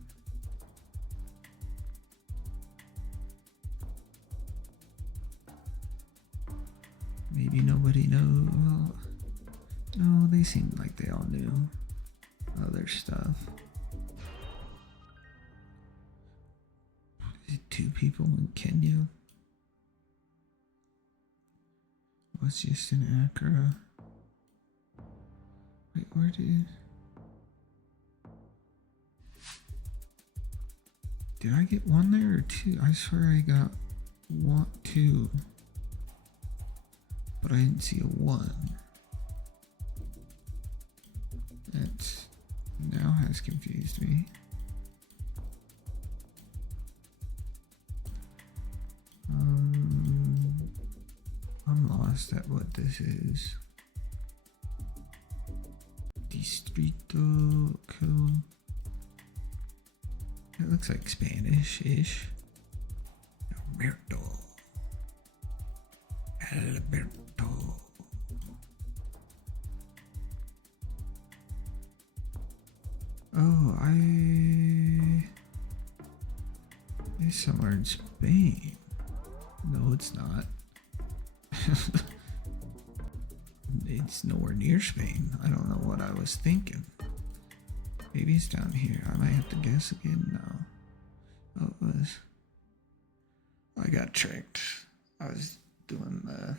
Maybe nobody knows. Well, no, they seemed like they all knew other stuff. Is it 2 people in Kenya? Was just in Accra. Wait, where did I get 1 there or 2? I swear I got 2, but I didn't see a 1. That now has confused me. I'm lost at what this is. Distrito. It looks like Spanish-ish. Alberto. Oh, it's somewhere in Spain. No, it's not. It's nowhere near Spain. I don't know what I was thinking. Maybe it's down here. I might have to guess again now. Oh, it was. I got tricked. I was doing the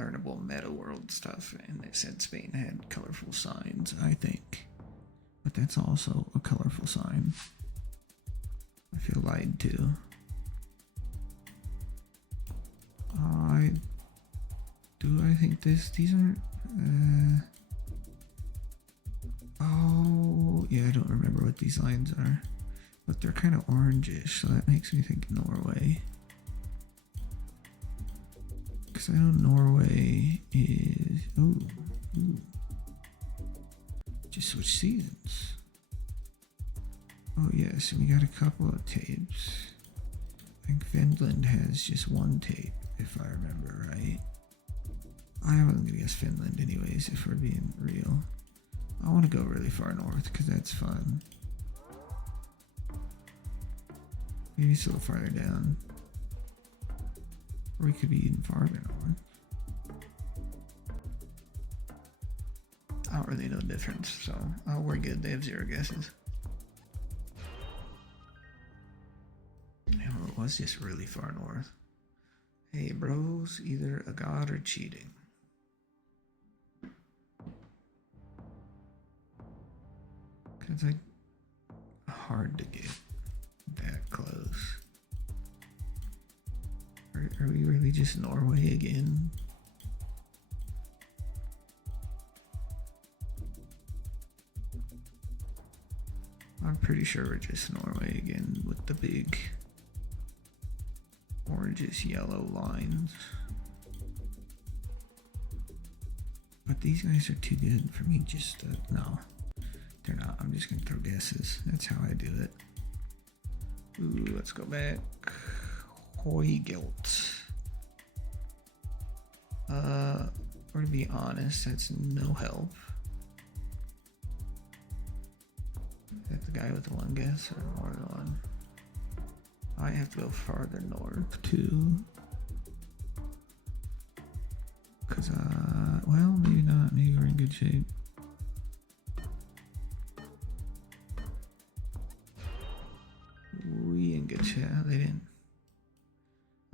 learnable meta world stuff, and it said Spain had colorful signs, I think. But that's also a colorful sign. I feel lied to. I think these aren't, oh, yeah, I don't remember what these lines are, but they're kind of orangish, so that makes me think Norway. Because I know Norway is, ooh. Just switch seasons. Oh yes, we got a couple of tapes. I think Finland has just 1 tape, if I remember right. I wasn't gonna guess Finland anyways, if we're being real. I want to go really far north, because that's fun. Maybe it's a little farther down. Or we could be even farther north. I don't really know the difference, so we're good. They have 0 guesses. It was just really far north. Hey bros, either a god or cheating. It's like hard to get that close. Are we really just Norway again? I'm pretty sure we're just Norway again with the big oranges, yellow lines. But these guys are too good for me just to, no, they're not. I'm just gonna throw guesses. That's how I do it. Ooh, let's go back. Hoygelt. Or to be honest, that's no help. Is that the guy with the 1 guess or more than 1? I have to go farther north too. Cause well, maybe not. Maybe we're in good shape. We in good shape. They didn't.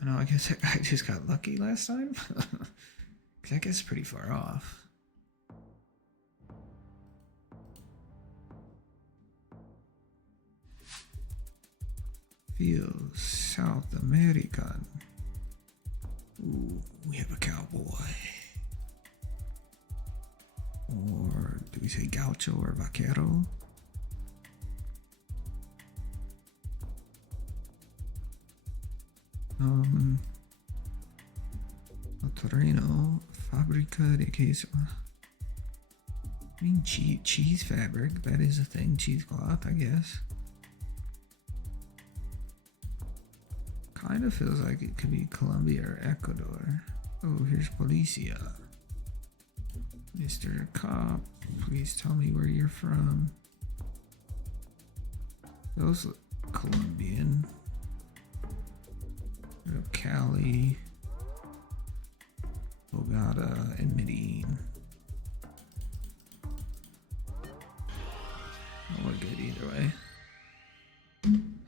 I know. I guess I just got lucky last time. Cause I guess pretty far off. feels South American. Ooh, we have a cowboy. Or do we say gaucho or vaquero? Torreno, fábrica de queso. I mean, cheese fabric, that is a thing. Cheesecloth, I guess. Kind of feels like it could be Colombia or Ecuador. Oh, here's Policia. Mr. Cop, please tell me where you're from. Those look Colombian. Cali, Bogota, and Medellin. Oh, we're good either way.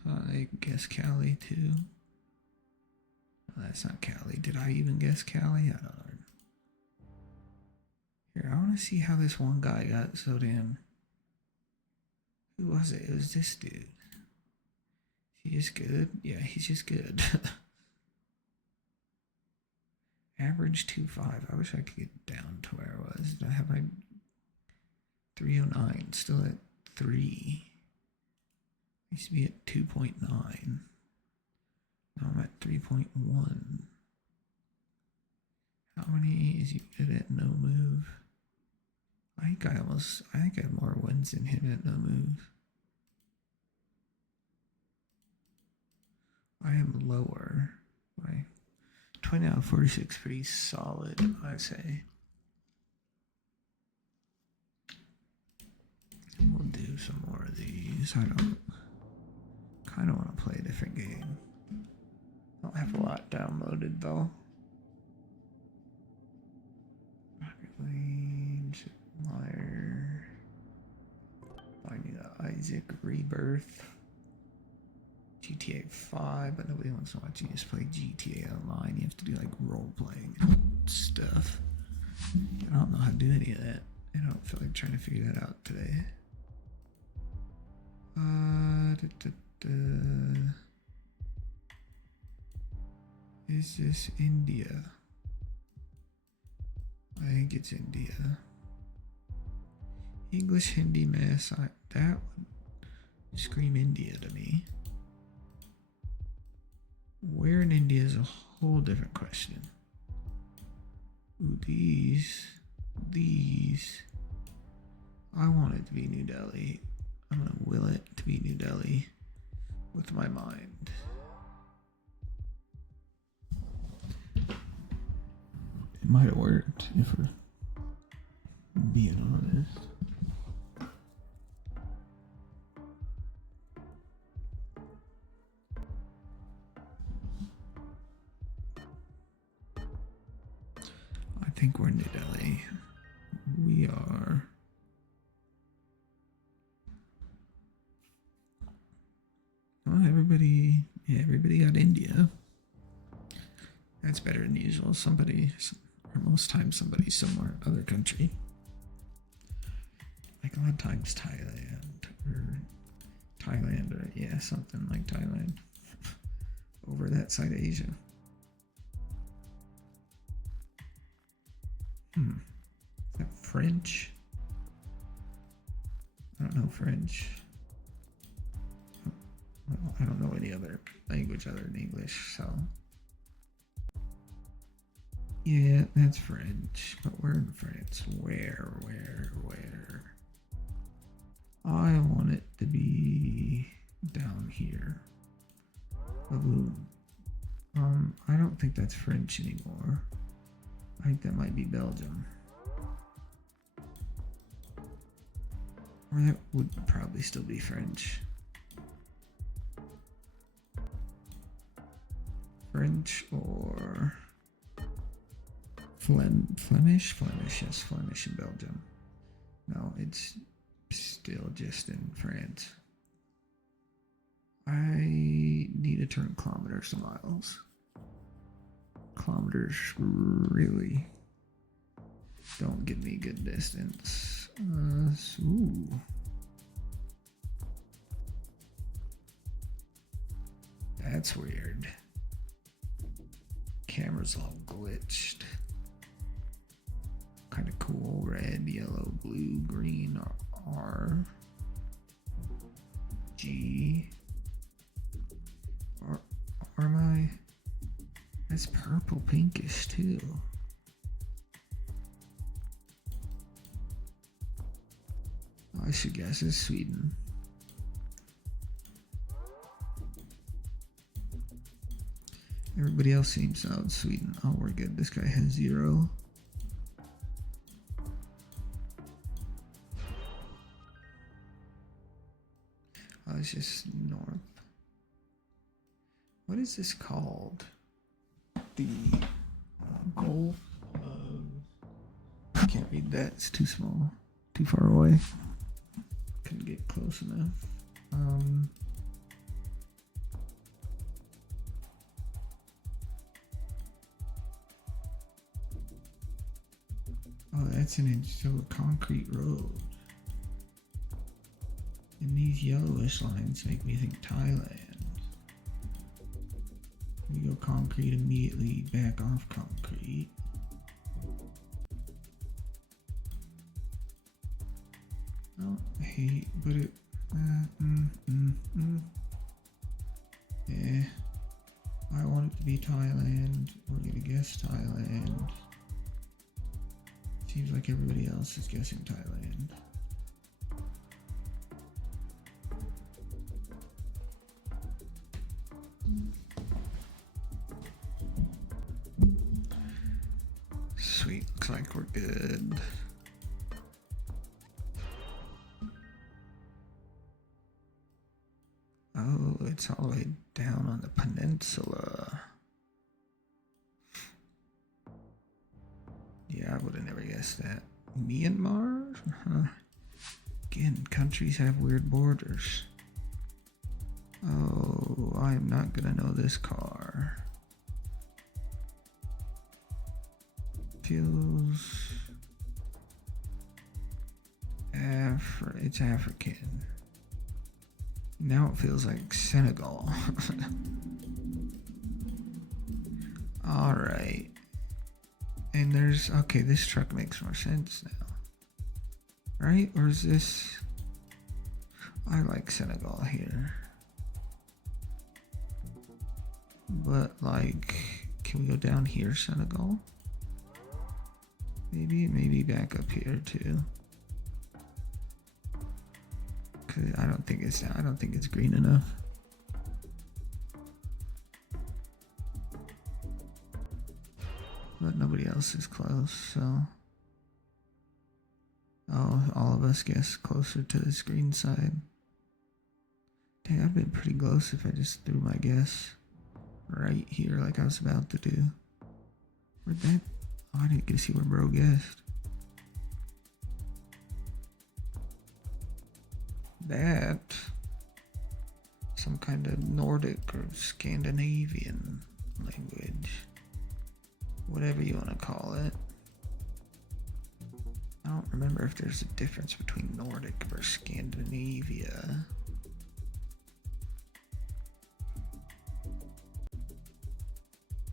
I guess Cali too. Oh, that's not Cali. Did I even guess Cali? I don't know. Here, I want to see how this one guy got so damn. Who was it? It was this dude. He is good? Yeah, he's just good. Average 2.5. I wish I could get down to where I was. Did I have my 309? Still at 3. I used to be at 2.9. Now I'm at 3.1. How many is he good at no move? I think I have more wins than him at no move. I am lower. My 20 out of 46, pretty solid, I'd say. We'll do some more of these. I don't kind of want to play a different game. Don't have a lot downloaded though. Rocket League, Liar, Finding Isaac, Rebirth, GTA 5, but nobody wants to watch you just play GTA Online. You have to do like role playing stuff. I don't know how to do any of that. I don't feel like trying to figure that out today. Is this India? I think it's India. English, Hindi, Math, that would scream India to me. Where in India is a whole different question. Ooh, these. I want it to be New Delhi. I'm gonna will it to be New Delhi with my mind. It might have worked if we're being honest. I think we're in New Delhi. We are. Oh, everybody got India. That's better than usual. Or most times somebody's somewhere other country. Like a lot of times Thailand, or yeah, something like Thailand. Over that side of Asia. Is that French? I don't know French. Well, I don't know any other language other than English, so. Yeah, that's French, but we're in France. Where? I want it to be down here. Baboon. I don't think that's French anymore. I think that might be Belgium. Or that would probably still be French. French or Flemish? Flemish, yes, Flemish in Belgium. No, it's still just in France. I need to turn kilometers to miles. Kilometers really don't give me good distance. Ooh. That's weird. Camera's all glitched. Kind of cool. Red, yellow, blue, green, R, G, or am I? That's purple pinkish too. I should guess it's Sweden. Everybody else seems out Sweden. Oh, we're good. This guy has 0. Oh, it's just north. What is this called? The Gulf of... I can't read that. It's too small. Too far away. Couldn't get close enough. Oh, that's an still a concrete road. And these yellowish lines make me think Thailand. We go concrete immediately, back off concrete. Oh, I hate, but it. Yeah. I want it to be Thailand. We're gonna guess Thailand. Seems like everybody else is guessing Thailand. Sweet, looks like we're good. Oh, it's all the way down on the peninsula. Yeah, I would have never guessed that. Myanmar? Huh. Again, countries have weird borders. Oh, I am not gonna know this car. Feels... it's African. Now it feels like Senegal. Alright. And there's... Okay, this truck makes more sense now. Right? Or is this... I like Senegal here. But, like... Can we go down here, Senegal? Maybe back up here, too. Cause I don't think it's green enough. But nobody else is close, so... Oh, all of us guess closer to this green side. Dang, I've been pretty close if I just threw my guess right here like I was about to do. Where'd that... Oh, I didn't get to see where bro guessed. That... Some kind of Nordic or Scandinavian language. Whatever you want to call it. I don't remember if there's a difference between Nordic versus Scandinavia.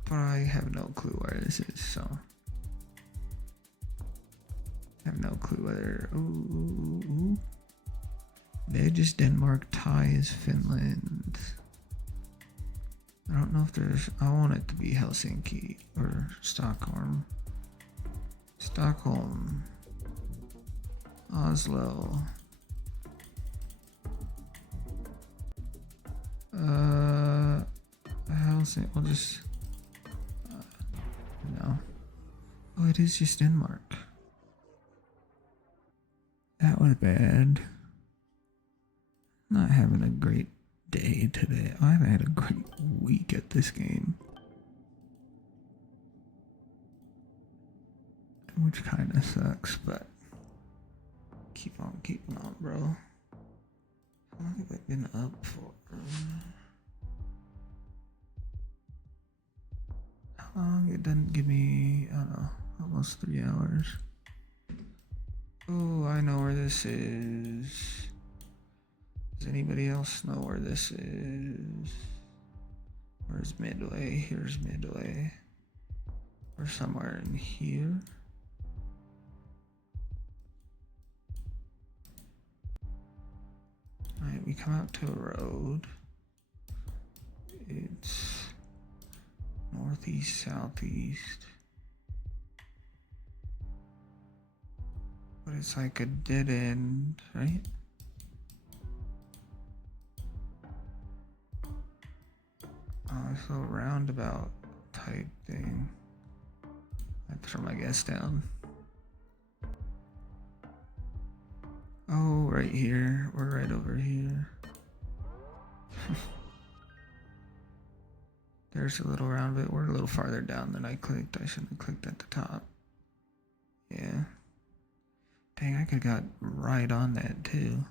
But I have no clue where this is, so. I have no clue whether. Ooh. Veg is Denmark, Thai is Finland. I don't know if there's. I want it to be Helsinki or Stockholm. Stockholm. Oslo. Helsinki. We'll just. No. Oh, it is just Denmark. That was bad. Not having a great day today. I haven't had a great week at this game. Which kind of sucks, but keep on keeping on, bro. How long have I been up for? How long? It doesn't give me, I don't know, almost 3 hours. Oh, I know where this is. Does anybody else know where this is? Where's Midway? Here's Midway. We're somewhere in here. Alright, we come out to a road. It's northeast, southeast. But it's like a dead end, right? It's a little roundabout type thing. I throw my guess down. Oh, right here. We're right over here. There's a little round bit. We're a little farther down than I clicked. I shouldn't have clicked at the top. Yeah. Dang, I could have got right on that too.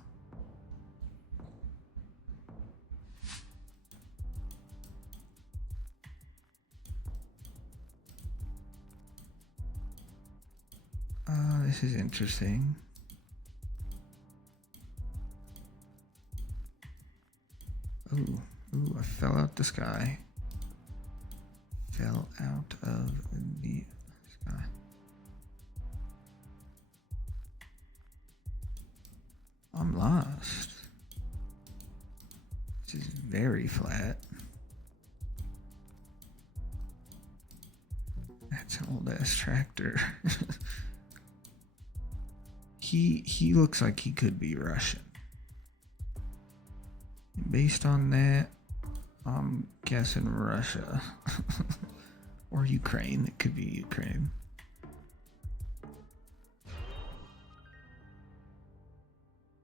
This is interesting. Ooh, I fell out the sky. Fell out of the sky. I'm lost. This is very flat. That's an old ass tractor. He looks like he could be Russian. Based on that, I'm guessing Russia. Or Ukraine. It could be Ukraine.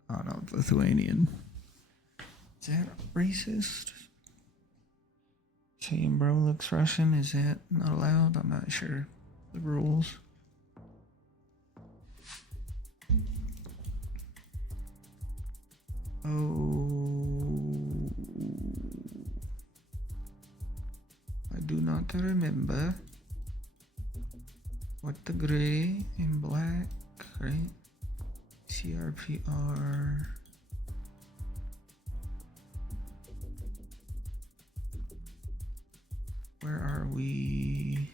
Oh no, Lithuanian. Is that racist? Saying bro looks Russian, is that not allowed? I'm not sure the rules. Oh, I do not remember what the gray and black, right? CRPR. Where are we?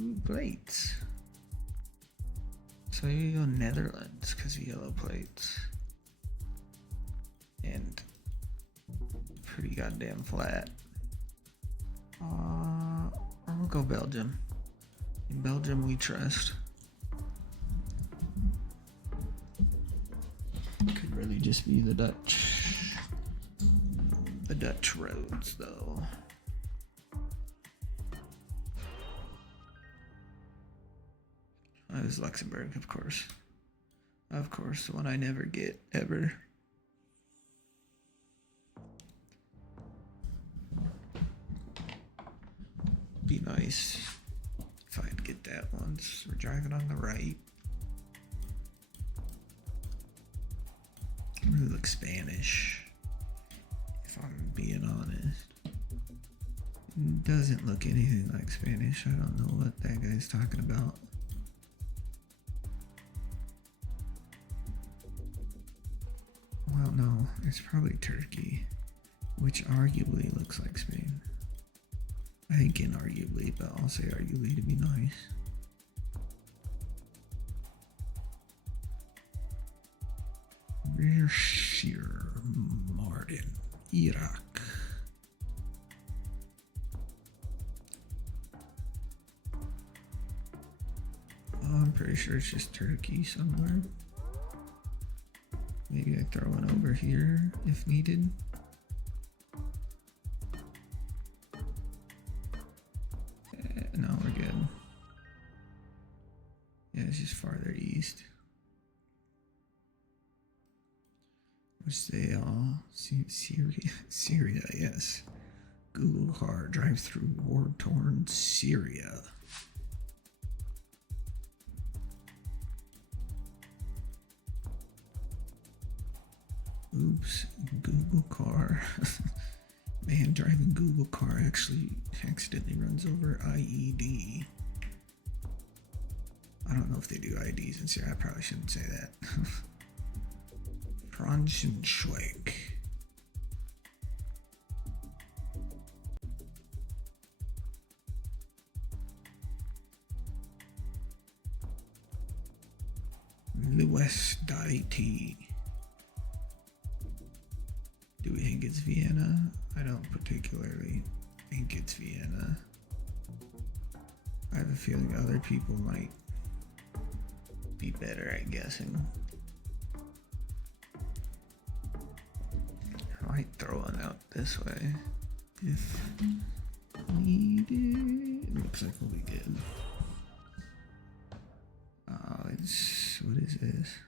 Ooh, plates. So you go Netherlands because of yellow plates. And pretty goddamn flat. Or we'll go Belgium. In Belgium we trust. Could really just be the Dutch. The Dutch roads though. That was Luxembourg, of course. Of course, the one I never get, ever. Be nice if I'd get that once. We're driving on the right. Really looks Spanish, if I'm being honest. It doesn't look anything like Spanish. I don't know what that guy's talking about. Well, no, it's probably Turkey, which arguably looks like Spain. I think inarguably, but I'll say arguably to be nice. Bershir Mardin, Iraq. I'm pretty sure it's just Turkey somewhere. Maybe I throw one over here if needed. No, we're good. Yeah, it's just farther east. Which they all see Syria, yes. Google car drive through war-torn Syria. Oops, Google car. Man driving Google car actually accidentally runs over IED. I don't know if they do IEDs in Syria. I probably shouldn't say that. Braunschweig. Lewis.at. Do we think it's Vienna? I don't particularly think it's Vienna. I have a feeling other people might be better at guessing. I might throw one out this way if needed. Looks like we'll be good. What is this?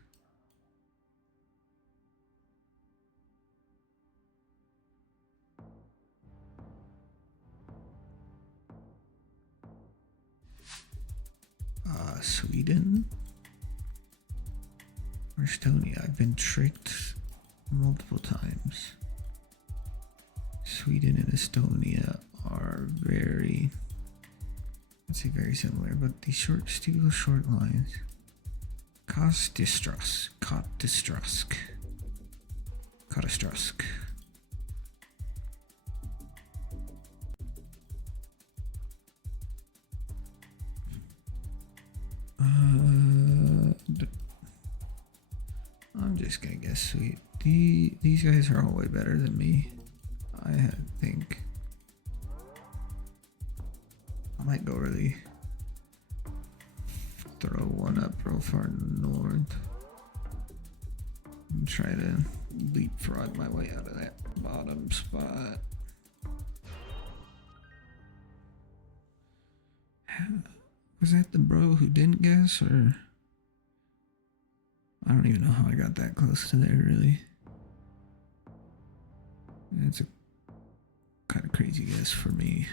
Sweden or Estonia? I've been tricked multiple times. Sweden and Estonia are very, let's say very similar, but these still short lines. Kostistrusk. I'm just gonna guess sweet. These guys are all way better than me. I think I might go really throw one up real far north and try to leapfrog my way out of that bottom spot. Was that the bro who didn't guess, or I don't even know how I got that close to there, really. It's a kind of crazy guess for me.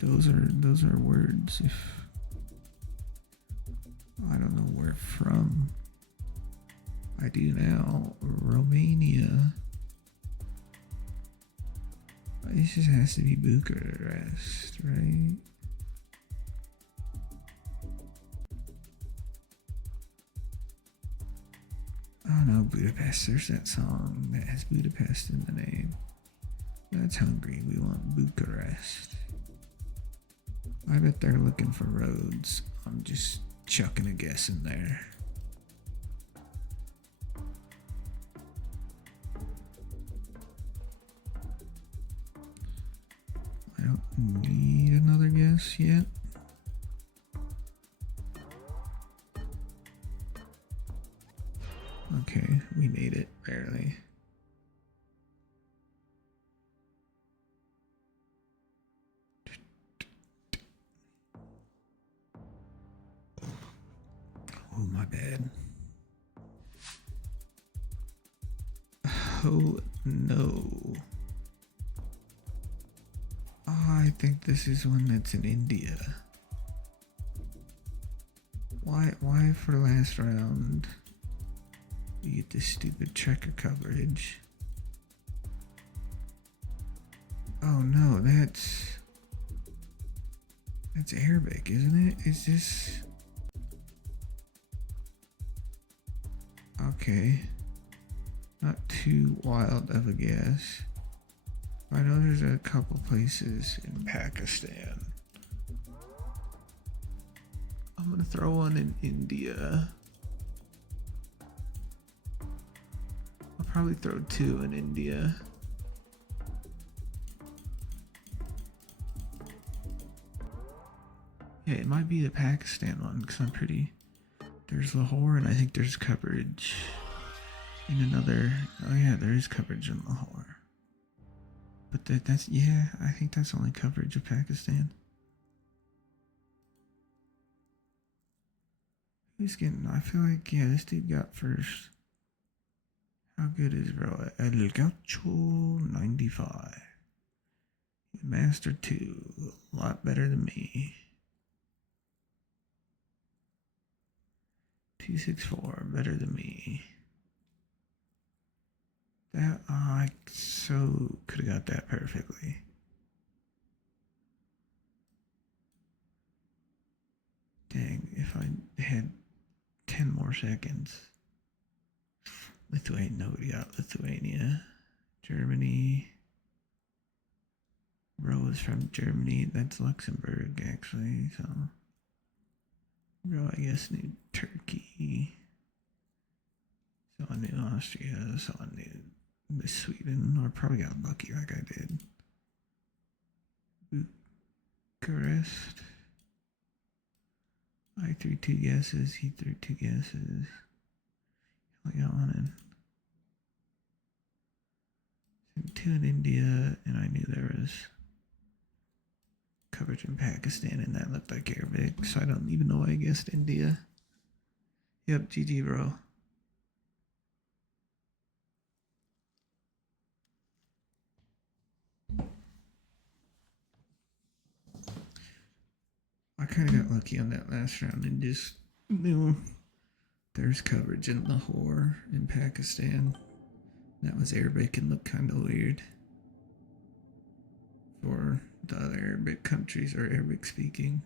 Those are words. If I don't know where from, I do now. Romania. This just has to be Bucharest, right? Oh no, Budapest. There's that song that has Budapest in the name. That's hungry. We want Bucharest. I bet they're looking for roads. I'm just chucking a guess in there. I don't need another guess yet. Okay, we made it, barely. Oh, my bad. Oh, no. Oh, I think this is one that's in India. Why for last round we get this stupid checker coverage? Oh no, that's Arabic, isn't it? Is this okay? Not too wild of a guess. I know there's a couple places in Pakistan. I'm gonna throw one in India. I'll probably throw two in India. Yeah, it might be the Pakistan one because I'm pretty. There's Lahore, and I think there's coverage in another. Oh yeah, there is coverage in Lahore. But that's yeah, I think that's only coverage of Pakistan. Who's getting? I feel like yeah, this dude got first. How good is bro? El Gaucho 95. Master 2, a lot better than me. 264, better than me. That I so could have got that perfectly. Dang, if I had 10 more seconds. Lithuania, nobody got Lithuania. Germany. Bro is from Germany. That's Luxembourg, actually. So, bro, I guess knew Turkey. So I knew Austria. So I knew Sweden. Or probably got lucky like I did. Bucharest. I threw 2 guesses. He threw 2 guesses. I got one in 2 in India, and I knew there was coverage in Pakistan, and that looked like Arabic, so I don't even know why I guessed India. Yep, GG, bro. I kind of got lucky on that last round and just knew there's coverage in Lahore in Pakistan. That was Arabic and looked kind of weird for the other Arabic countries or Arabic speaking.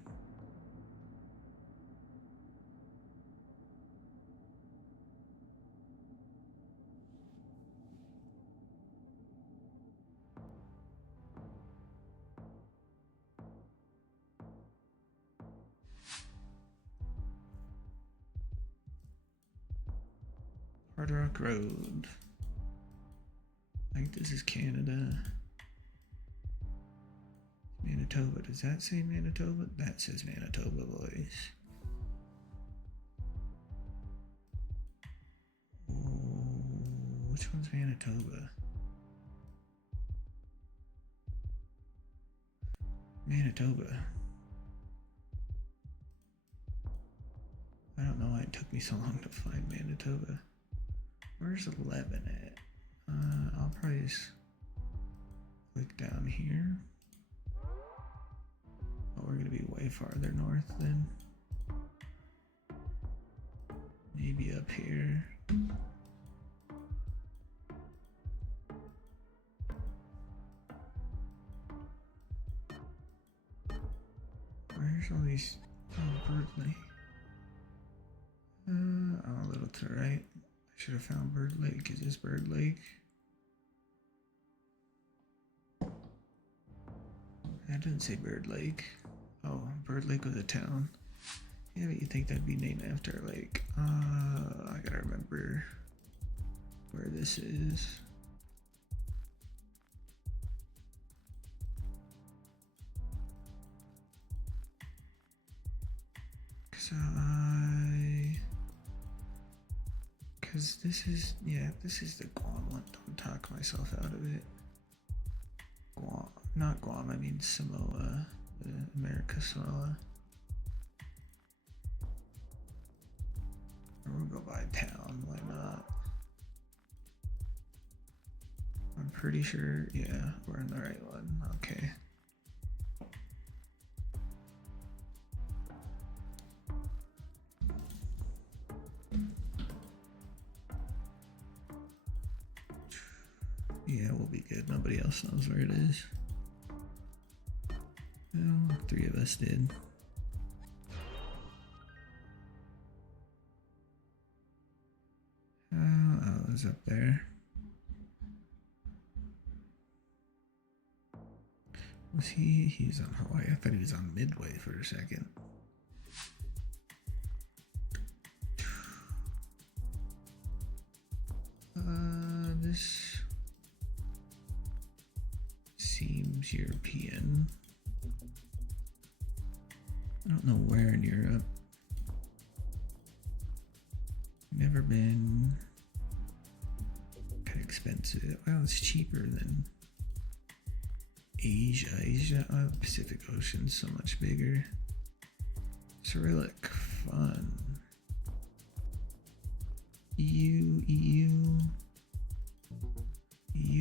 Hard Rock Road. I think this is Canada. Manitoba. Does that say Manitoba? That says Manitoba, boys. Oh, which one's Manitoba? Manitoba. I don't know why it took me so long to find Manitoba. Where's 11 at? I'll probably just click down here. Oh, we're gonna be way farther north then. Maybe up here. Where's all these? Oh, Bird Lake. Oh, a little to the right. I should have found Bird Lake. Is this Bird Lake? That doesn't say Bird Lake. Oh, Bird Lake was a town. Yeah, but you think that'd be named after a lake. I gotta remember where this is. Cause this is, yeah, this is the Guam one. Don't talk myself out of it. Guam, not Guam, I mean Samoa, America Samoa. Or we'll go by town, why not? I'm pretty sure, yeah, we're in the right one, okay. Yeah, we'll be good. Nobody else knows where it is. Well, 3 of us did. Oh, it was up there. Was he? He's on Hawaii. I thought he was on Midway for a second. This seems European. I don't know where in Europe. Never been. Kind of expensive. Well, it's cheaper than Asia. The Pacific Ocean's so much bigger. Cyrillic, fun. EU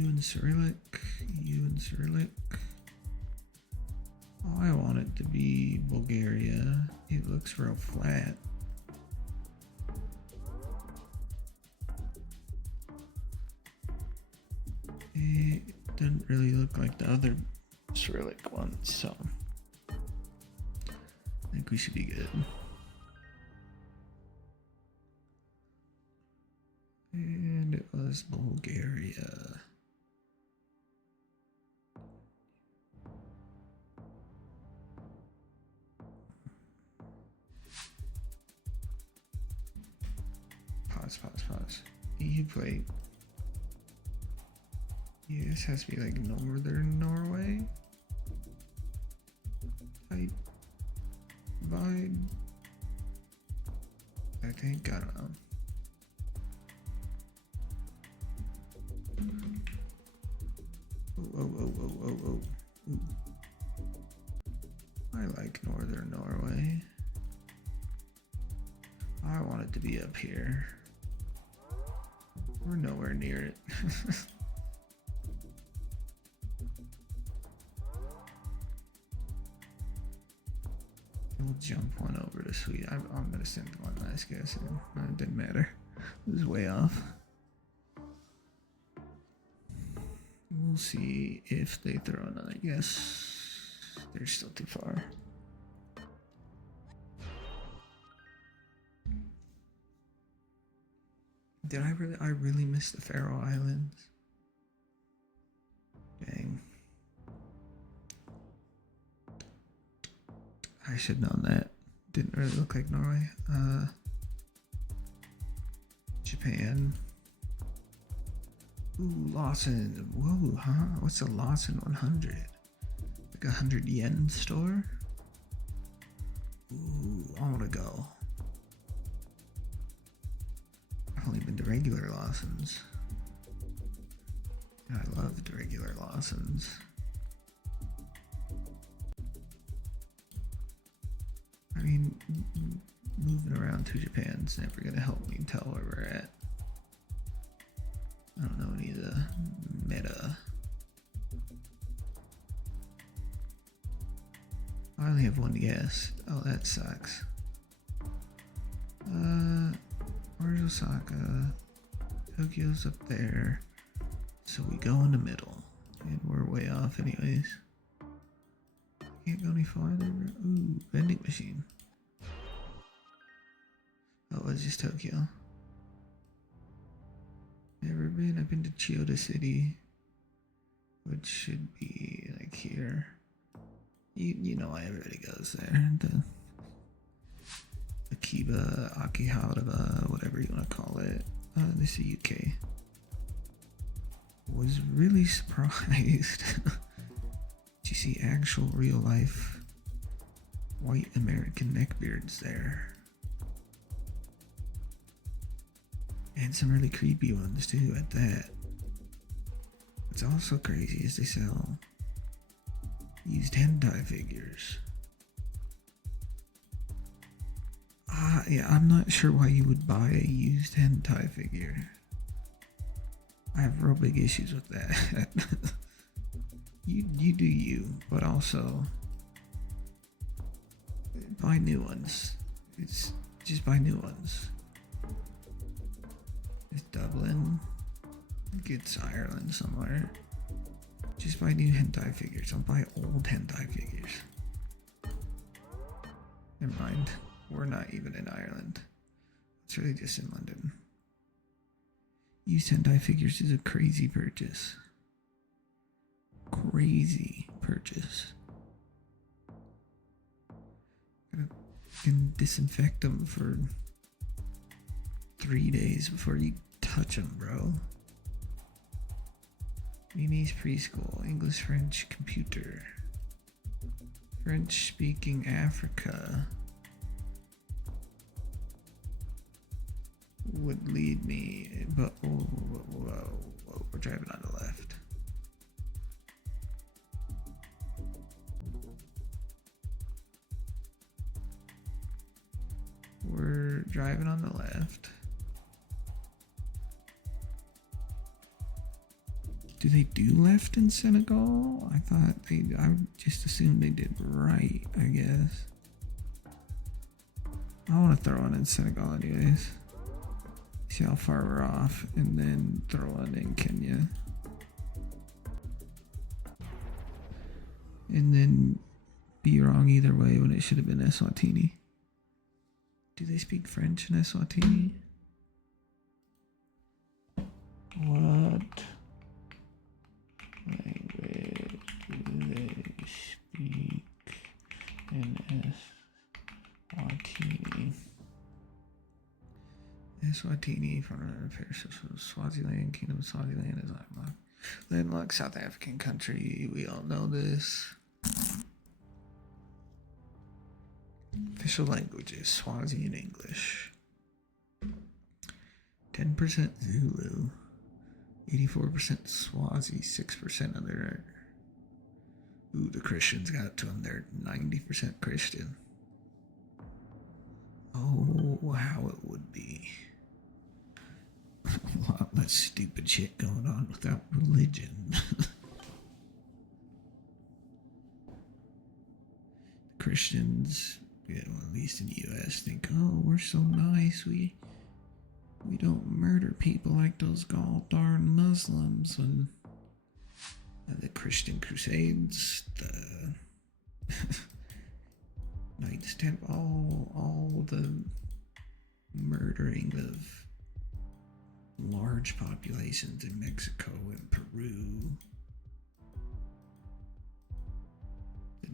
and Cyrillic. Oh, I want it to be Bulgaria. It looks real flat. It doesn't really look like the other Cyrillic ones, so I think we should be good. And it was Bulgaria. Pause. EU plate. Yeah, this has to be like northern Norway type vibe. I think, I don't know. Oh. Ooh. I like northern Norway. I want it to be up here. We're nowhere near it. We'll jump one over to Sweden. I'm gonna send one last guess. It didn't matter. It was way off. We'll see if they throw another guess. They're still too far. Did I really miss the Faroe Islands? Dang. I should have known that. Didn't really look like Norway. Japan. Ooh, Lawson. Whoa, huh? What's a Lawson 100? Like 100 yen store? Ooh, I wanna go. I've only been to regular Lawsons. I loved regular Lawsons. I mean, moving around to Japan's never gonna help me tell where we're at. I don't know any of the meta. I only have one guess. Oh, that sucks. Where's Osaka? Tokyo's up there. So we go in the middle. And we're way off anyways. Can't go any farther. Ooh, vending machine. Oh, it's just Tokyo. Never been. I've been to Chiyoda City, which should be like here. You know why everybody goes there. The Akiba, Akihabara, whatever you want to call it. This is UK. Was really surprised. Did you see actual real life white American neckbeards there? And some really creepy ones too at that. What's also crazy is they sell used hentai figures. Yeah, I'm not sure why you would buy a used hentai figure. I have real big issues with that. You do you, but also buy new ones. It's just buy new ones. It's Dublin. It's Ireland somewhere. Just buy new hentai figures. Don't buy old hentai figures. Never mind. We're not even in Ireland. It's really just in London. Used hentai figures is a crazy purchase. Crazy purchase. Can disinfect them for 3 days before you touch them, bro. Mimi's preschool, English, French, computer. French speaking Africa would lead me, but whoa, we're driving on the left. We're driving on the left. Do they do left in Senegal? I just assumed they did right, I guess. I want to throw one in Senegal anyways. See how far we're off, and then throw one in Kenya. And then be wrong either way when it should have been Eswatini. Do they speak French in Eswatini? What language do they speak in Eswatini? Eswatini, Foreign Affairs, Swaziland, Kingdom of Swaziland is landlocked South African country. We all know this. Official languages: Swazi and English. 10% Zulu, 84% Swazi, 6% other. Ooh, the Christians got to them. They're 90% Christian. Oh, how it would be. A lot less stupid shit going on without religion. Christians, yeah, well, at least in the U.S., think, oh, we're so nice. We don't murder people like those gall darn Muslims. When the Christian Crusades, the Knights Templar, all the murdering of large populations in Mexico and Peru, the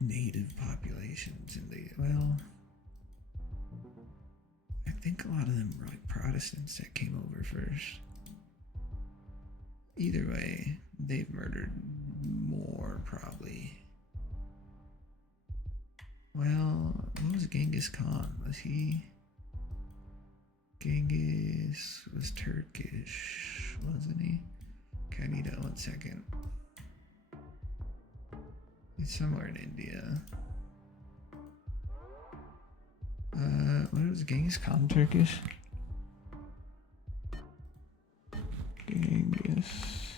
native populations, and I think a lot of them were like Protestants that came over first. Either way, they've murdered more, probably. Well, what was Genghis Khan? Was he? Genghis was Turkish, wasn't he? Okay, I need to, 1 second. It's somewhere in India. What was Genghis Khan Turkish? Genghis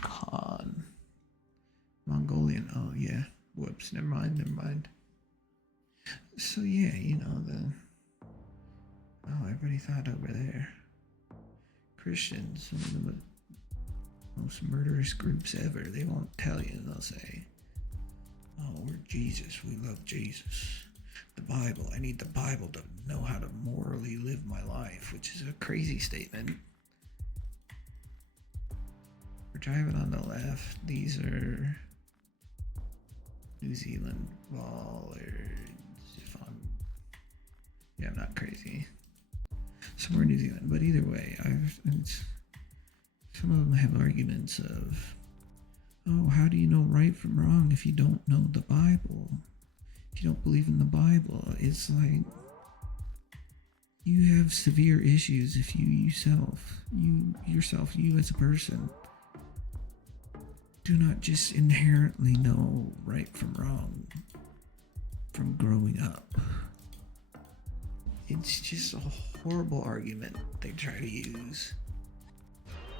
Khan. Mongolian. Oh, yeah. Whoops. Never mind. So, yeah, everybody thought over there. Christians, one of the most murderous groups ever. They won't tell you. They'll say, oh, we're Jesus. We love Jesus. The Bible. I need the Bible to know how to morally live my life, which is a crazy statement. We're driving on the left. These are New Zealand bollards. I'm not crazy. Somewhere in New Zealand. But either way, some of them have arguments of, oh, how do you know right from wrong if you don't know the Bible? If you don't believe in the Bible, it's like you have severe issues if you as a person, do not just inherently know right from wrong from growing up. It's just a horrible argument they try to use,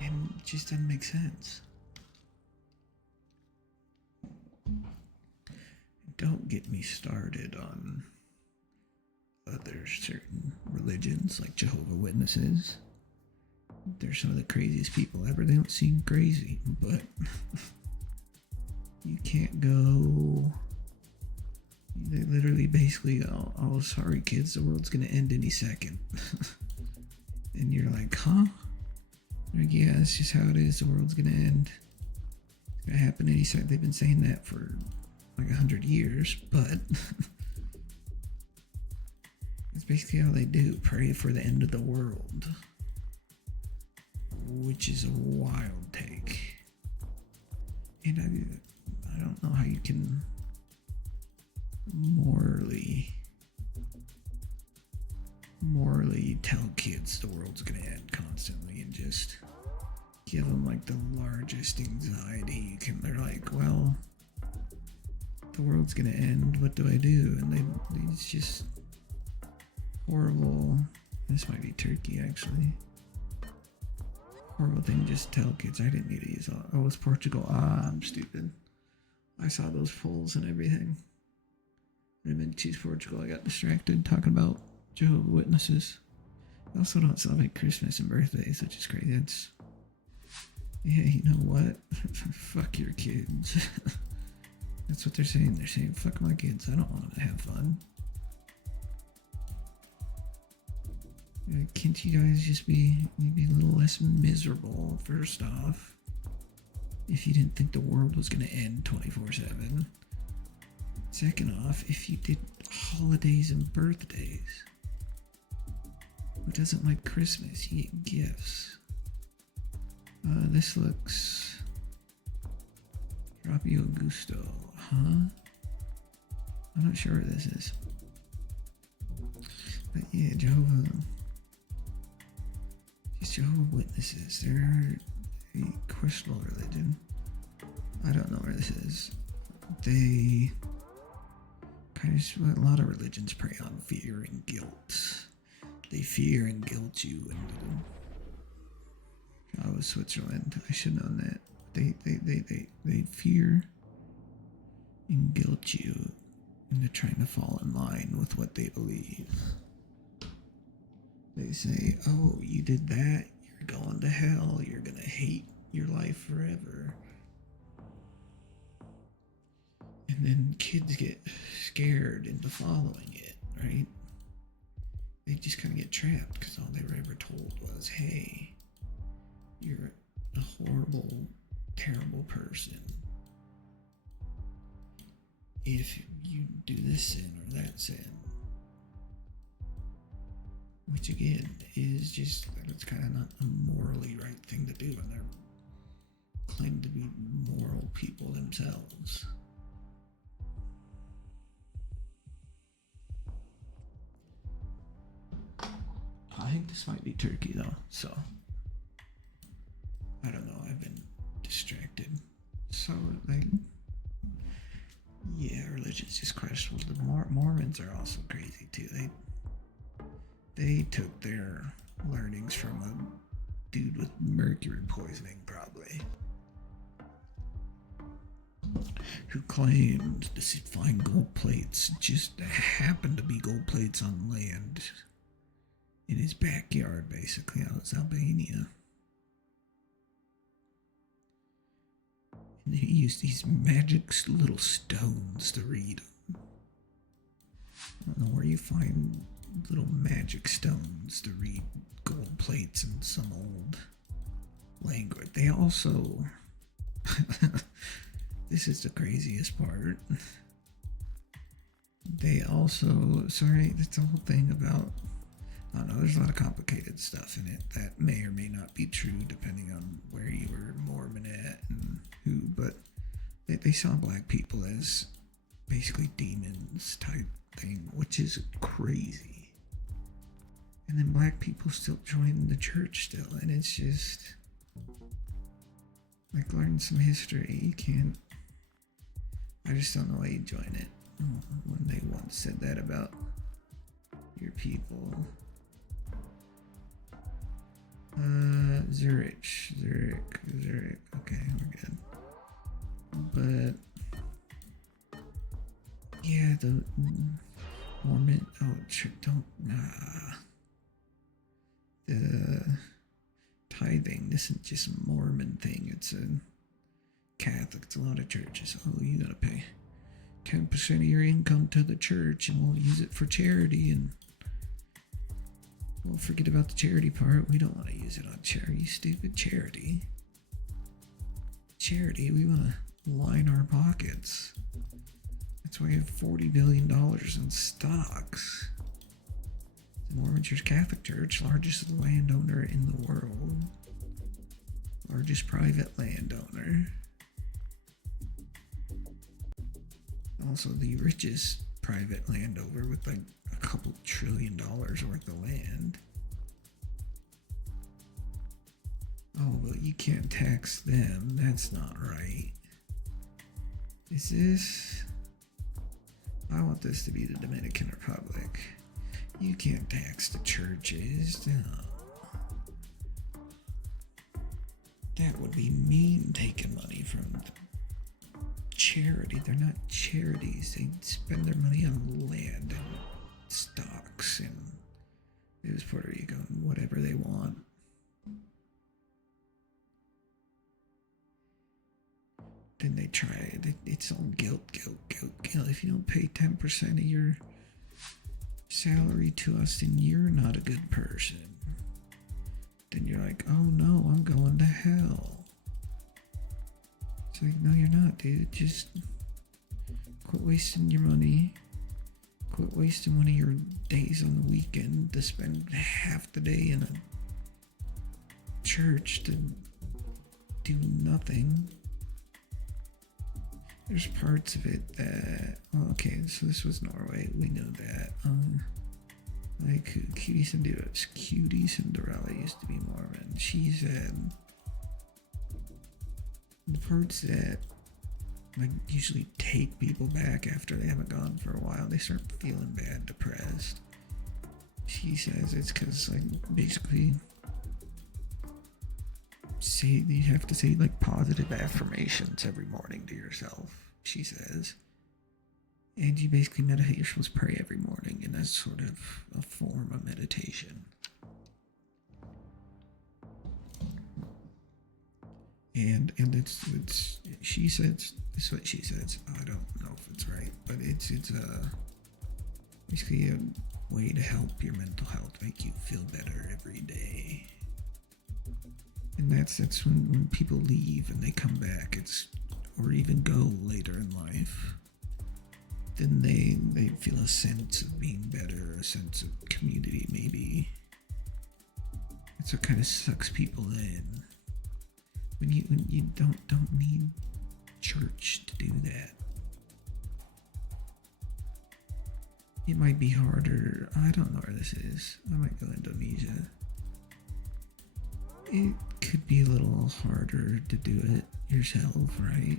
and it just doesn't make sense. Don't get me started on other certain religions like Jehovah's Witnesses. They're some of the craziest people ever. They don't seem crazy, but you can't go. They literally basically, oh, sorry kids, the world's gonna end any second. And you're like, huh? They're like, yeah, that's just how it is. The world's gonna end. It's gonna happen any second. They've been saying that for like 100 years, but it's basically how they do. Pray for the end of the world, which is a wild take. And I don't know how you can morally tell kids the world's gonna end constantly and just give them like the largest anxiety you can. They're like, well, the world's gonna end, what do I do? And it's just horrible. This might be Turkey, actually. Horrible thing, just tell kids. I didn't need to use all. Oh, it's Portugal. I'm stupid. I saw those polls and everything. I meant to choose Portugal. I got distracted talking about Jehovah's Witnesses. They also don't celebrate Christmas and birthdays, which is crazy. Yeah, you know what? Fuck your kids. That's what they're saying. They're saying, fuck my kids. I don't want them to have fun. Can't you guys just be maybe a little less miserable, first off? If you didn't think the world was going to end 24/7. Second off, if you did holidays and birthdays. Who doesn't like Christmas? You get gifts. This looks geogussr, huh? I'm not sure what this is. But yeah, these Jehovah's Witnesses, they're a questionable religion. I don't know where this is. They kind of, a lot of religions prey on fear and guilt. They fear and guilt you into Switzerland. I should have known that. They fear and guilt you into trying to fall in line with what they believe. They say, oh, you did that, you're going to hell, you're gonna hate your life forever. And then kids get scared into following it, right? They just kind of get trapped because all they were ever told was, hey, you're a horrible, terrible person if you do this sin or that sin. Which again is just, it's kind of not a morally right thing to do, and they're claimed to be moral people themselves. I think this might be Turkey though, so I don't know, I've been distracted. So like, yeah, religion's just questionable. The Mormons are also crazy too. They took their learnings from a dude with mercury poisoning, probably, who claimed to find gold plates. Just happened to be gold plates on land in his backyard, basically, out of Albania. And he used these magic little stones to read them. I don't know where you find little magic stones to read gold plates in some old language. They also, this is the craziest part. They also, sorry, that's the whole thing about, I don't know, there's a lot of complicated stuff in it that may or may not be true depending on where you were Mormon at and who, but they saw black people as basically demons type thing, which is crazy. And then black people still join the church still, and it's just like, learn some history. You can't, I just don't know why you join it when they once said that about your people. Zurich, okay, we're good. But yeah, the Mormon, don't, the tithing, this isn't just a Mormon thing, it's a Catholic, it's a lot of churches. Oh, you gotta pay 10% of your income to the church and we'll use it for charity, and we'll forget about the charity part. We don't want to use it on charity, stupid charity. Charity, we want to line our pockets. That's why we have $40 billion in stocks. The Mormon Church, Catholic Church, largest landowner in the world. Largest private landowner. Also the richest private landowner with like a couple $1 trillion worth of land. Oh, but you can't tax them. That's not right. Is this? I want this to be the Dominican Republic. You can't tax the churches. No. That would be mean, taking money from the charity. They're not charities. They spend their money on land and stocks and it was Puerto Rico and whatever they want. Then they try it. It's all guilt. If you don't pay 10% of your salary to us, then you're not a good person. Then you're like, oh no, I'm going to hell. It's like, no, you're not, dude. Just quit wasting your money. quit wasting one of your days on the weekend to spend half the day in a church to do nothing. There's parts of it that, oh, okay, so this was Norway, we know that. Like Cutie Cinderella used to be Mormon. She said the parts that like usually take people back after they haven't gone for a while, they start feeling bad, depressed. She says it's because like basically you have to say like positive affirmations every morning to yourself, she says. And you basically meditate, you're supposed to pray every morning, and that's sort of a form of meditation. And it's she says, this is what she says. I don't know if it's right, but it's basically a way to help your mental health, make you feel better every day. And that's when people leave and they come back, or even go later in life, then they feel a sense of being better, a sense of community maybe. That's what kind of sucks people in. When you don't need church to do that. It might be harder. I don't know where this is. I might go Indonesia. It could be a little harder to do it yourself, right?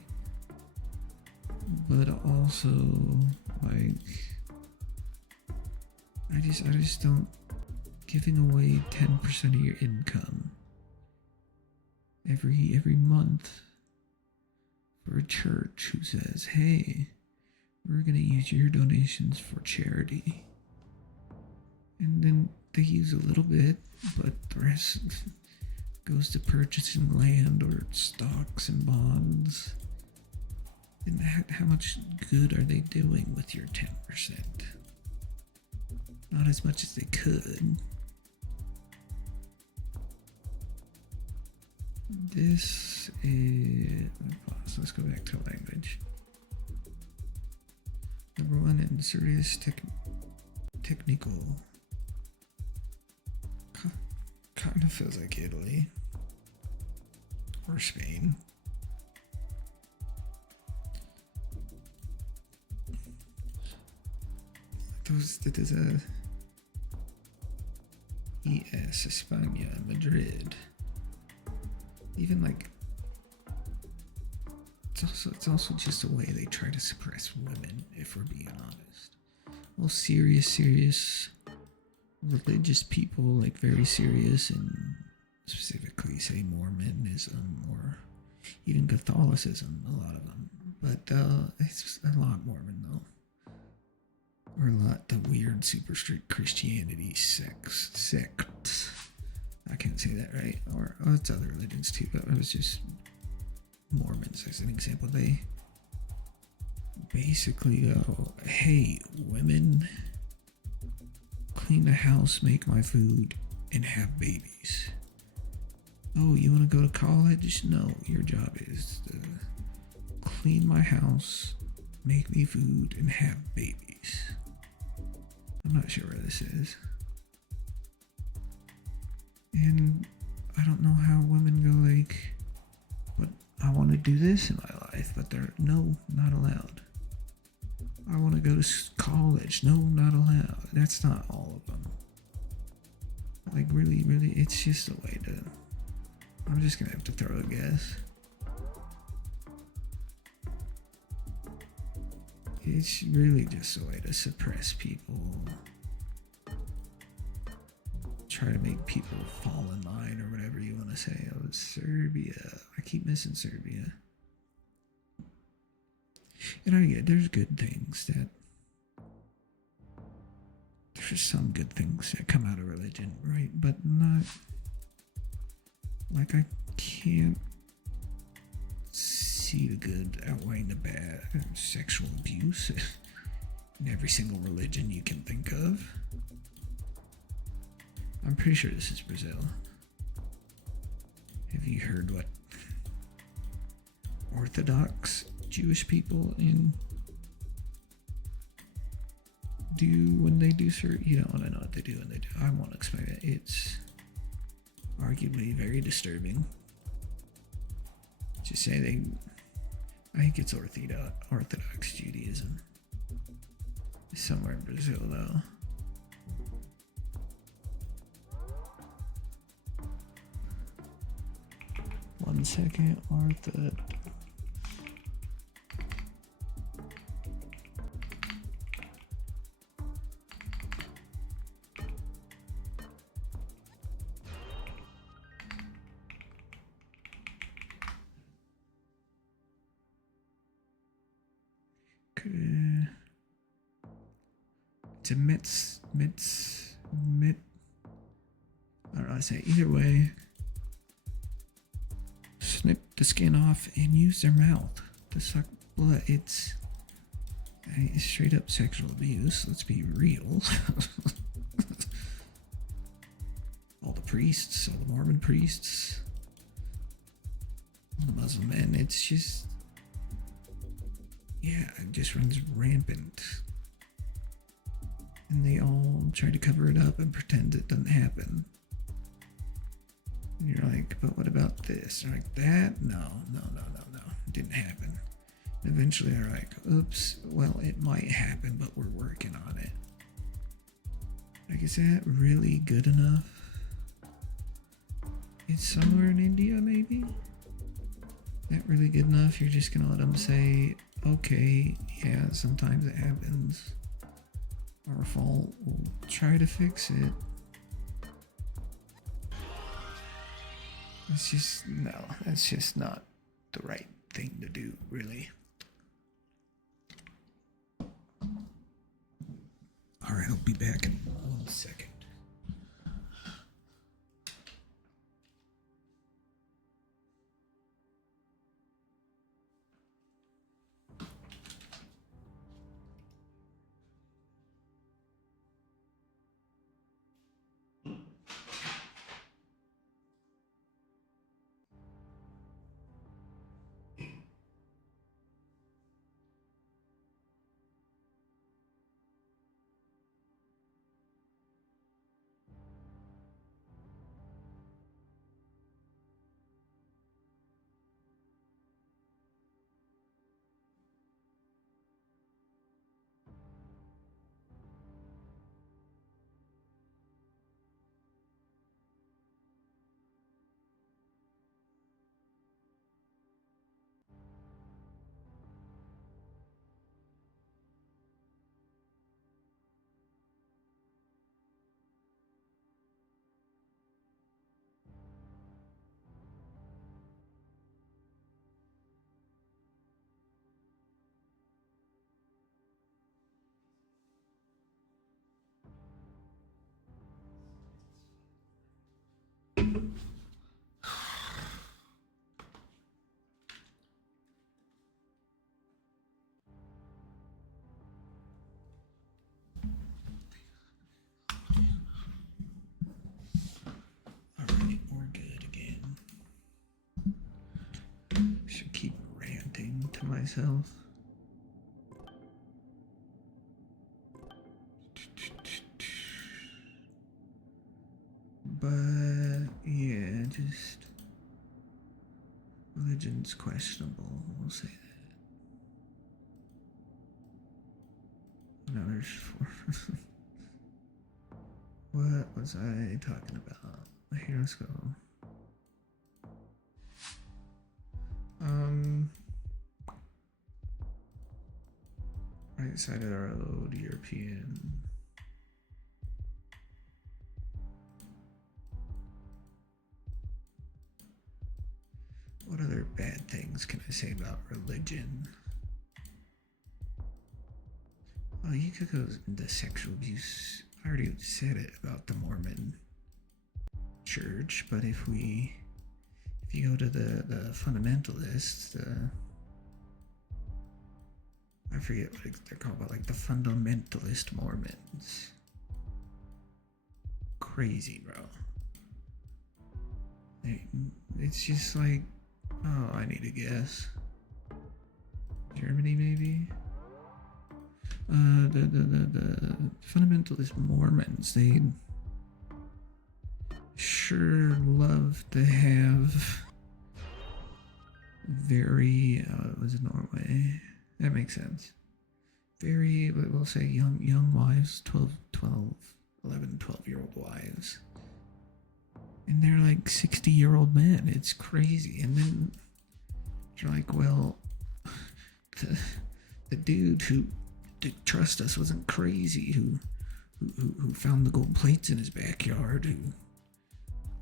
But also, like, I just don't, giving away 10% of your income every month for a church who says, hey, we're gonna use your donations for charity. And then they use a little bit, but the rest goes to purchasing land or stocks and bonds. And how much good are they doing with your 10%? Not as much as they could. This is... Pause. Let's go back to language. Number one, in serious technical. Kind of feels like Italy. Or Spain. That is a ES, España, Madrid. Even like it's also just a way they try to suppress women, if we're being honest. Well, serious religious people, like very serious, and specifically say Mormonism or even Catholicism, a lot of them. But it's a lot Mormon though. Or a lot the weird super strict Christianity sects. I can't say that right. Or it's other religions too, but it was just Mormons as an example. They basically go, hey, women, clean the house, make my food, and have babies. Oh, you want to go to college? No, your job is to clean my house, make me food, and have babies. I'm not sure where this is. And I don't know how women go like, but I want to do this in my life, but they're, no, not allowed. I want to go to college. No, not allowed. That's not all of them. Like really, it's just a way to, I'm just going to have to throw a guess. It's really just a way to suppress people. Try to make people fall in line or whatever you want to say. Oh, Serbia. I keep missing Serbia. And I get there's good things that there's some good things that come out of religion, right? But not like I can't see the good outweighing the bad. Sexual abuse in every single religion you can think of. I'm pretty sure this is Brazil. Have you heard what Orthodox Jewish people in do when they do certain. You don't want to know what they do when they do. I won't explain it. It's arguably very disturbing. Just say they. I think it's Orthodox Judaism. Somewhere in Brazil, though. One second, It's a I don't know how to say it. Either way, snip the skin off and use their mouth to suck blood. It's straight up sexual abuse. Let's be real. All the priests, all the Mormon priests, all the Muslim men, it's just, yeah, it just runs rampant. And they all try to cover it up and pretend it doesn't happen. And you're like, but what about this? They're like, that? No. It didn't happen. And eventually they're like, oops, well, it might happen, but we're working on it. Like, is that really good enough? It's somewhere in India, maybe? Is that really good enough? You're just gonna let them say, okay, yeah, sometimes it happens. Our fault. We'll try to fix it. It's just, no, that's just not the right thing to do, really. Alright, I'll be back in 1 second. Alright, we're good again. Should keep ranting to myself. But yeah, just religion's questionable, we'll say that. No, there's 4. What was I talking about? Here, let's go. Right side of the road, European. What other bad things can I say about religion? Oh, you could go into sexual abuse. I already said it about the Mormon church, but if you go to the fundamentalists, I forget what they're called, but like the fundamentalist Mormons. Crazy, bro. It's just like, oh, I need to guess. Germany, maybe? The fundamentalist Mormons, they sure love to have very, was it Norway? That makes sense. Very, we'll say young wives, 11, 12-year-old wives. And they're like 60-year-old men. It's crazy. And then you're like, well, the dude who did trust us wasn't crazy, who found the gold plates in his backyard, who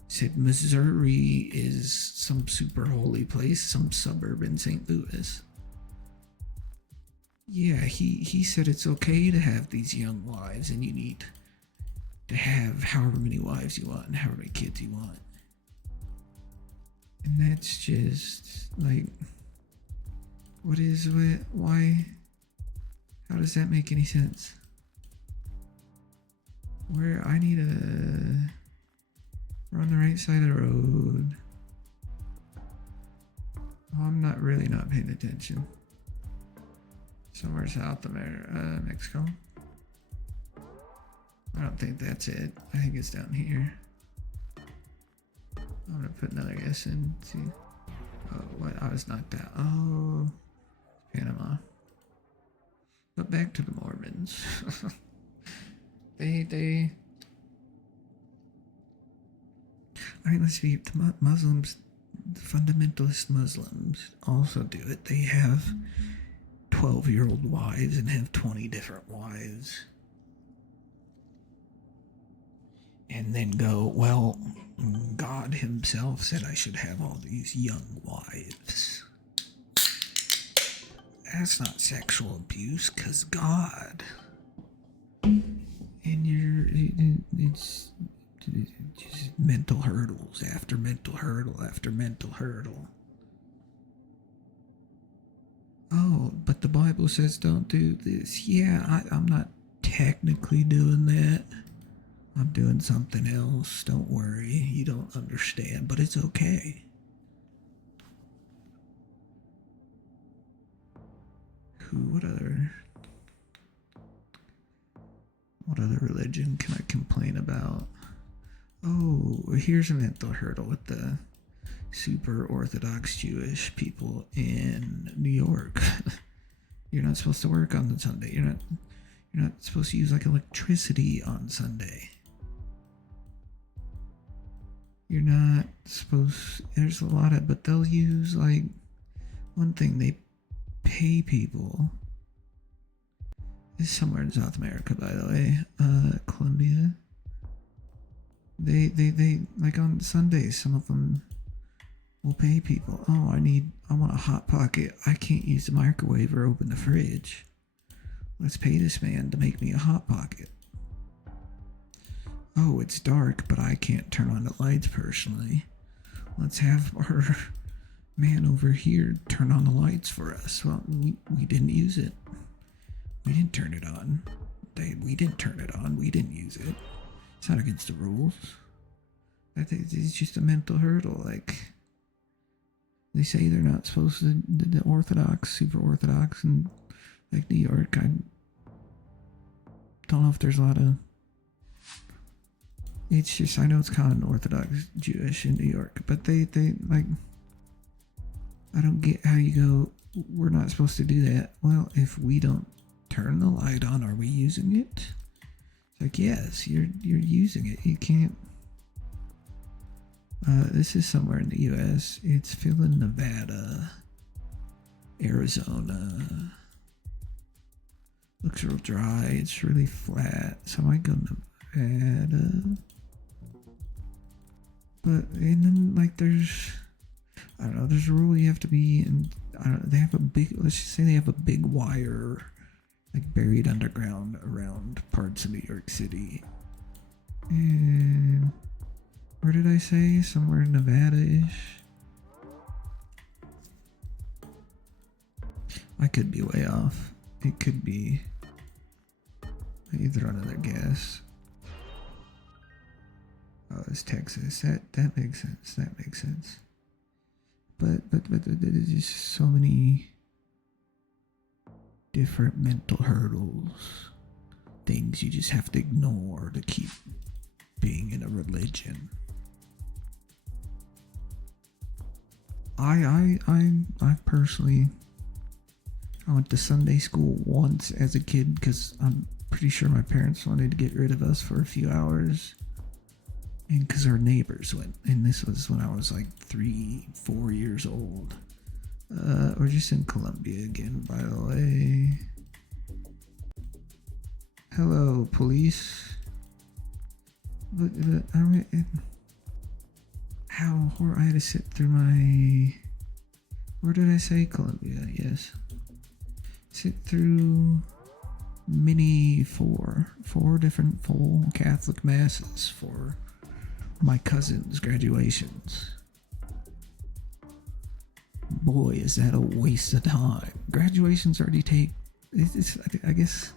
said Missouri is some super holy place, some suburb in St. Louis. Yeah, he said it's okay to have these young wives, and you need to have however many wives you want and however many kids you want. And that's just like, why, how does that make any sense? Where I need we're on the right side of the road. Oh, I'm not paying attention. Somewhere south of Mexico. I don't think that's it. I think it's down here. I'm gonna put another guess in. See. Oh, what? I was knocked out. Oh, Panama. But back to the Mormons. they. I mean, let's be the Muslims. The fundamentalist Muslims also do it. They have 12-year-old wives and have 20 different wives. And then go, well, God himself said I should have all these young wives. That's not sexual abuse, because God. And it's just mental hurdles after mental hurdle after mental hurdle. Oh, but the Bible says don't do this. Yeah, I'm not technically doing that. I'm doing something else. Don't worry. You don't understand, but it's okay. What other religion can I complain about? Oh, here's a mental hurdle with the super Orthodox Jewish people in New York. You're not supposed to work on the Sunday. You're not supposed to use like electricity on Sunday. You're not supposed. There's a lot of, but they'll use like one thing. They pay people. It's somewhere in South America, by the way. Colombia. They like on Sundays. Some of them will pay people. Oh, I want a hot pocket. I can't use the microwave or open the fridge. Let's pay this man to make me a hot pocket. Oh, it's dark, but I can't turn on the lights personally. Let's have our man over here turn on the lights for us. Well, we didn't use it. We didn't turn it on. We didn't turn it on. We didn't use it. It's not against the rules. I think it's just a mental hurdle. Like, they say they're not supposed to, the Orthodox, super Orthodox, and like New York. I don't know if there's a lot of. It's just, I know it's common Orthodox Jewish in New York, but they like, I don't get how you go, we're not supposed to do that. Well, if we don't turn the light on, are we using it? It's like, yes, you're using it. You can't. This is somewhere in the U.S. It's filling Nevada, Arizona. Looks real dry. It's really flat. So I might go Nevada. But, and then, like, there's, I don't know, there's a rule you have to be in, I don't know, they have a big, let's just say they have a big wire, like, buried underground around parts of New York City. And, where did I say? Somewhere in Nevada-ish? I could be way off. It could be, either another guess. Oh, it's Texas. That makes sense. That makes sense. But there's just so many. different mental hurdles, things you just have to ignore to keep being in a religion. I personally, I went to Sunday school once as a kid because I'm pretty sure my parents wanted to get rid of us for a few hours. And because our neighbors went, and this was when I was like 3, 4 years old. We're just in Colombia again, by the way. Hello, police. But how I had to sit through my. Where did I say Colombia? Yes. Sit through four different full Catholic masses for my cousin's graduations. Boy, is that a waste of time. Graduations already take. I guess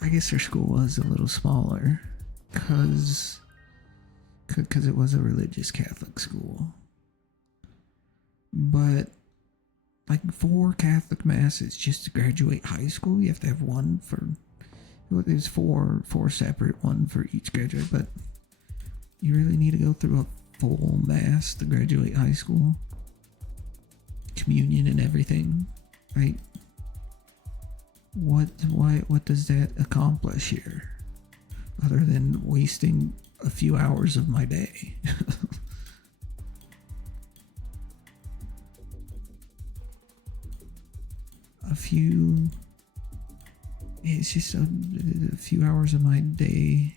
their school was a little smaller, cause it was a religious Catholic school. But like 4 Catholic masses just to graduate high school, you have to have one for. There's four separate, one for each graduate, but you really need to go through a full mass to graduate high school. Communion and everything, right? What does that accomplish here? Other than wasting a few hours of my day. It's just a few hours of my day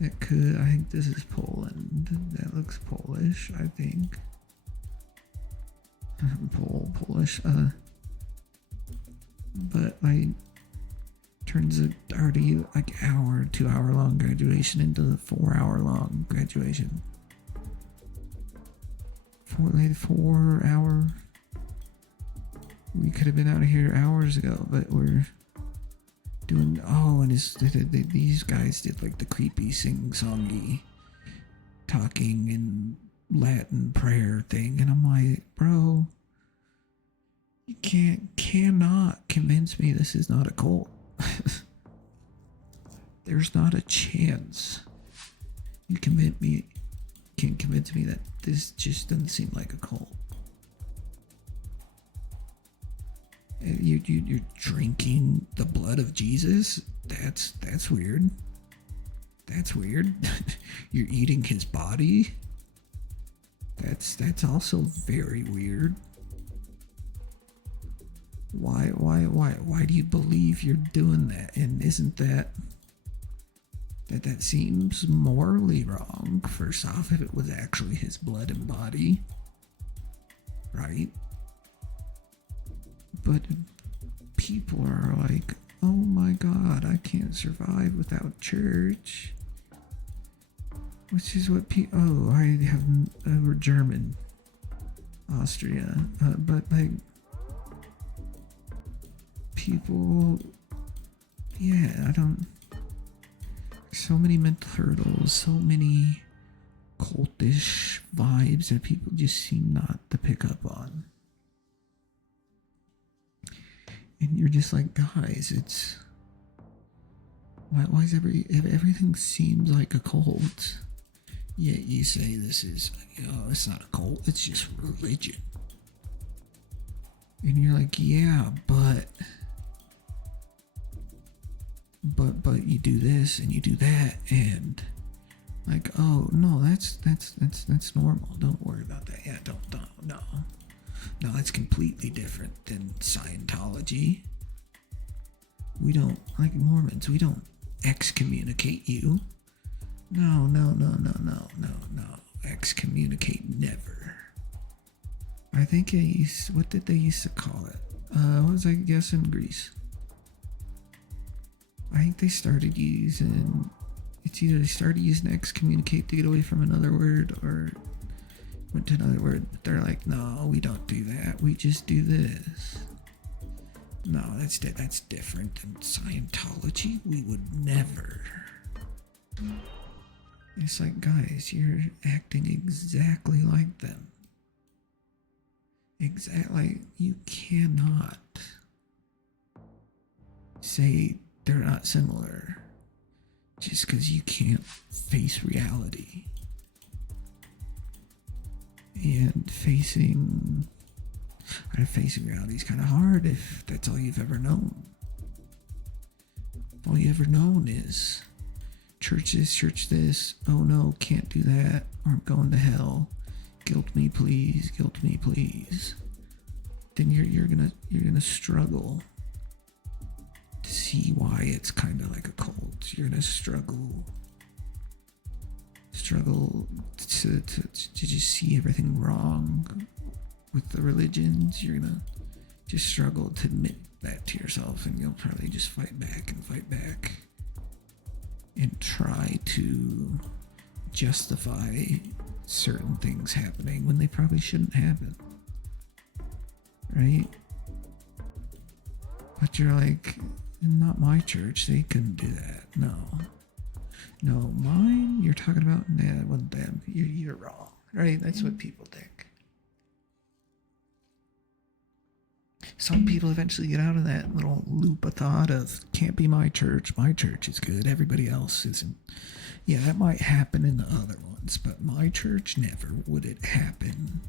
that could, I think this is Poland. That looks Polish, I think. Polish, but like turns a already like hour, 2 hour long graduation into the 4 hour long graduation. 4 hour. We could have been out of here hours ago, but we're doing. Oh, and these guys did like the creepy sing-songy talking in Latin prayer thing, and I'm like, bro, you cannot convince me this is not a cult. There's not a chance you can convince me that this just doesn't seem like a cult. You're drinking the blood of Jesus? That's weird. That's weird. You're eating his body? That's also very weird. Why do you believe you're doing that? And isn't that seems morally wrong, first off, if it was actually his blood and body, right? But people are like, oh my god, I can't survive without church. Which is what I have, we're German, Austria, but like, people, yeah, I don't, so many mental hurdles, so many cultish vibes that people just seem not to pick up on. And you're just like, guys, it's, why is everything seems like a cult? Yet you say this is, it's not a cult, it's just religion. And you're like, yeah, but you do this and you do that, and like, oh no, that's normal. Don't worry about that. Yeah, no, that's completely different than Scientology. We don't, like Mormons, we don't excommunicate you. No. Excommunicate never. I think what did they used to call it? What was I guessing? Greece. I think they started using, it's either they started using excommunicate to get away from another word, or went to another word, but they're like, no, we don't do that. We just do this. No, that's different than Scientology. We would never. It's like, guys, you're acting exactly like them. Exactly. You cannot say they're not similar just because you can't face reality. And facing reality is kind of hard if that's all you've ever known. All you ever known is church this, church this. Oh no, can't do that, or I'm going to hell. Guilt me, please. Guilt me, please. Then you're gonna struggle to see why it's kind of like a cult. You're gonna struggle to just see everything wrong with the religions. You're gonna just struggle to admit that to yourself, and you'll probably just fight back and try to justify certain things happening when they probably shouldn't happen, right? But you're like, not my church, they couldn't do that. No, mine, you're talking about, nah, it wasn't them. You're wrong, right? That's what people think. Some people eventually get out of that little loop of thought of, can't be my church is good, everybody else isn't. Yeah, that might happen in the other ones, but my church, never would it happen.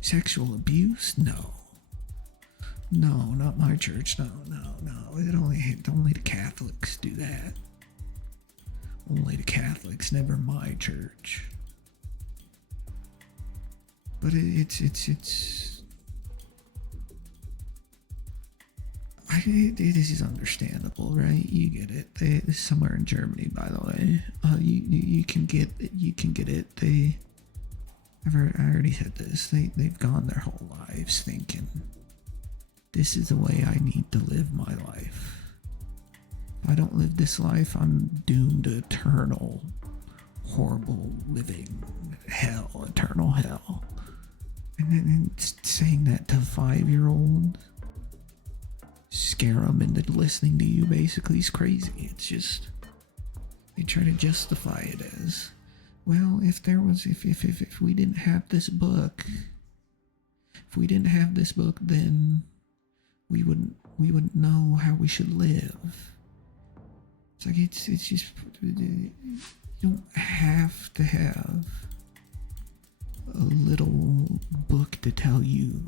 Sexual abuse? No, not my church. No. Only the Catholics do that. Only the Catholics, never my church. But it is understandable, right? You get it. This is somewhere in Germany, by the way. You can get it. I already said this. They've gone their whole lives thinking, this is the way I need to live my life. If I don't live this life, I'm doomed to eternal, horrible living, hell, eternal hell. And saying that to a 5-year-old, scare them into listening to you, basically, is crazy. It's just, they try to justify it as, well, if we didn't have this book, then we wouldn't know how we should live. It's like, it's just, you don't have to have a little book to tell you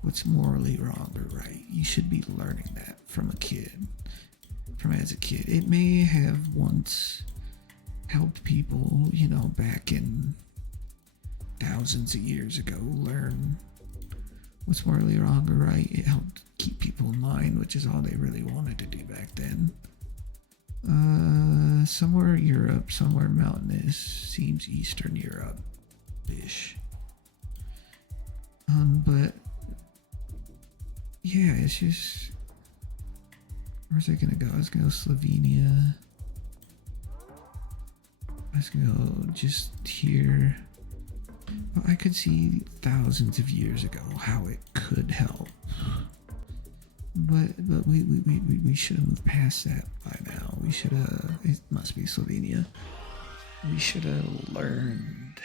what's morally wrong or right. You should be learning that as a kid. It may have once helped people, back in thousands of years ago, learn what's morally wrong or right. It helped keep people in line, which is all they really wanted to do back then. Somewhere Europe, somewhere mountainous, seems Eastern Europe-ish. But yeah, it's just, where's it gonna go? I was gonna go Slovenia. I was gonna go just here. But I could see thousands of years ago how it could help. But we should have moved past that by now. We should have, it must be Slovenia. We should have learned,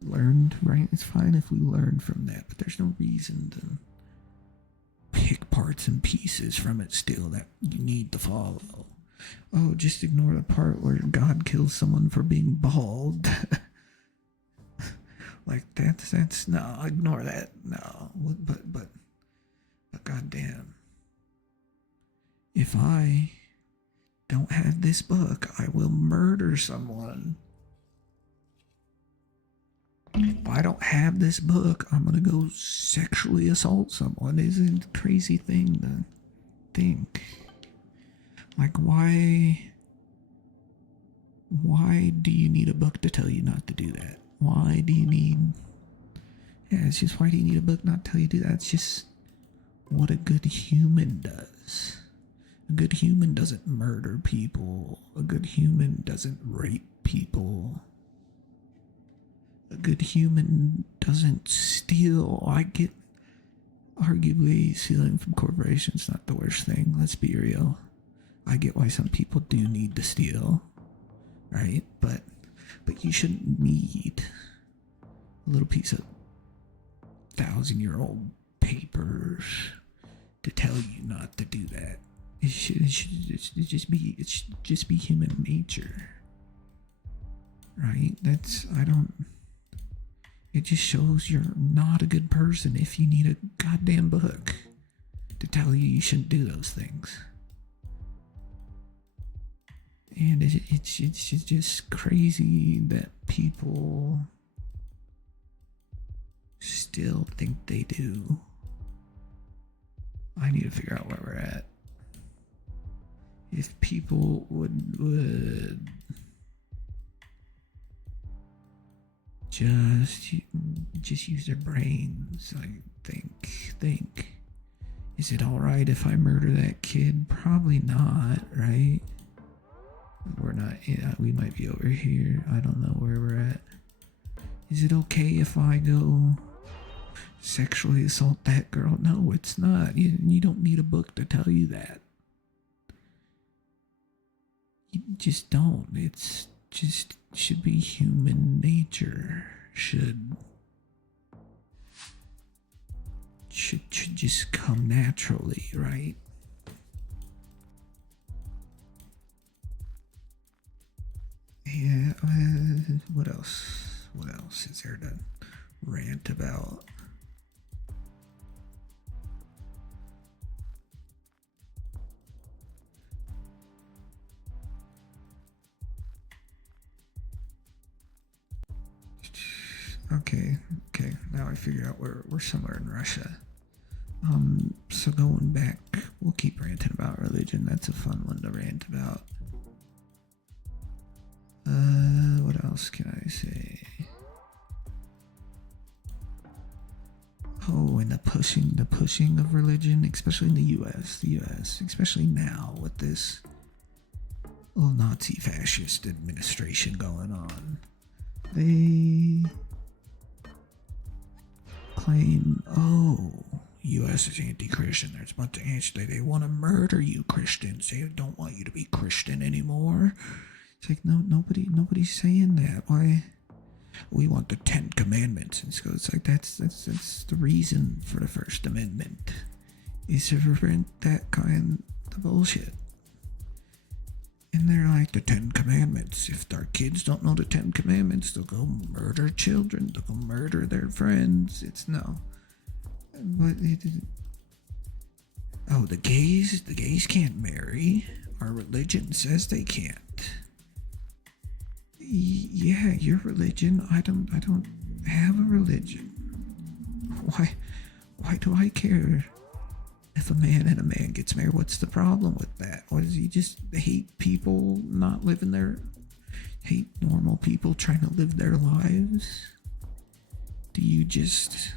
right? It's fine if we learn from that, but there's no reason to pick parts and pieces from it still that you need to follow. Oh, just ignore the part where God kills someone for being bald. Like that's no, ignore that. No, but goddamn, if I don't have this book, I will murder someone. If I don't have this book, I'm gonna go sexually assault someone. Is a crazy thing to think. Like, why do you need a book to tell you not to do that? Why do you need, it's just, why do you need a book not to tell you to do that? It's just what a good human does. A good human doesn't murder people. A good human doesn't rape people. A good human doesn't steal. I get, arguably, stealing from corporations not the worst thing. Let's be real. I get why some people do need to steal, right? But you shouldn't need a little piece of 1,000-year-old papers to tell you not to do that. It should just be human nature, right? It just shows you're not a good person if you need a goddamn book to tell you shouldn't do those things. And it's just crazy that people still think they do. I need to figure out where we're at. If people would just use their brains, like think. Is it all right if I murder that kid? Probably not, right? We're not. Yeah, we might be over here. I don't know where we're at. Is it okay if I go sexually assault that girl? No, it's not. You don't need a book to tell you that. You just don't. It's just should be human nature. Should just come naturally, right? Yeah. What else? What else is there to rant about? Okay. Now I figured out we're somewhere in Russia. So going back, we'll keep ranting about religion. That's a fun one to rant about. What else can I say? Oh, and the pushing of religion, especially in the U.S. Especially now with this little Nazi fascist administration going on. They claim, oh, U.S. is anti-Christian. There's a bunch of they want to murder you Christians. They don't want you to be Christian anymore. It's like, no, nobody's saying that. Why? We want the 10 Commandments. And so it's like, that's the reason for the First Amendment, is to prevent that kind of bullshit. And they're like, the 10 Commandments. If our kids don't know the 10 Commandments, they'll go murder children. They'll go murder their friends. It's no. But the gays can't marry. Our religion says they can't. Yeah, your religion. I don't have a religion. Why do I care if a man and a man gets married? What's the problem with that? What does he just hate people not living hate normal people trying to live their lives? Do you just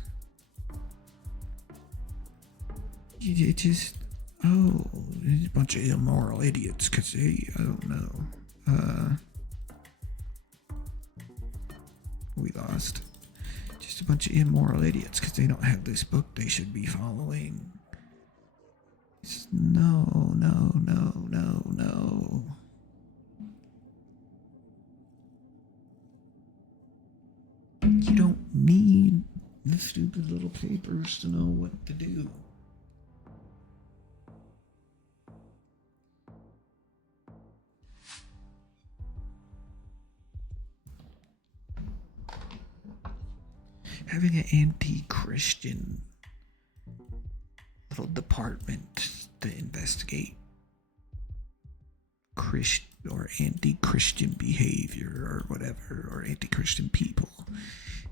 there's a bunch of immoral idiots because I don't know. We lost. Just a bunch of immoral idiots because they don't have this book they should be following. No. You don't need the stupid little papers to know what to do. Having an anti-Christian little department to investigate Christian or anti-Christian behavior or whatever, or anti-Christian people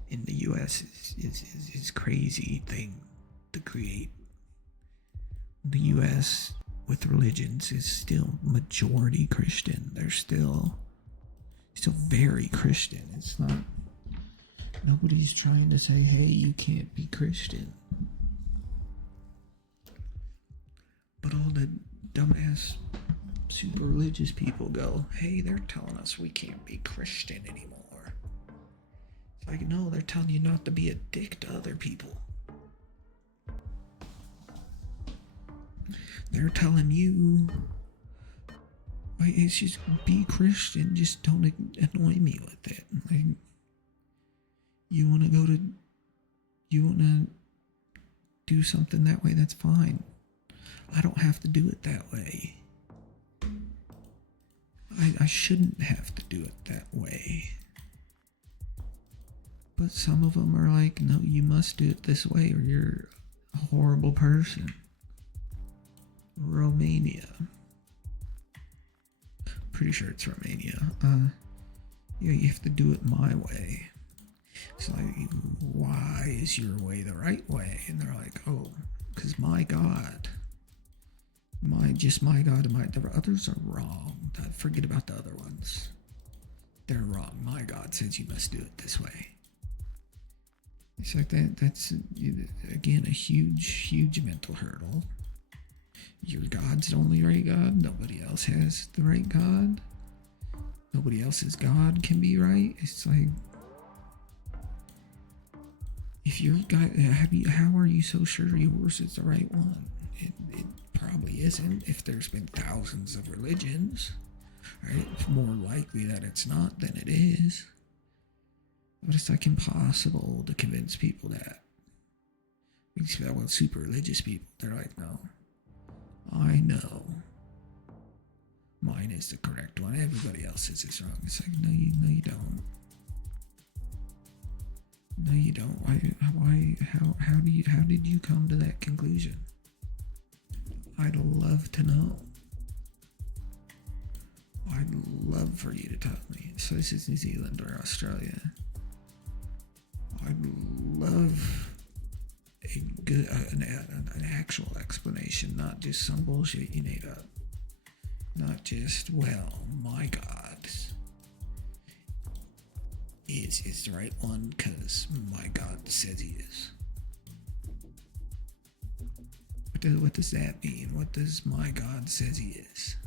in the U.S. is crazy thing to create. The U.S. with religions is still majority Christian. They're still very Christian. It's not. Nobody's trying to say, hey, you can't be Christian. But all the dumbass, super religious people go, hey, they're telling us we can't be Christian anymore. It's like, no, they're telling you not to be a dick to other people. They're telling you, it's just be Christian, just don't annoy me with it. Like, you want to do something that way, that's fine. I don't have to do it that way. I shouldn't have to do it that way. But some of them are like, no, you must do it this way or you're a horrible person. Romania. Pretty sure it's Romania. Yeah, you have to do it my way. It's like, why is your way the right way? And they're like, oh, because my God. My God, the others are wrong. Forget about the other ones. They're wrong. My God says you must do it this way. It's like that's, again, a huge mental hurdle. Your God's the only right God. Nobody else has the right God. Nobody else's God can be right. It's like, if your God, how are you so sure yours is the right one? It probably isn't. If there's been thousands of religions, right? It's more likely that it's not than it is. But it's like impossible to convince people that. Well, super religious people, they're like, no, I know mine is the correct one. Everybody else's is wrong. It's like, no, you don't. No, you don't. How did you come to that conclusion? I'd love to know. I'd love for you to tell me. So this is New Zealand or Australia. I'd love a good, an actual explanation, not just some bullshit you made up. Not just, well, my God is the right one because my God says he is. What does that mean? What does my God says he is?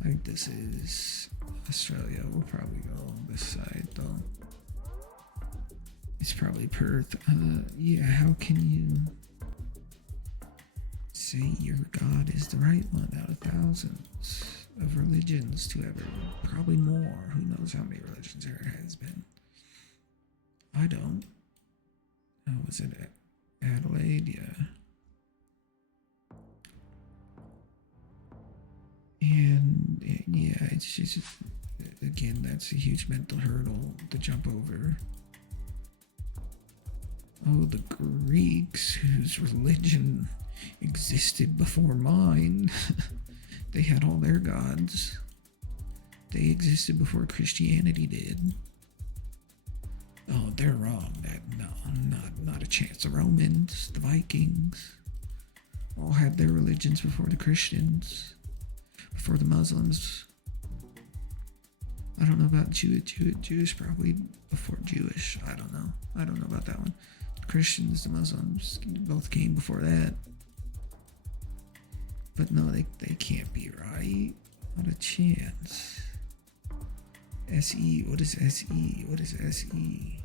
I think this is Australia. We'll probably go on this side though. It's probably Perth. Yeah, how can you say your God is the right one out of thousands of religions to ever? Probably more. Who knows how many religions there has been? I don't. Oh, was it Adelaide? Yeah. And yeah, it's just, again, that's a huge mental hurdle to jump over. Oh, the Greeks, whose religion existed before mine, they had all their gods. They existed before Christianity did. Oh, they're wrong. No, not a chance. The Romans, the Vikings, all had their religions before the Christians, before the Muslims. I don't know about Jewish probably before Jewish. I don't know about that one. The Christians, the Muslims, both came before that. But no, they can't be right. Not a chance. SE, what is SE? What is SE?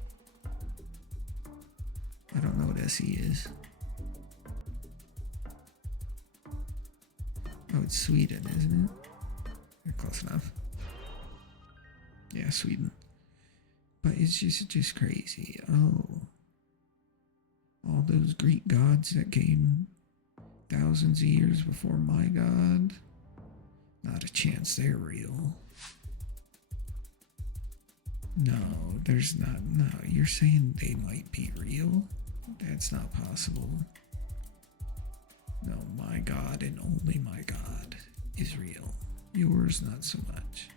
I don't know what SE is. Oh, it's Sweden, isn't it? Yeah, close enough. Yeah, Sweden. But it's just crazy. Oh. All those Greek gods that came thousands of years before my God. Not a chance they're real. No, there's not. No, you're saying they might be real? That's not possible. No, my God and only my God is real. Yours, not so much.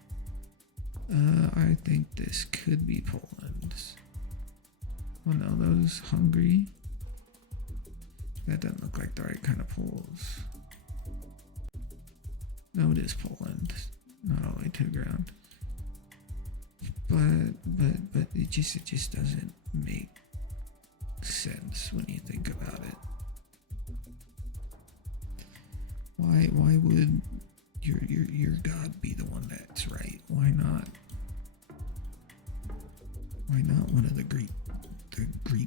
I think this could be Poland. Oh no, those Hungary. That doesn't look like the right kind of Poles. No, it is Poland. Not all the way to the ground. But it just doesn't make sense when you think about it. Why would your God be the one that's right? Why not? Why not one of the Greek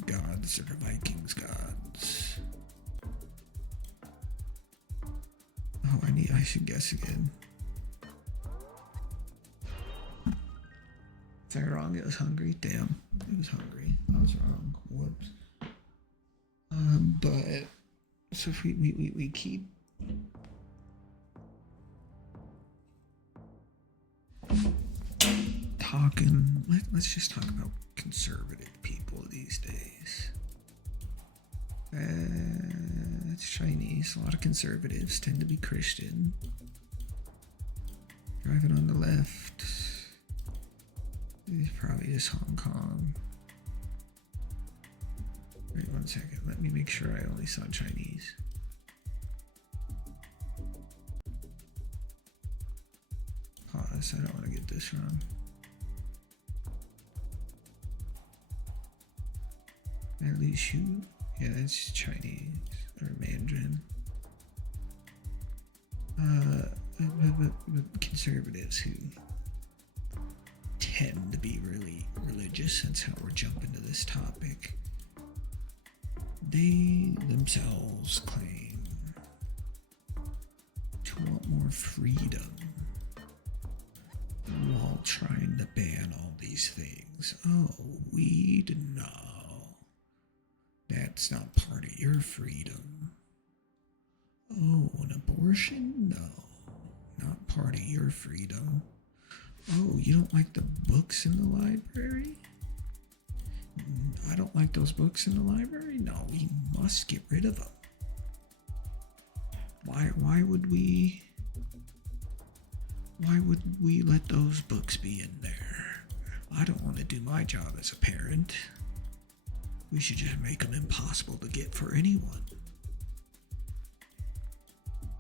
gods or the Vikings gods? Oh, I should guess again. Is I wrong? It was Hungary. Damn, it was Hungary. I was wrong. Whoops. But So if we keep talking, let's just talk about conservative people these days. It's Chinese. A lot of conservatives tend to be Christian. Driving on the left. It's probably just Hong Kong. Wait 1 second. Let me make sure I only saw Chinese. Pause. I don't want to get this wrong. At least you. Yeah, that's Chinese or Mandarin. But conservatives who tend to be really religious, that's how we're jumping to this topic. They themselves claim to want more freedom while trying to ban all these things. Oh, weed? No. That's not part of your freedom. Oh, an abortion? No, not part of your freedom. Oh, you don't like the books in the library? I don't like those books in the library? No, we must get rid of them. Why would we let those books be in there? I don't want to do my job as a parent. We should just make them impossible to get for anyone.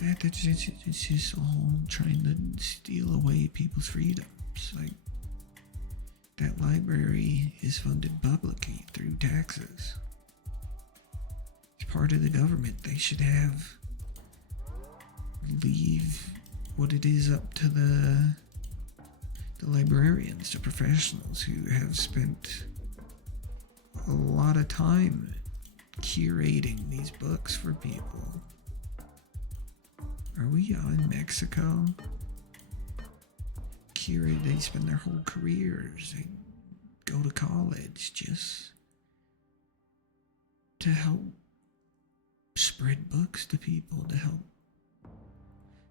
It's just all trying to steal away people's freedoms. Like, that library is funded publicly through taxes. It's part of the government. They should leave what it is up to the librarians, the professionals who have spent a lot of time curating these books for people. Are we in Mexico? They spend their whole careers, they go to college just to help spread books to people, to help.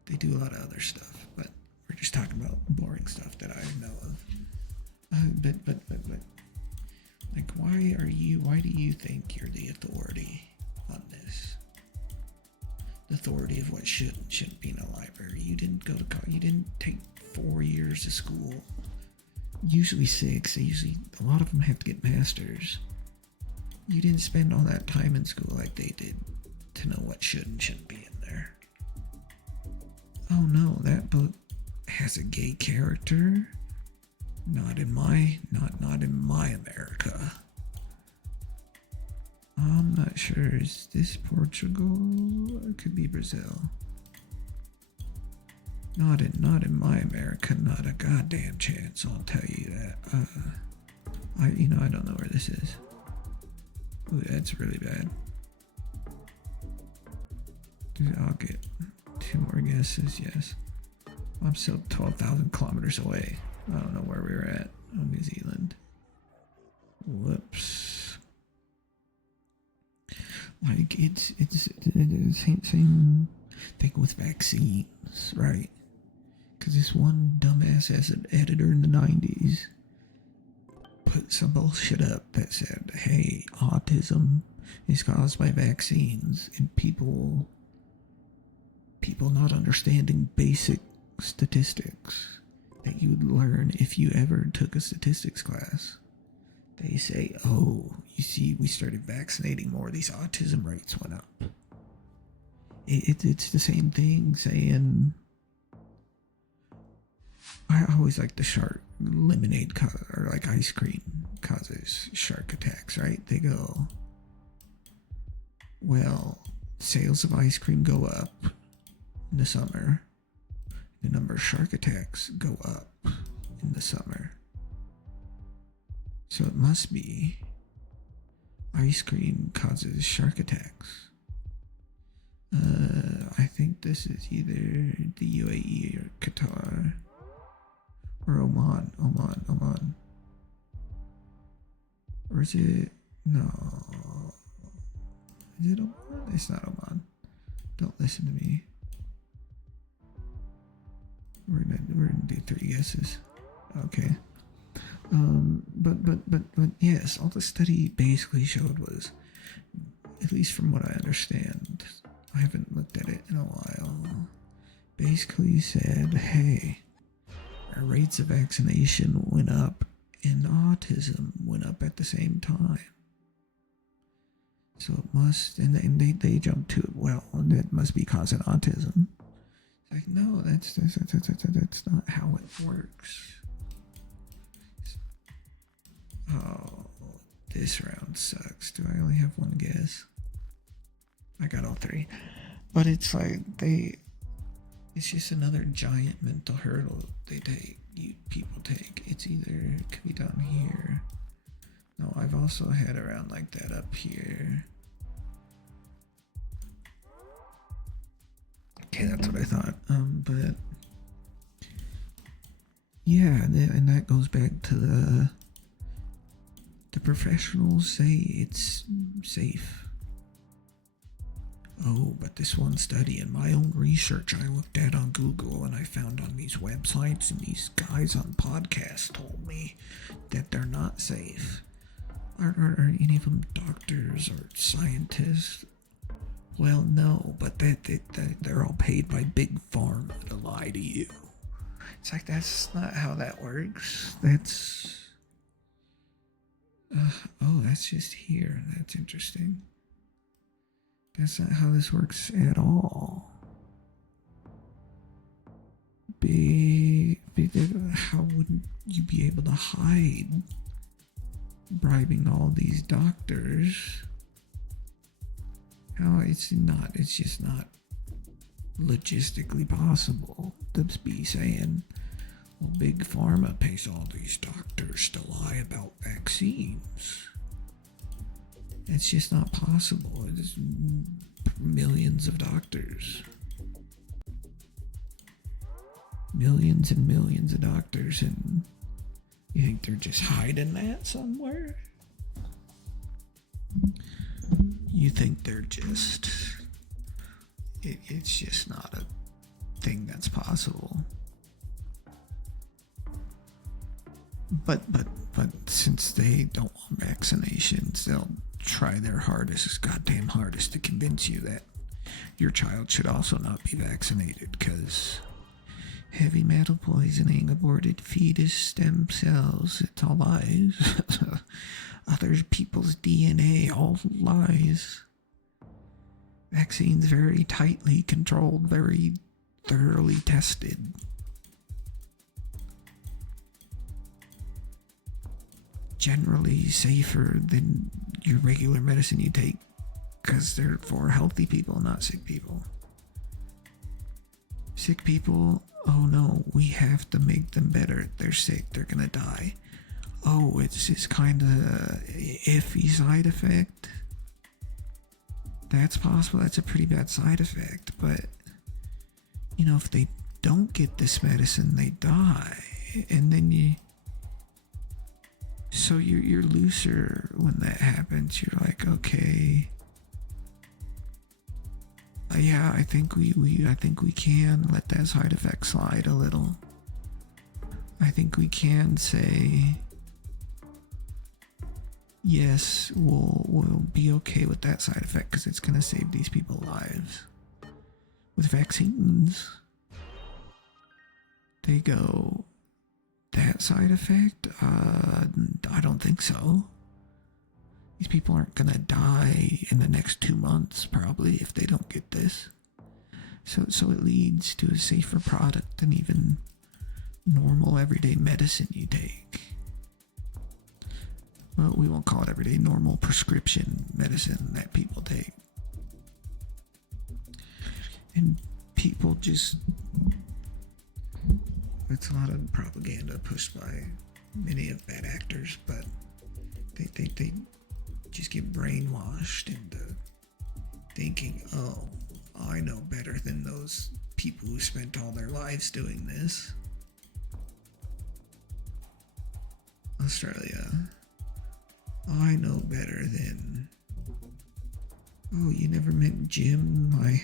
They do a lot of other stuff, but we're just talking about boring stuff that I know of. But like, why do you think you're the authority on this? The authority of what should and shouldn't be in a library. You didn't go to college, you didn't take 4 years of school. Usually 6, a lot of them have to get masters. You didn't spend all that time in school like they did to know what should and shouldn't be in there. Oh no, that book has a gay character. Not in my America. I'm not sure. Is this Portugal? It could be Brazil. Not in my America. Not a goddamn chance. I'll tell you that. I don't know where this is. Ooh, that's really bad. I'll get 2 more guesses. Yes. I'm still 12,000 kilometers away. I don't know where we were at. Oh, New Zealand. Whoops. Like, it's the same thing with vaccines, right? Because this one dumbass as an editor in the 90s put some bullshit up that said, hey, autism is caused by vaccines, and people not understanding basic statistics that you would learn if you ever took a statistics class. They say, oh, you see, we started vaccinating more, these autism rates went up. It's the same thing saying, I always like the shark lemonade or like ice cream causes shark attacks, right? They go, well, sales of ice cream go up in the summer. The number of shark attacks go up in the summer. So it must be ice cream causes shark attacks. I think this is either the UAE or Qatar or Oman. Or is it? No. Is it Oman? It's not Oman. Don't listen to me. We're gonna do 3 guesses. Okay. But yes, all the study basically showed was, at least from what I understand, I haven't looked at it in a while, basically said, hey, our rates of vaccination went up and autism went up at the same time. So it must, and they jumped to it, well, it must be causing autism. It's like, no, that's not how it works. Oh, this round sucks. Do I only have one guess? I got all 3. But it's like, it's just another giant mental hurdle people take. It's either, it could be down here. No, I've also had around like that up here. Okay, that's what I thought. But yeah, and that goes back to the professionals say it's safe. Oh, but this one study and my own research I looked at on Google and I found on these websites and these guys on podcasts told me that they're not safe. Are any of them doctors or scientists? Well, no, but they're all paid by Big Pharma to lie to you. It's like, that's not how that works. That's... oh, that's just here. That's interesting. That's not how this works at all. How would you be able to hide bribing all these doctors? How it's just not logistically possible to be saying, well, Big Pharma pays all these doctors to lie about vaccines. It's just not possible. It's millions of doctors. Millions and millions of doctors, and you think they're just hiding that somewhere? You think they're just... It's just not a thing that's possible. But since they don't want vaccinations, they'll try their goddamn hardest to convince you that your child should also not be vaccinated, because heavy metal poisoning, aborted fetus stem cells, it's all lies. Other people's DNA, all lies. Vaccines very tightly controlled, very thoroughly tested. Generally safer than your regular medicine you take, because they're for healthy people, not sick people. Sick people, oh no, we have to make them better. They're sick, they're gonna die. Oh, it's just kind of iffy side effect. That's possible. That's a pretty bad side effect. But, you know, if they don't get this medicine, they die. And then so you're looser when that happens. You're like, okay, yeah, I think we can let that side effect slide a little. I think we can say, yes, we'll be okay with that side effect because it's gonna save these people lives. With vaccines, they go, that side effect? I don't think so. These people aren't gonna die in the next 2 months, probably, if they don't get this. So it leads to a safer product than even normal everyday medicine you take. Well, we won't call it everyday, normal prescription medicine that people take. And people just... It's a lot of propaganda pushed by many of bad actors, but they just get brainwashed into thinking, oh, I know better than those people who spent all their lives doing this. Australia, I know better than... Oh, you never met Jim, my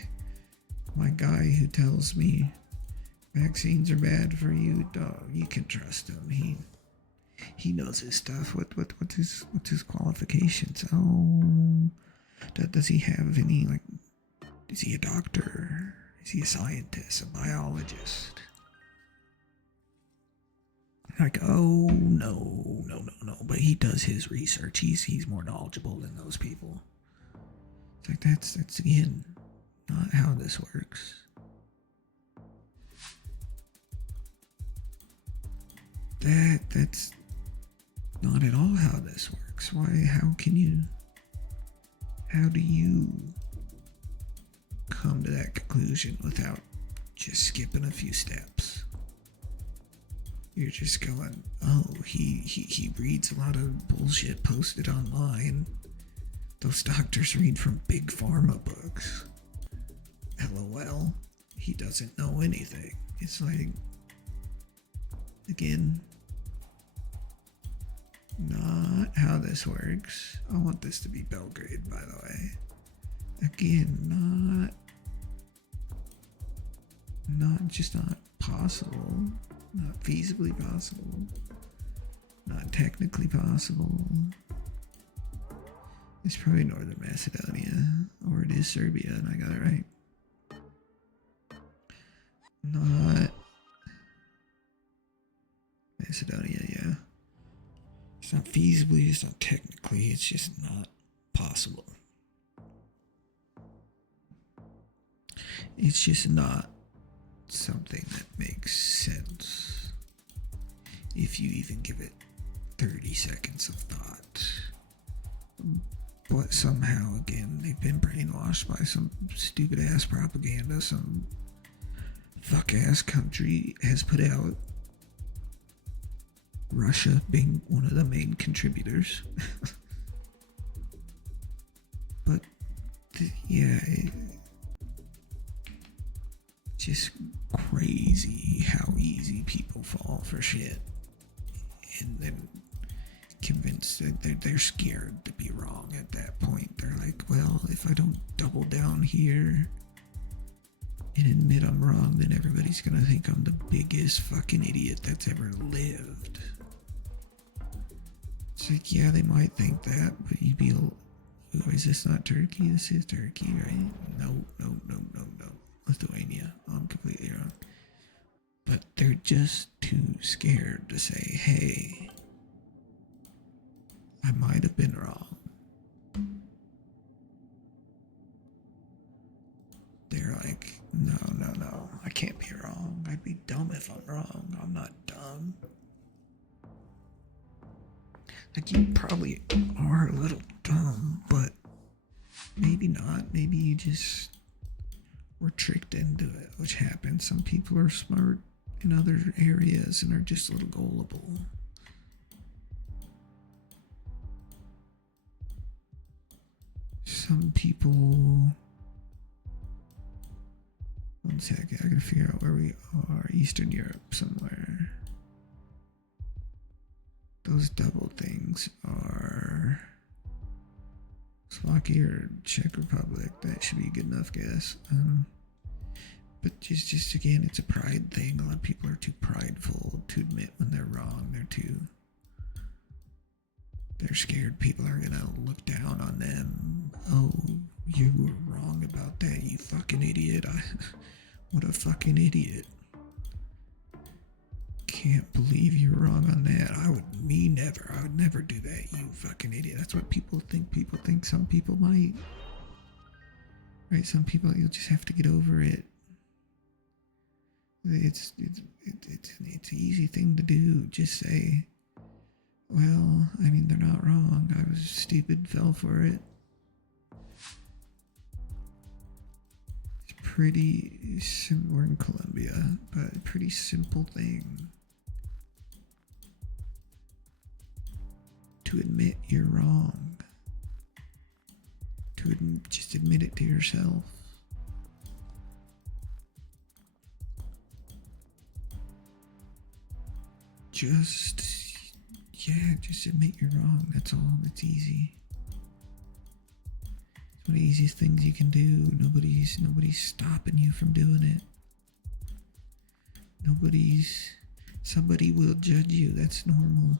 My guy who tells me vaccines are bad for you, dog, you can trust him. He knows his stuff. What's his qualifications? Oh, does he have any, like, is he a doctor? Is he a scientist, a biologist? Like, oh no. But he does his research. He's more knowledgeable than those people. It's like that's again not how this works. That's not at all how this works. Why? How do you come to that conclusion without just skipping a few steps? You're just going, oh, he reads a lot of bullshit posted online. Those doctors read from big pharma books. LOL. He doesn't know anything. It's like, again, not how this works. I want this to be Belgrade, by the way. Again, not possible, not feasibly possible, not technically possible. It's probably Northern Macedonia, or it is Serbia, and I got it right. Not Macedonia, yeah. It's not feasibly, it's not technically, it's just not possible. It's just not something that makes sense if you even give it 30 seconds of thought. But somehow, again, they've been brainwashed by some stupid ass propaganda some fuck ass country has put out. Russia being one of the main contributors. But yeah, just crazy how easy people fall for shit, and then convinced that they're scared to be wrong at that point. They're like, well, if I don't double down here and admit I'm wrong, then everybody's gonna think I'm the biggest fucking idiot that's ever lived. It's like, yeah, they might think that, but you'd be, oh, is this not Turkey? This is Turkey, right? No. Lithuania. I'm completely wrong. But they're just too scared to say, hey, I might have been wrong. They're like, no, I can't be wrong. I'd be dumb if I'm wrong. I'm not dumb. Like, you probably are a little dumb, but maybe not. Maybe you just were tricked into it, which happens. Some people are smart in other areas and are just a little gullible. Some people... One second, I gotta figure out where we are. Eastern Europe somewhere. Those double things are Slovakia or Czech Republic. That should be a good enough guess. But just again, it's a pride thing. A lot of people are too prideful to admit when they're wrong. They're scared people are gonna look down on them. Oh, you were wrong about that, you fucking idiot. What a fucking idiot. Can't believe you're wrong on that. I would never do that, you fucking idiot. That's what people think. People think some people might. Right, some people, you'll just have to get over it. It's an easy thing to do. Just say, well, I mean, they're not wrong. I was stupid, fell for it. It's pretty simple. We're in Colombia, but a pretty simple thing. To admit you're wrong. To just admit it to yourself. Just admit you're wrong. That's all. It's easy. one of the easiest things you can do. Nobody's stopping you from doing it. Somebody will judge you. That's normal.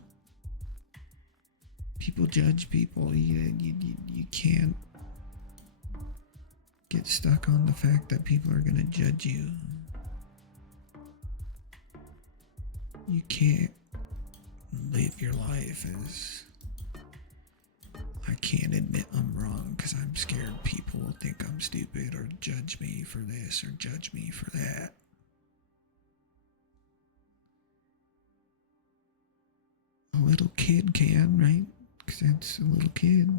People judge people. You can't get stuck on the fact that people are gonna judge you. You can't live your life as I can't admit I'm wrong because I'm scared people will think I'm stupid or judge me for this or judge me for that. A little kid can, right? Because that's a little kid.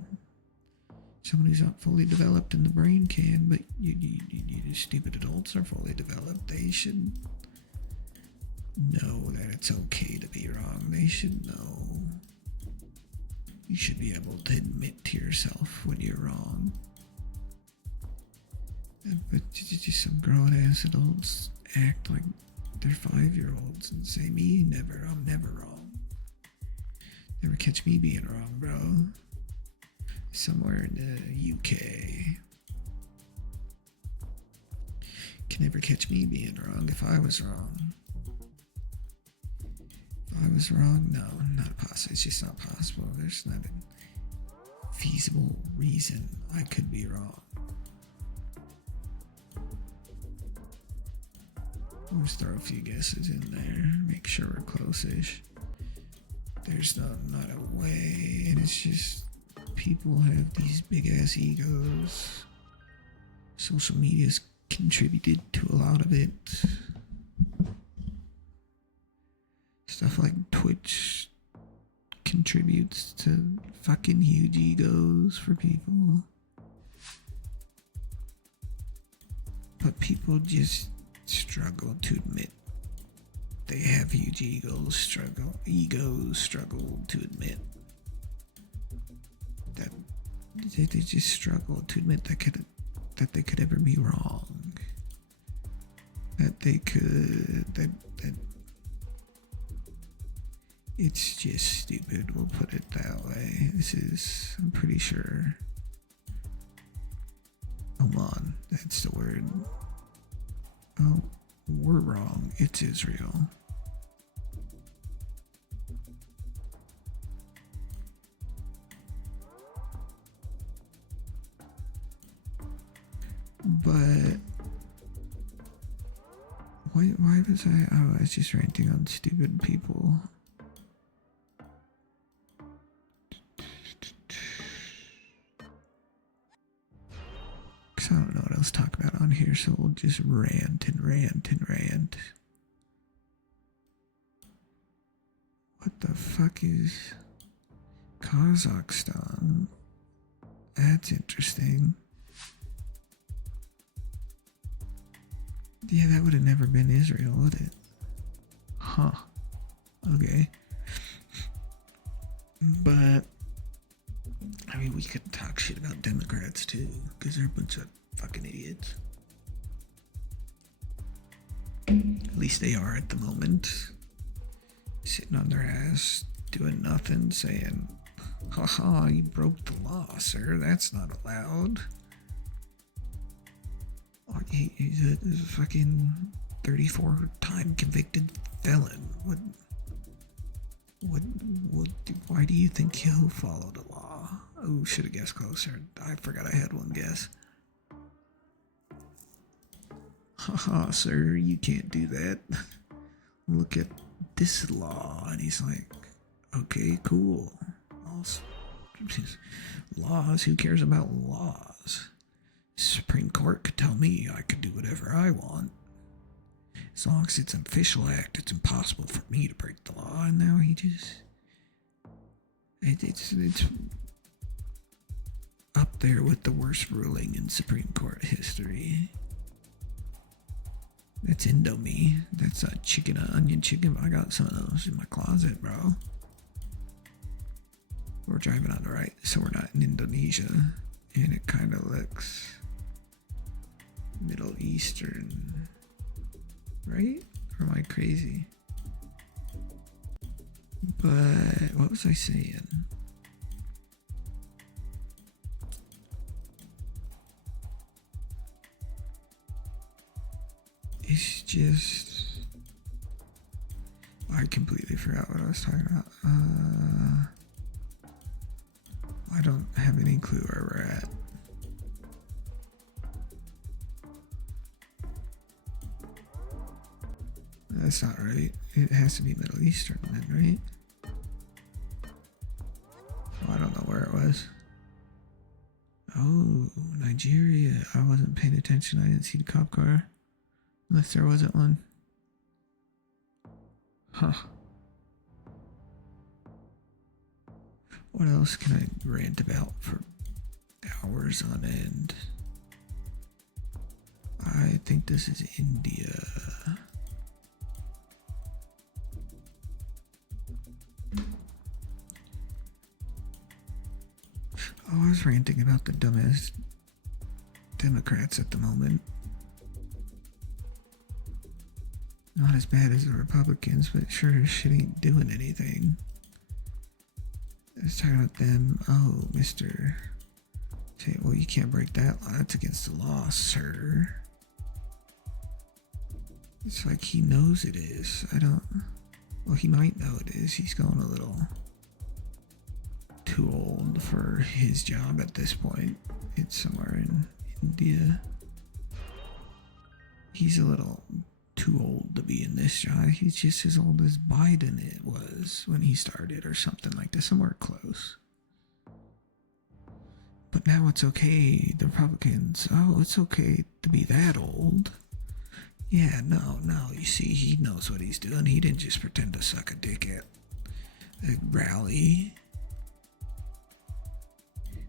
Someone who's not fully developed in the brain can, but you stupid adults are fully developed. They should know that it's okay to be wrong. They should know. You should be able to admit to yourself when you're wrong. But just some grown-ass adults act like they're 5-year-olds and say, me, never, I'm never wrong. Never catch me being wrong, bro. Somewhere in the UK. Can never catch me being wrong if I was wrong. If I was wrong, no, not possible. It's just not possible. There's not a feasible reason I could be wrong. Let's throw a few guesses in there. Make sure we're close-ish. There's not a way, and it's just people have these big-ass egos. Social media's contributed to a lot of it. Stuff like Twitch contributes to fucking huge egos for people. But people just struggle to admit they have huge egos, struggle to admit that they just struggle to admit that they could ever be wrong. That it's just stupid, we'll put it that way. I'm pretty sure. Oman, that's the word. Oh, we're wrong. It's Israel. But why was I was just ranting on stupid people. Because I don't know what else to talk about on here, so we'll just rant and rant and rant. What the fuck is Kazakhstan? That's interesting. Yeah, that would have never been Israel, would it? Huh. Okay. But I mean, we could talk shit about Democrats too, because they're a bunch of fucking idiots. At least they are at the moment. Sitting on their ass, doing nothing, saying, haha, you broke the law, sir. That's not allowed. He's a fucking 34-time convicted felon. Why do you think he'll follow the law? Oh, should have guessed closer. I forgot I had one guess. Haha, sir, you can't do that. Look at this law. And he's like, okay, cool. Laws, who cares about laws? Supreme Court could tell me I could do whatever I want. As long as it's an official act, it's impossible for me to break the law. And now he just... It's up there with the worst ruling in Supreme Court history. That's Indomie. That's a onion chicken. I got some of those in my closet, bro. We're driving on the right, so we're not in Indonesia. And it kind of looks Middle Eastern, right? Or am I crazy? But what was I saying? just... I completely forgot what I was talking about. I don't have any clue where we're at. That's not right. It has to be Middle Eastern then, right? Oh, I don't know where it was. Oh, Nigeria. I wasn't paying attention. I didn't see the cop car. Unless there wasn't one. Huh. What else can I rant about for hours on end? I think this is India. Oh, I was ranting about the dumbass Democrats at the moment. Not as bad as the Republicans, but sure as shit ain't doing anything. I was talking about them. Oh, Mr. Say, well, you can't break that law. That's against the law, sir. It's like he knows it is. Well, he might know it is. He's going a little too old for his job at this point. It's somewhere in India. He's a little too old to be in this job. He's just as old as Biden it was when he started or something like that, somewhere close. But now it's okay, the Republicans, oh, it's okay to be that old. Yeah, no, you see, he knows what he's doing. He didn't just pretend to suck a dick at a rally.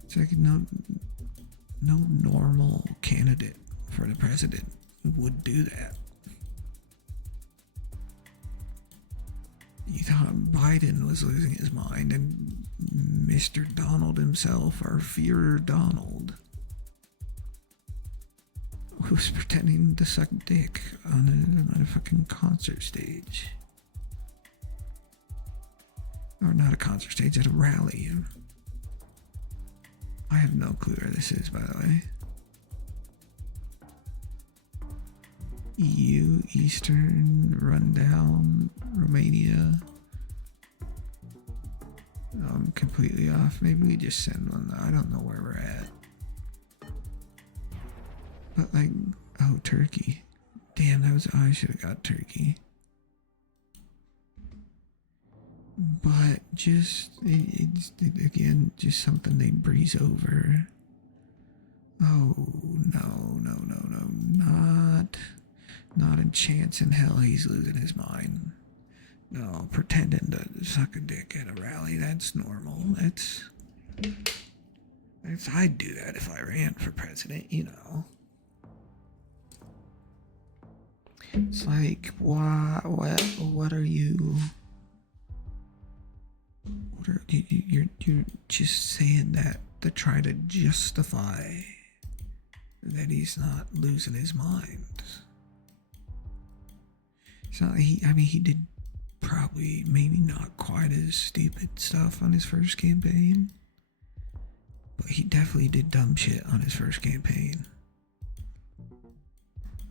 It's like no normal candidate for the president would do that. You thought Biden was losing his mind, and Mr. Donald himself, our Führer Donald, was pretending to suck dick on a fucking concert stage. Or not a concert stage, at a rally. I have no clue where this is, by the way. EU, Eastern, Rundown, Romania. I'm completely off. Maybe we just send one. I don't know where we're at. But like, oh, Turkey. Damn, I should have got Turkey. But just, it's again, just something they breeze over. Oh, no, not a chance in hell he's losing his mind. No, pretending to suck a dick at a rally, that's normal. I'd do that if I ran for president, you know. It's like, what are you... You're just saying that to try to justify that he's not losing his mind. It's not, he did probably maybe not quite as stupid stuff on his first campaign, but he definitely did dumb shit on his first campaign.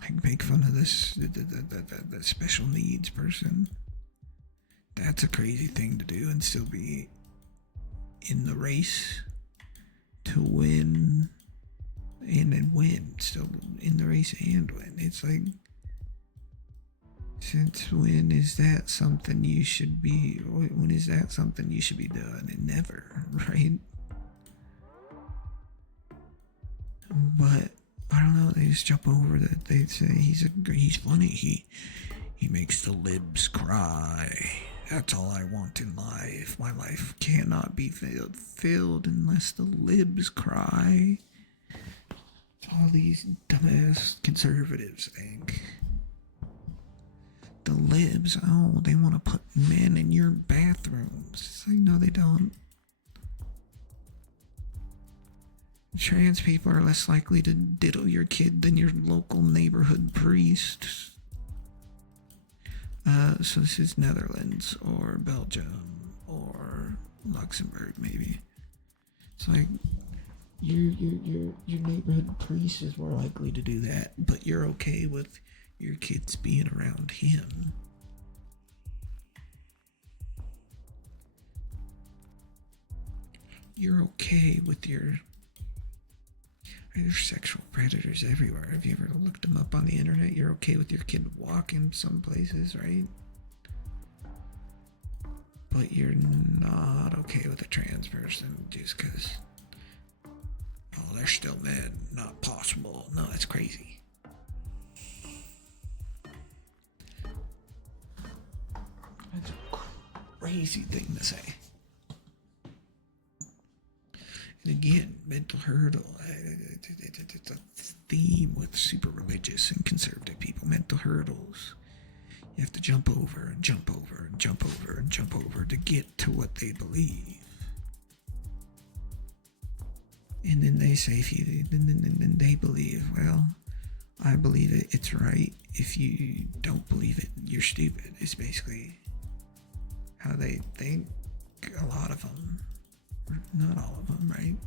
Like make fun of this the special needs person. That's a crazy thing to do and still be in the race to win and then win. Still in the race and win. It's like, since when is that something you should be, when is that something you should be doing? And never, right? But I don't know, they just jump over that. They say he's funny, he makes the libs cry. That's all I want in life. My life cannot be filled unless the libs cry. All these dumbass conservatives think. The libs, oh, they want to put men in your bathrooms. It's like, no, they don't. Trans people are less likely to diddle your kid than your local neighborhood priest. So this is Netherlands or Belgium or Luxembourg, maybe. It's like your neighborhood priest is more likely to do that, but you're okay with your kids being around him. You're okay with there's sexual predators everywhere. Have you ever looked them up on the internet? You're okay with your kid walking some places, right? But you're not okay with a trans person just because, oh, they're still men. Not possible. No, that's crazy. That's a crazy thing to say. And again, mental hurdle. It's a theme with super religious and conservative people. Mental hurdles. You have to jump over and jump over and jump over and jump over to get to what they believe. And then they say, then they believe, well, I believe it, it's right. If you don't believe it, you're stupid. It's basically how they think. A lot of them. Not all of them, right?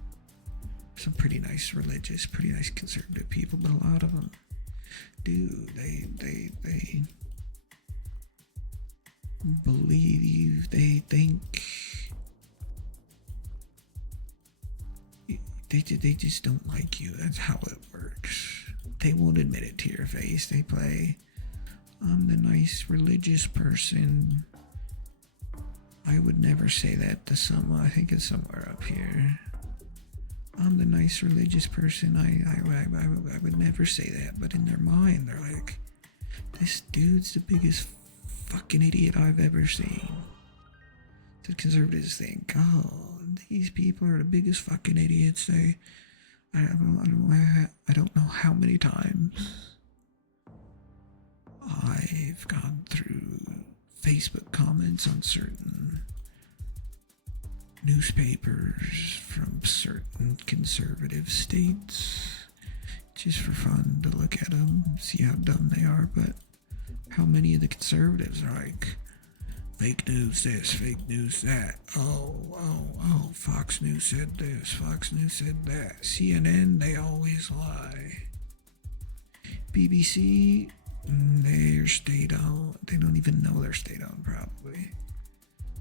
Some pretty nice religious, pretty nice conservative people, but a lot of them do. They believe, they think, they just don't like you. That's how it works. They won't admit it to your face. They play, I'm the nice religious person. I would never say that to someone. I think it's somewhere up here. I'm the nice religious person. I would never say that. But in their mind, they're like, this dude's the biggest fucking idiot I've ever seen. The conservatives think, oh, these people are the biggest fucking idiots. I don't know how many times I've gone through Facebook comments on certain newspapers from certain conservative states just for fun to look at them, see how dumb they are. But how many of the conservatives are like, fake news this, fake news that, oh, Fox News said this, Fox News said that, CNN, they always lie, BBC, they're state-owned. They don't even know they're state-owned, probably.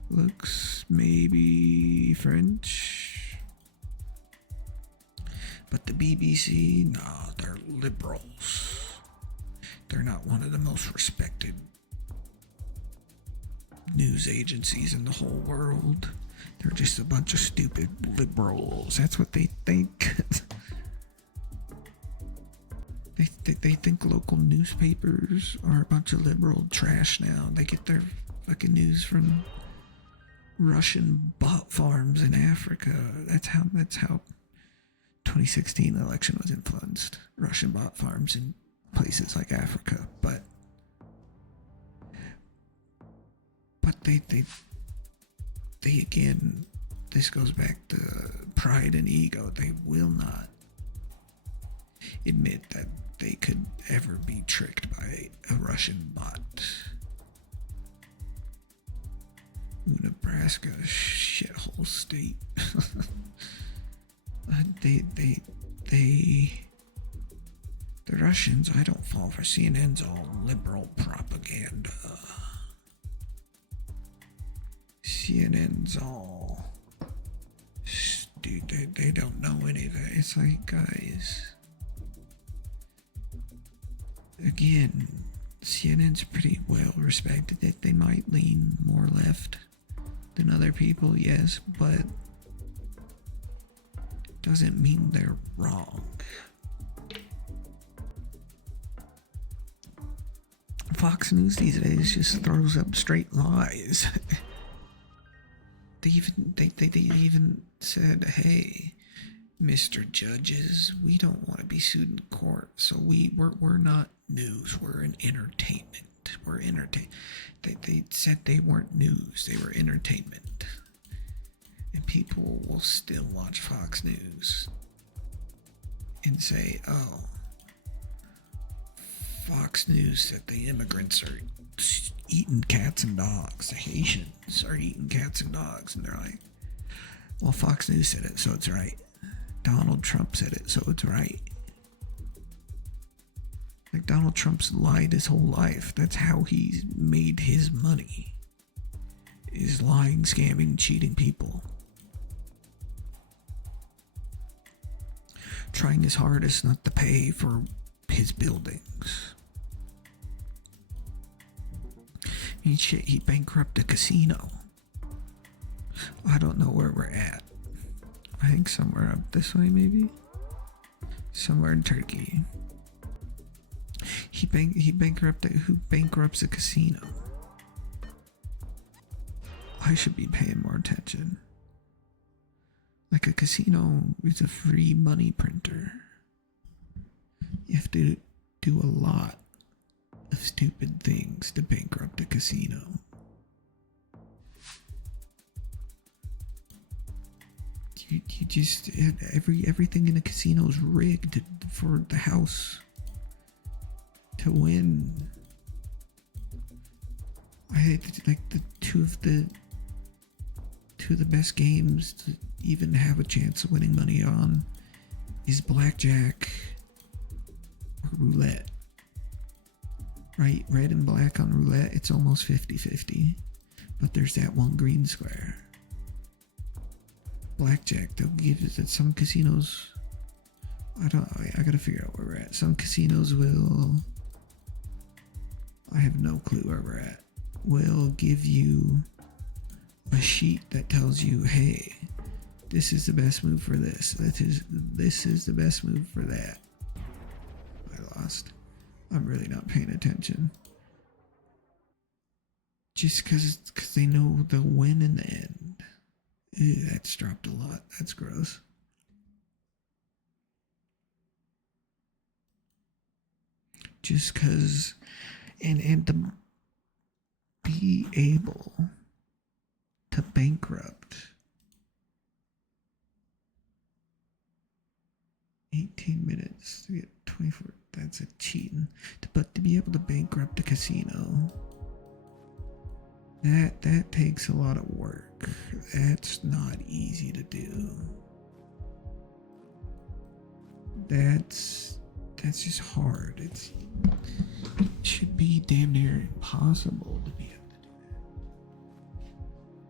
Looks maybe French. But the BBC, nah, they're liberals. They're not one of the most respected news agencies in the whole world. They're just a bunch of stupid liberals. That's what they think. They think local newspapers are a bunch of liberal trash now. They get their fucking news from Russian bot farms in Africa. That's how 2016 election was influenced. Russian bot farms in places like Africa. But they again, this goes back to pride and ego. They will not admit that they could ever be tricked by a Russian bot. Nebraska, shithole state. The Russians, I don't fall for CNN's all liberal propaganda. CNN's all, dude, they don't know anything. It's like, guys, again, CNN's pretty well respected. That they might lean more left than other people, yes, but doesn't mean they're wrong. Fox News these days just throws up straight lies. They even said, hey, Mr. Judges, we don't want to be sued in court, so we're not news, we're an entertainment. We're entertain. They said they weren't news, they were entertainment. And people will still watch Fox News and say, oh, Fox News said the immigrants are eating cats and dogs. The Haitians are eating cats and dogs. And they're like, well, Fox News said it, so it's right. Donald Trump said it, so it's right. Like Donald Trump's lied his whole life. That's how he's made his money. Is lying, scamming, cheating people. Trying his hardest not to pay for his buildings. He bankrupted a casino. I don't know where we're at. I think somewhere up this way, maybe? Somewhere in Turkey. He bankrupted. Who bankrupts a casino? I should be paying more attention. Like, a casino is a free money printer. You have to do a lot of stupid things to bankrupt a casino. You just everything in a casino is rigged for the house to win. I had like the two of the best games to even have a chance of winning money on is blackjack or roulette. Right? Red and black on roulette, it's almost 50-50. But there's that one green square. Blackjack, they'll give it at some casinos. I gotta figure out where we're at. Some casinos will, I have no clue where we're at, will give you a sheet that tells you, hey, this is the best move for this. This is the best move for that. I lost. I'm really not paying attention. Just because they know they'll win in the end. Ew, that's dropped a lot. That's gross. Just because, and to be able to bankrupt 18 minutes to get 24, that's a cheating. But to be able to bankrupt a casino, that takes a lot of work. That's not easy to do. That's just hard. It should be damn near impossible to be able to do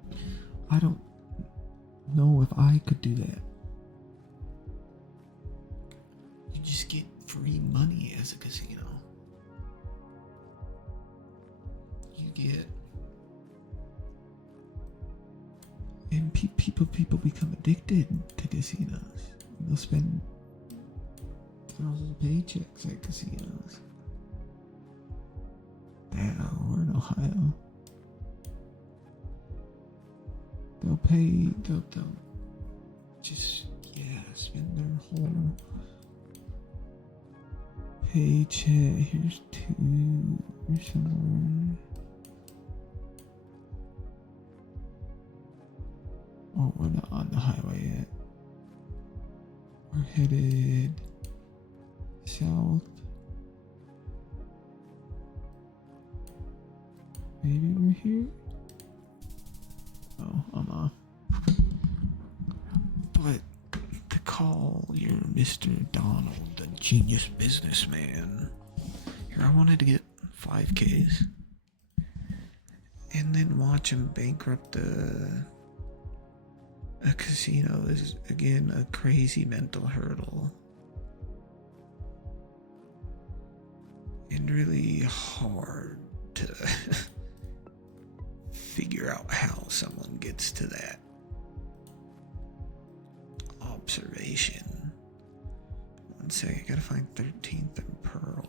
that. I don't know if I could do that. You just get free money as a casino. You get, and people become addicted to casinos. They'll spend thousands of paychecks at casinos. Damn, we're in Ohio. They'll just, spend their whole paycheck. Here's somewhere. Oh, we're not on the highway yet. We're headed south. Maybe we're here? Oh, I'm off. But to call your Mr. Donald a genius businessman. Here, I wanted to get 5Ks. And then watch him bankrupt a casino is, again, a crazy mental hurdle. And really hard to figure out how someone gets to that observation. One second, I gotta find 13th and Pearl.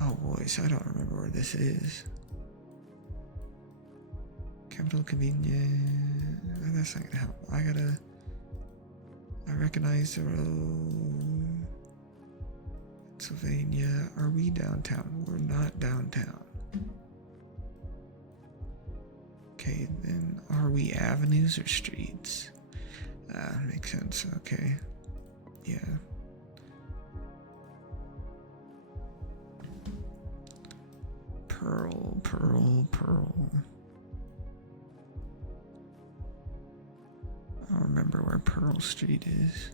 Oh boys, I don't remember where this is. Capital convenient. That's not gonna help. I recognize the road. Pennsylvania. Are we downtown? We're not downtown. Okay, then are we avenues or streets? Makes sense. Okay. Yeah. Pearl. I don't remember where Pearl Street is.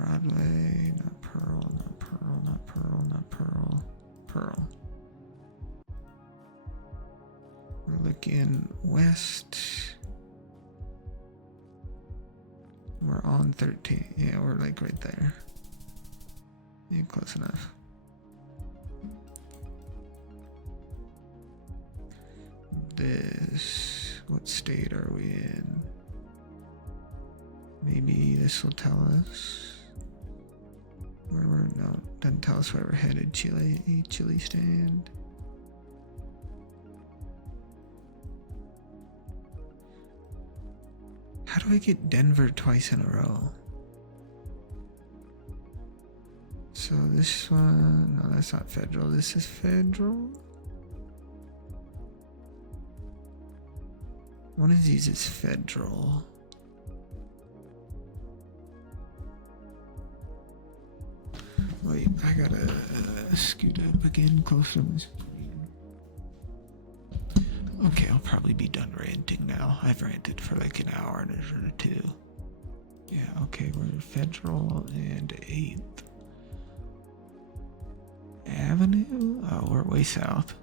Broadway, not Pearl, not Pearl, not Pearl, not Pearl. Pearl. We're looking west. We're on 13. Yeah, we're like right there. Yeah, close enough. This, what state are we in? Maybe this will tell us where we're, no, doesn't tell us where we're headed. Chile stand. How do I get Denver twice in a row? So this one, no, that's not federal. This is federal. One of these is federal. Wait, I gotta scoot up again closer to the screen. Okay, I'll probably be done ranting now. I've ranted for like an hour or two. Yeah, okay, we're Federal and 8th Avenue? Oh, we're way south.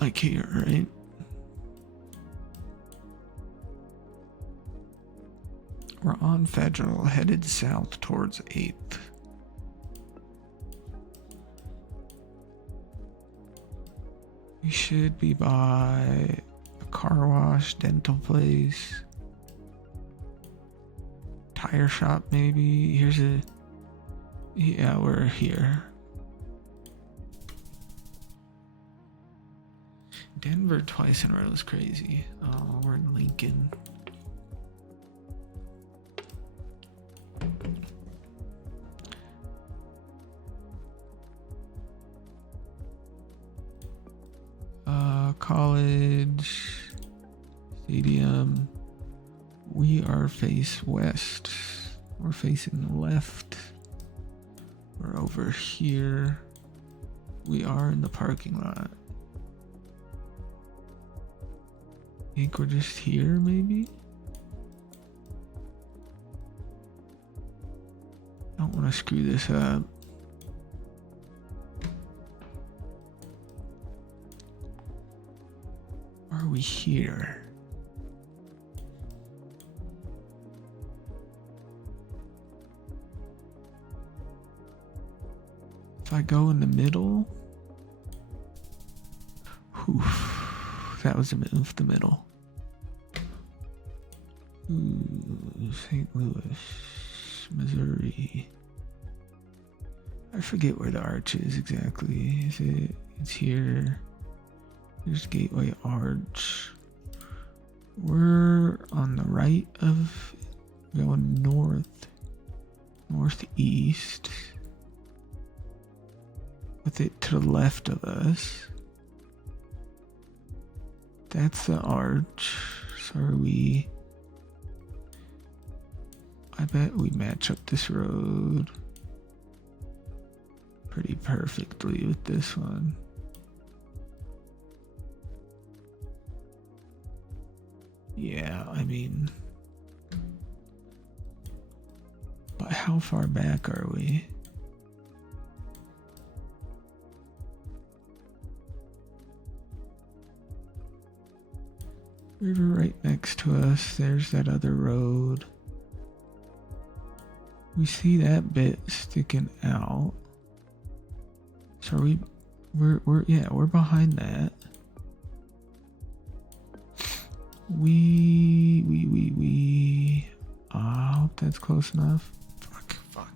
Like here, right? We're on Federal, headed south towards 8th. We should be by a car wash, dental place, tire shop maybe. Here's a... Yeah, we're here. Denver twice in a row is crazy. Oh, we're in Lincoln. College, stadium. We are face west. We're facing left. We're over here. We are in the parking lot. I think we're just here, maybe? I don't want to screw this up. Are we here? If I go in the middle, whew, that was a move, the middle. Ooh, St. Louis, Missouri. I forget where the arch is exactly. Is it? It's here. Here's Gateway Arch. We're on the right of, going northeast, with it to the left of us. That's the arch. So are we... I bet we match up this road pretty perfectly with this one. Yeah, I mean, but how far back are we? River right next to us. There's that other road. We see that bit sticking out. So we're behind that. I hope that's close enough. Fuck.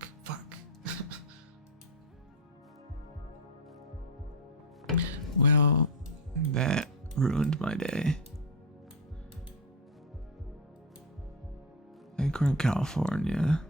Well, that ruined my day. I think we're in California.